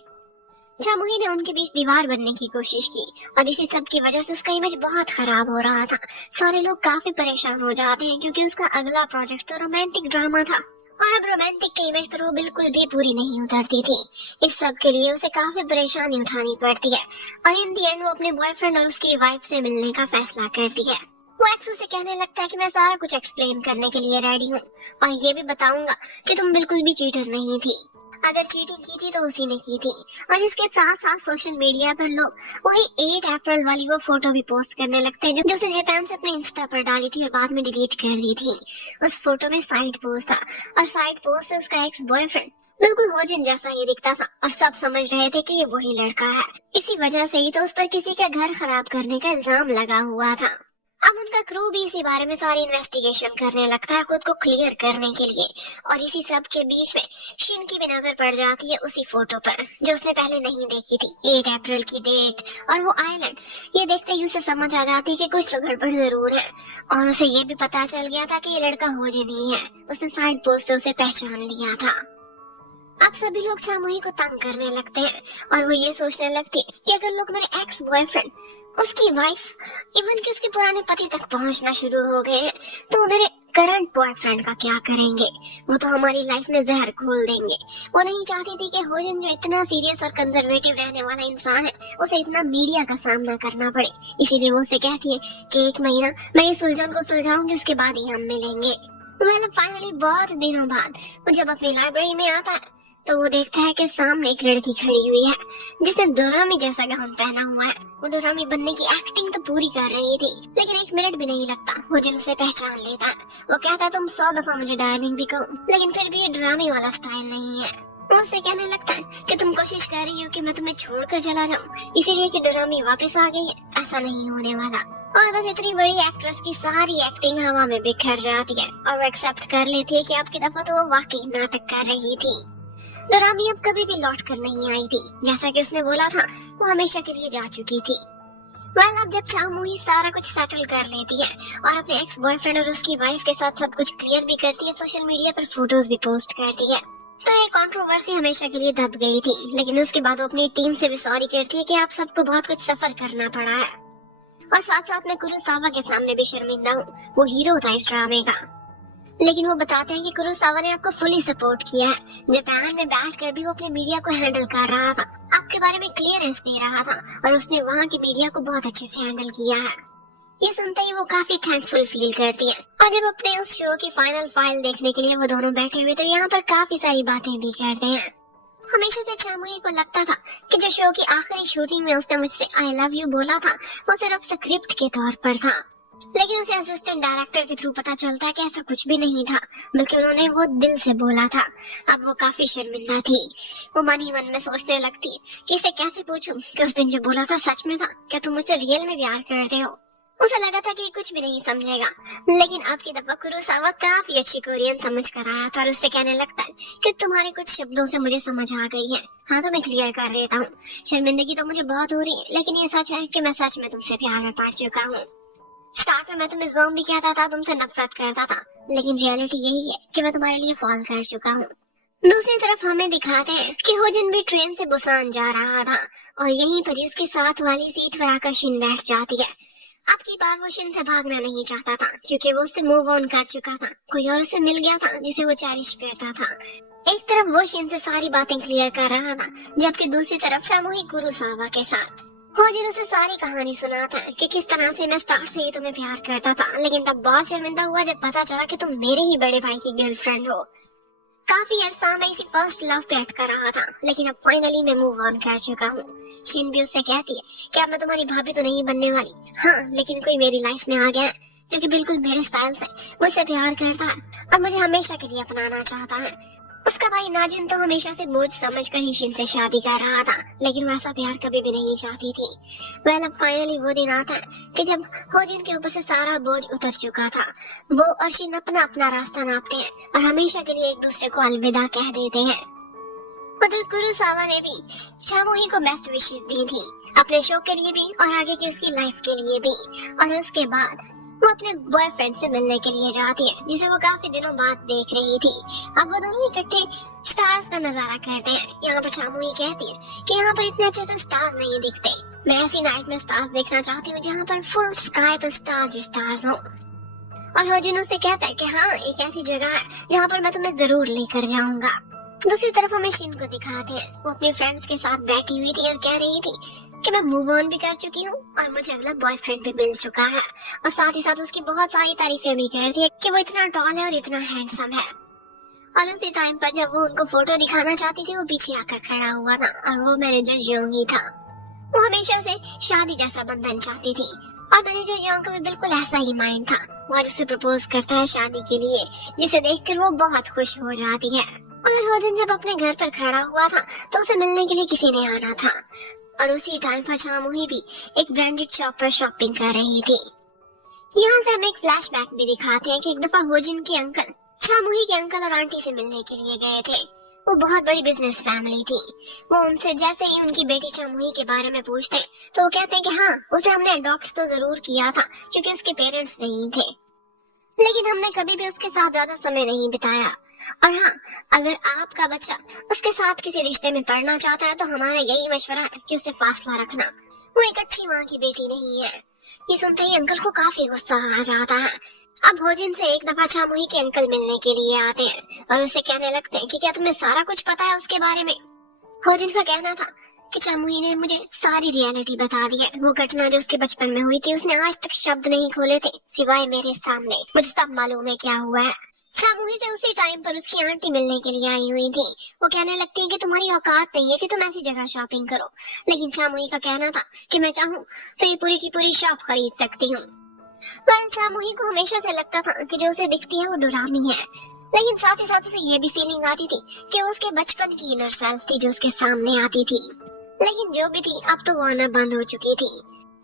शामुही ने उनके बीच दीवार बनने की कोशिश की और इसी सब की वजह से उसका इमेज बहुत खराब हो रहा था। सारे लोग काफी परेशान हो जाते हैं क्योंकि उसका अगला प्रोजेक्ट तो रोमांटिक ड्रामा था और अब रोमांटिक के इमेज पर वो बिल्कुल भी पूरी नहीं उतरती थी। इस सब के लिए उसे काफी परेशानी उठानी पड़ती है और इन दी एंड वो अपने बॉयफ्रेंड और उसकी वाइफ से मिलने का फैसला करती है। वो एक्स उसे कहने लगता है कि मैं सारा कुछ एक्सप्लेन करने के लिए रेडी हूँ और ये भी बताऊंगा कि तुम बिल्कुल भी चीटर नहीं थी, अगर चीटिंग की थी तो उसी ने की थी। और इसके साथ साथ सोशल मीडिया पर लोग वही 8 अप्रैल वाली वो फोटो भी पोस्ट करने लगते हैं जो उसे जापान से अपने इंस्टा पर डाली थी और बाद में डिलीट कर दी थी। उस फोटो में साइड पोज था और साइड पोज से उसका एक्स बॉयफ्रेंड बिल्कुल होजिन जैसा ही दिखता था और सब समझ रहे थे कि ये वही लड़का है। इसी वजह से ही तो उस पर किसी का घर खराब करने का इल्जाम लगा हुआ था। अब उनका क्रू भी इसी बारे में सारी इन्वेस्टिगेशन करने लगता है खुद को क्लियर करने के लिए और इसी सब के बीच में शिन की भी नजर पड़ जाती है उसी फोटो पर जो उसने पहले नहीं देखी थी, 8 अप्रैल की डेट और वो आइलैंड। ये देखते ही उसे समझ आ जाती है कि कुछ तो गड़बड़ जरूर है और उसे ये भी पता चल गया था कि ये लड़का होजिन ही है, उसने साइड पोस्ट से उसे पहचान लिया था। अब सभी लोग शामुही को तंग करने लगते हैं और वो ये सोचने लगती है कि अगर लोग मेरे एक्स बॉयफ्रेंड, उसकी वाइफ, इवन कि उसके पुराने पति तक पहुंचना शुरू हो गए हैं तो मेरे करंट बॉयफ्रेंड का क्या करेंगे, वो तो हमारी लाइफ में जहर घोल देंगे। वो नहीं चाहती थी कि होजिन जो इतना सीरियस और कंजर्वेटिव रहने वाला इंसान है उसे इतना मीडिया का सामना करना पड़े, इसीलिए वो उसे कहती है कि 1 महीना मैं इस उलझन को सुलझाऊंगी, उसके बाद ही हम मिलेंगे। फाइनली बहुत दिनों बाद वो जब अपनी लाइब्रेरी में आता है तो वो देखता है कि सामने एक लड़की खड़ी हुई है जिसने डोरामी जैसा गाउन पहना हुआ है। वो डोरामी बनने की एक्टिंग तो पूरी कर रही थी, लेकिन 1 मिनट भी नहीं लगता वो जिन उसे पहचान लेता है। वो कहता है तुम 100 दफा मुझे डार्लिंग भी कहो, लेकिन फिर भी ये डोरामी वाला स्टाइल नहीं है। वो उससे कहने लगता है कि तुम कोशिश कर रही हो कि मैं तुम्हें छोड़कर चला जाऊं, इसीलिए कि डोरामी वापस आ गई है। ऐसा नहीं होने वाला। और बस इतनी बड़ी एक्ट्रेस की सारी एक्टिंग हवा में बिखर जाती है और वो एक्सेप्ट कर लेती है कि अब की दफा तो वो वाकई नाटक कर रही थी। डोरामी अब कभी भी लौट कर नहीं आई थी, जैसा कि उसने बोला था वो हमेशा के लिए जा चुकी थी। अब जब चामुही सारा कुछ सेटल कर लेती है और अपने एक्स बॉयफ्रेंड और उसकी वाइफ के साथ सब कुछ क्लियर भी करती है, सोशल मीडिया पर फोटोज भी पोस्ट करती है, तो ये कंट्रोवर्सी हमेशा के लिए दब गई थी। लेकिन उसके बाद वो अपनी टीम से भी सॉरी करती है कि आप सबको बहुत कुछ सफर करना पड़ा है, और साथ साथ में कुरोसावा के सामने भी शर्मिंदा हूँ। वो हीरो था इस ड्रामे का, लेकिन वो बताते हैं कि कुरोसावा ने आपको फुली सपोर्ट किया है। जापान में बैठकर भी वो अपने मीडिया को हैंडल कर रहा था, आपके बारे में क्लियरेंस दे रहा था, और उसने वहाँ की मीडिया को बहुत अच्छे से हैंडल किया है। ये सुनते ही वो काफी थैंकफुल फील करती है। और जब अपने उस शो की फाइनल फाइल देखने के लिए वो दोनों बैठे हुए, तो यहाँ पर काफी सारी बातें भी करते हैं। हमेशा से चामुही को लगता था कि जो शो की आखिरी शूटिंग में उसने मुझसे आई लव यू बोला था वो सिर्फ स्क्रिप्ट के तौर पर था, लेकिन उसे असिस्टेंट डायरेक्टर के थ्रू पता चलता है कि ऐसा कुछ भी नहीं था, बल्कि उन्होंने वो दिल से बोला था। अब वो काफी शर्मिंदा थी। वो मन ही मन में सोचने लगती कि इसे कैसे पूछूं कि उस दिन जो बोला था सच में था, क्या तुम मुझसे रियल में प्यार करते हो। उसे लगा था कि कुछ भी नहीं समझेगा, लेकिन अब की दफा कुरोसावा काफी अच्छी कोरियन समझ कर आया था और उससे कहने लगता है कि तुम्हारे कुछ शब्दों से मुझे समझ आ गई है। हाँ तो मैं क्लियर कर देता हूँ, शर्मिंदगी तो मुझे बहुत हो रही है, लेकिन ये सच है कि मैं सच में तुमसे प्यार में पड़ चुका हूँ। स्टार्ट में मैं तुम्हें ज़ॉम्बी कहता था, तुमसे नफरत करता था, लेकिन रियलिटी यही है कि मैं तुम्हारे लिए फॉल कर चुका हूँ। दूसरी तरफ हमें दिखाते हैं कि होजिन भी ट्रेन से बुसान जा रहा था और यहीं पर उसके साथ वाली सीट पर आकर शिन बैठ जाती है। अब की बार वो शिन से भागना नहीं चाहता था, क्योंकि वो उससे मूव ऑन कर चुका था। कोई और उसे मिल गया था जिसे वो चेरिश करता था। एक तरफ वो शिन से सारी बातें क्लियर कर रहा था, जबकि दूसरी तरफ चामुही कुरोसावा के साथ होजिन उसे सारी कहानी सुनाता है कि किस तरह से मैं स्टार्ट से ही तुम्हें प्यार करता था, लेकिन तब बहुत शर्मिंदा हुआ जब पता चला कि तुम मेरे ही बड़े भाई की गर्लफ्रेंड हो। काफी अरसा मैं इसी फर्स्ट लव पे अटका रहा था, लेकिन अब फाइनली मैं मूव ऑन कर चुका हूँ। शिन भी उससे कहती है कि अब मैं तुम्हारी भाभी तो नहीं बनने वाली, हाँ लेकिन कोई मेरी लाइफ में आ गया है जो कि बिल्कुल मेरे स्टाइल से मुझसे प्यार करता है और मुझे हमेशा के लिए अपनाना चाहता है। उसका भाई नाजिन तो हमेशा से बोझ समझकर ही शिन से शादी कर रहा था, लेकिन वैसा प्यार कभी भी नहीं चाहती थी। अब फाइनली वो दिन आता है कि जब होजिन के ऊपर से सारा बोझ उतर चुका था। वो और शिन अपना अपना रास्ता नापते हैं और हमेशा के लिए एक दूसरे को अलविदा कह देते हैं। उधर कुरोसावा ने भी चामुही को बेस्ट विशेस दी थी, अपने शो के लिए भी और आगे की उसकी लाइफ के लिए भी। और उसके बाद वो अपने बॉयफ्रेंड से मिलने के लिए जाती है, जिसे वो काफी दिनों बाद देख रही थी। अब वो दोनों इकट्ठे स्टार्स का नजारा करते हैं। यहाँ पर चामुही कहती है कि यहाँ पर इतने अच्छे से स्टार्स नहीं दिखते, मैं ऐसी नाइट में स्टार्स देखना चाहती हूँ जहाँ पर फुल स्काई पर स्टार्स ही स्टार्स हो। और होजिन उससे कहता है कि हाँ एक ऐसी जगह है जहाँ पर मैं तुम्हें जरूर लेकर जाऊंगा। दूसरी तरफ हमें शिन को दिखाते हैं, वो अपने फ्रेंड्स के साथ बैठी हुई थी और कह रही थी कि मैं मूव ऑन भी कर चुकी हूँ और मुझे अगला बॉयफ्रेंड भी मिल चुका है, और साथ ही साथ उसकी बहुत सारी तारीफें भी करती है कि वो इतना टॉल है और इतना हैंडसम है। और उसी टाइम पर जब वो उनको फोटो दिखाना चाहती थी, वो पीछे आकर खड़ा हुआ था और वो मैनेजर योंगी था। वो हमेशा से शादी जैसा बंधन चाहती थी और मैनेजर योंग का भी बिल्कुल ऐसा ही माइंड था। वो उसे प्रपोज करता है शादी के लिए, जिसे देखकर वो बहुत खुश हो जाती है। उधर होजिन जब अपने घर पर खड़ा हुआ था तो उसे मिलने के लिए किसी ने आना था, और उसी टाइम पर चामुही भी एक ब्रांडेड शॉप पर शॉपिंग कर रही थी। यहाँ से हम एक फ्लैशबैक भी दिखाते हैं कि एक दफा होजिन के अंकल चामुही के अंकल और आंटी से मिलने के लिए गए थे। वो बहुत बड़ी बिजनेस फैमिली थी। वो उनसे जैसे ही उनकी बेटी चामुही के बारे में पूछते तो वो कहते हैं कि हाँ उसे हमने अडॉप्ट तो जरूर किया था क्योंकि उसके पेरेंट्स नहीं थे, लेकिन हमने कभी भी उसके साथ ज्यादा समय नहीं बिताया। और हाँ, अगर आपका बच्चा उसके साथ किसी रिश्ते में पढ़ना चाहता है तो हमारा यही मशवरा है कि उसे फासला रखना। वो एक अच्छी माँ की बेटी नहीं है। ये सुनते ही अंकल को काफी गुस्सा आ जाता है। अब होजिन से एक दफा चामुही के अंकल मिलने के लिए आते हैं और उसे कहने लगते हैं कि क्या तुम्हें सारा कुछ पता है उसके बारे में। होजिन का कहना था कि चामुही ने मुझे सारी रियलिटी बता दी है। वो घटना जो उसके बचपन में हुई थी, उसने आज तक शब्द नहीं खोले थे सिवाय मेरे सामने। मुझे सब मालूम है क्या हुआ है। छामुही से उसी टाइम पर उसकी आंटी मिलने के लिए आई हुई थी। वो कहने लगती है कि तुम्हारी औकात नहीं है कि तुम ऐसी जगह शॉपिंग करो, लेकिन छामुही का कहना था कि मैं चाहूँ तो ये पूरी की पूरी शॉप खरीद सकती हूँ। वह छामुही को हमेशा से लगता था कि जो उसे दिखती है वो डरावनी है, लेकिन साथ ही साथ उसे ये भी फीलिंग आती थी कि वो उसके बचपन की इनर सेल्फ थी जो उसके सामने आती थी। लेकिन जो भी थी, अब तो वो आना बंद हो चुकी थी।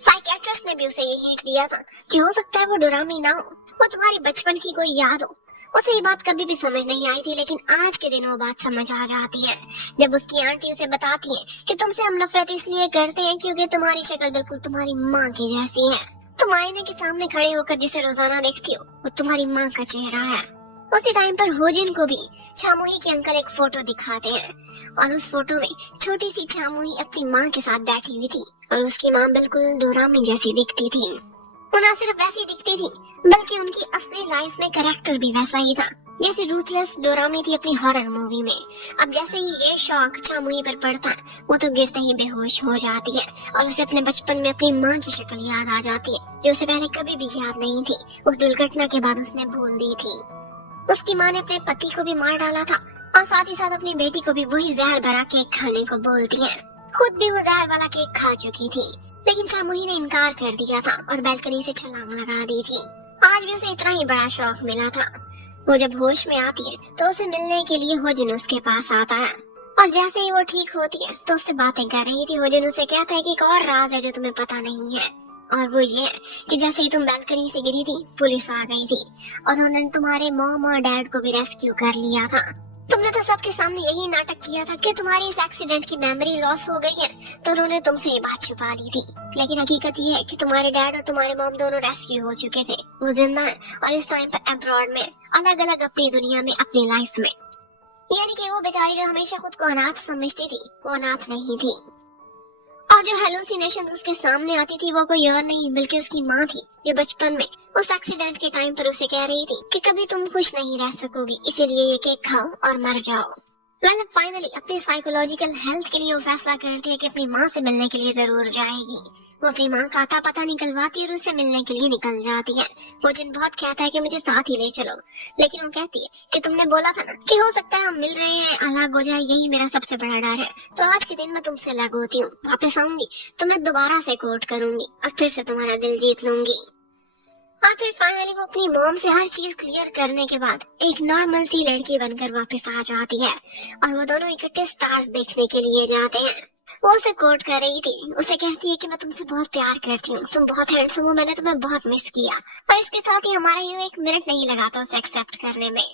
साइकियाट्रिस्ट ने भी उसे ये हिंट दिया था कि हो सकता है वो डरावनी ना हो, वो तुम्हारी बचपन की कोई याद हो। उसे ये बात कभी भी समझ नहीं आई थी, लेकिन आज के दिन वो बात समझ आ जाती है जब उसकी आंटी उसे बताती है कि तुमसे हम नफरत इसलिए करते हैं क्योंकि तुम्हारी शक्ल बिल्कुल तुम्हारी माँ की जैसी है। तुम आईने के सामने खड़े होकर जिसे रोजाना देखती हो वो तुम्हारी माँ का चेहरा है। उसी टाइम पर होजिन को भी छामुही के अंकल एक फोटो दिखाते हैं और उस फोटो में छोटी सी छामुही अपनी माँ के साथ बैठी हुई थी और उसकी माँ बिल्कुल डोरामी जैसी दिखती थी। वो ना सिर्फ वैसी दिखती थी बल्कि उनकी असली लाइफ में कैरेक्टर भी वैसा ही था जैसे रूथलेस डोरामी थी अपनी हॉरर मूवी में। अब जैसे ही ये शौक छामुही पर पड़ता है वो तो गिरते ही बेहोश हो जाती है और उसे अपने बचपन में अपनी माँ की शक्ल याद आ जाती है जो उसे पहले कभी भी याद नहीं थी। उस दुर्घटना के बाद उसने भूल दी थी। उसकी माँ ने अपने पति को भी मार डाला था और साथ ही साथ अपनी बेटी को भी वही जहर भरा केक खाने को बोलती है। खुद भी वो जहर वाला केक खा चुकी थी, लेकिन छामुही ने इनकार कर दिया था और बैल्कनी से छलांग लगा दी थी। आज भी उसे इतना ही बड़ा शौक मिला था। वो जब होश में आती है तो उसे मिलने के लिए होजिन उसके पास आता है और जैसे ही वो ठीक होती है तो उससे बातें कर रही थी। होजिन उसे कहता है कि एक और राज है जो तुम्हें पता नहीं है और वो ये कि जैसे ही तुम बैल्कनी से गिरी थी पुलिस आ गई थी और उन्होंने तुम्हारे मॉम और डैड को भी रेस्क्यू कर लिया था। तुमने तो सबके सामने यही नाटक किया था कि तुम्हारी इस एक्सीडेंट की मेमोरी लॉस हो गई है, तो उन्होंने तुमसे ये बात छुपा ली थी। लेकिन हकीकत ये है कि तुम्हारे डैड और तुम्हारे मॉम दोनों रेस्क्यू हो चुके थे, वो जिंदा है और इस टाइम पर अब्रॉड में अलग अलग अपनी दुनिया में अपनी लाइफ में। यानी कि वो बेचारी जो हमेशा खुद को अनाथ समझती थी वो अनाथ नहीं थी और जो हेलुसिनेशंस उसके सामने आती थी वो कोई और नहीं बल्कि उसकी माँ थी जो बचपन में उस एक्सीडेंट के टाइम पर उसे कह रही थी कि कभी तुम खुश नहीं रह सकोगी, इसीलिए ये केक खाओ और मर जाओ। वेल फाइनली अपनी साइकोलॉजिकल हेल्थ के लिए वो फैसला करती है कि अपनी माँ से मिलने के लिए जरूर जाएगी। वो अपनी माँ का आता पता निकलवाती है और उससे मिलने के लिए निकल जाती है। होजिन बहुत कहता है कि मुझे साथ ही ले चलो, लेकिन वो कहती है कि तुमने बोला था ना कि हो सकता है हम मिल रहे हैं अलग हो जाए, यही मेरा सबसे बड़ा डर है। तो आज के दिन मैं तुमसे अलग होती हूँ, वापस आऊंगी तो मैं दोबारा से कोर्ट करूंगी और फिर से तुम्हारा दिल जीत लूंगी। और फिर फाइनली वो अपनी मॉम से हर चीज क्लियर करने के बाद एक नॉर्मल सी लड़की बनकर वापस आ जाती है और वो दोनों इकट्ठे स्टार्स देखने के लिए जाते हैं। वो उसे कोर्ट कर रही थी, उसे कहती है कि मैं तुमसे बहुत प्यार करती हूँ, तुम बहुत हैंडसम हो, मैंने तुम्हें बहुत मिस किया। और इसके साथ ही हमारा हीरो 1 मिनट नहीं लगाता उसे एक्सेप्ट करने में।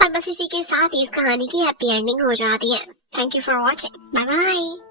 और बस इसी के साथ ही इस कहानी की हैप्पी एंडिंग हो जाती है। Thank you for watching, bye bye.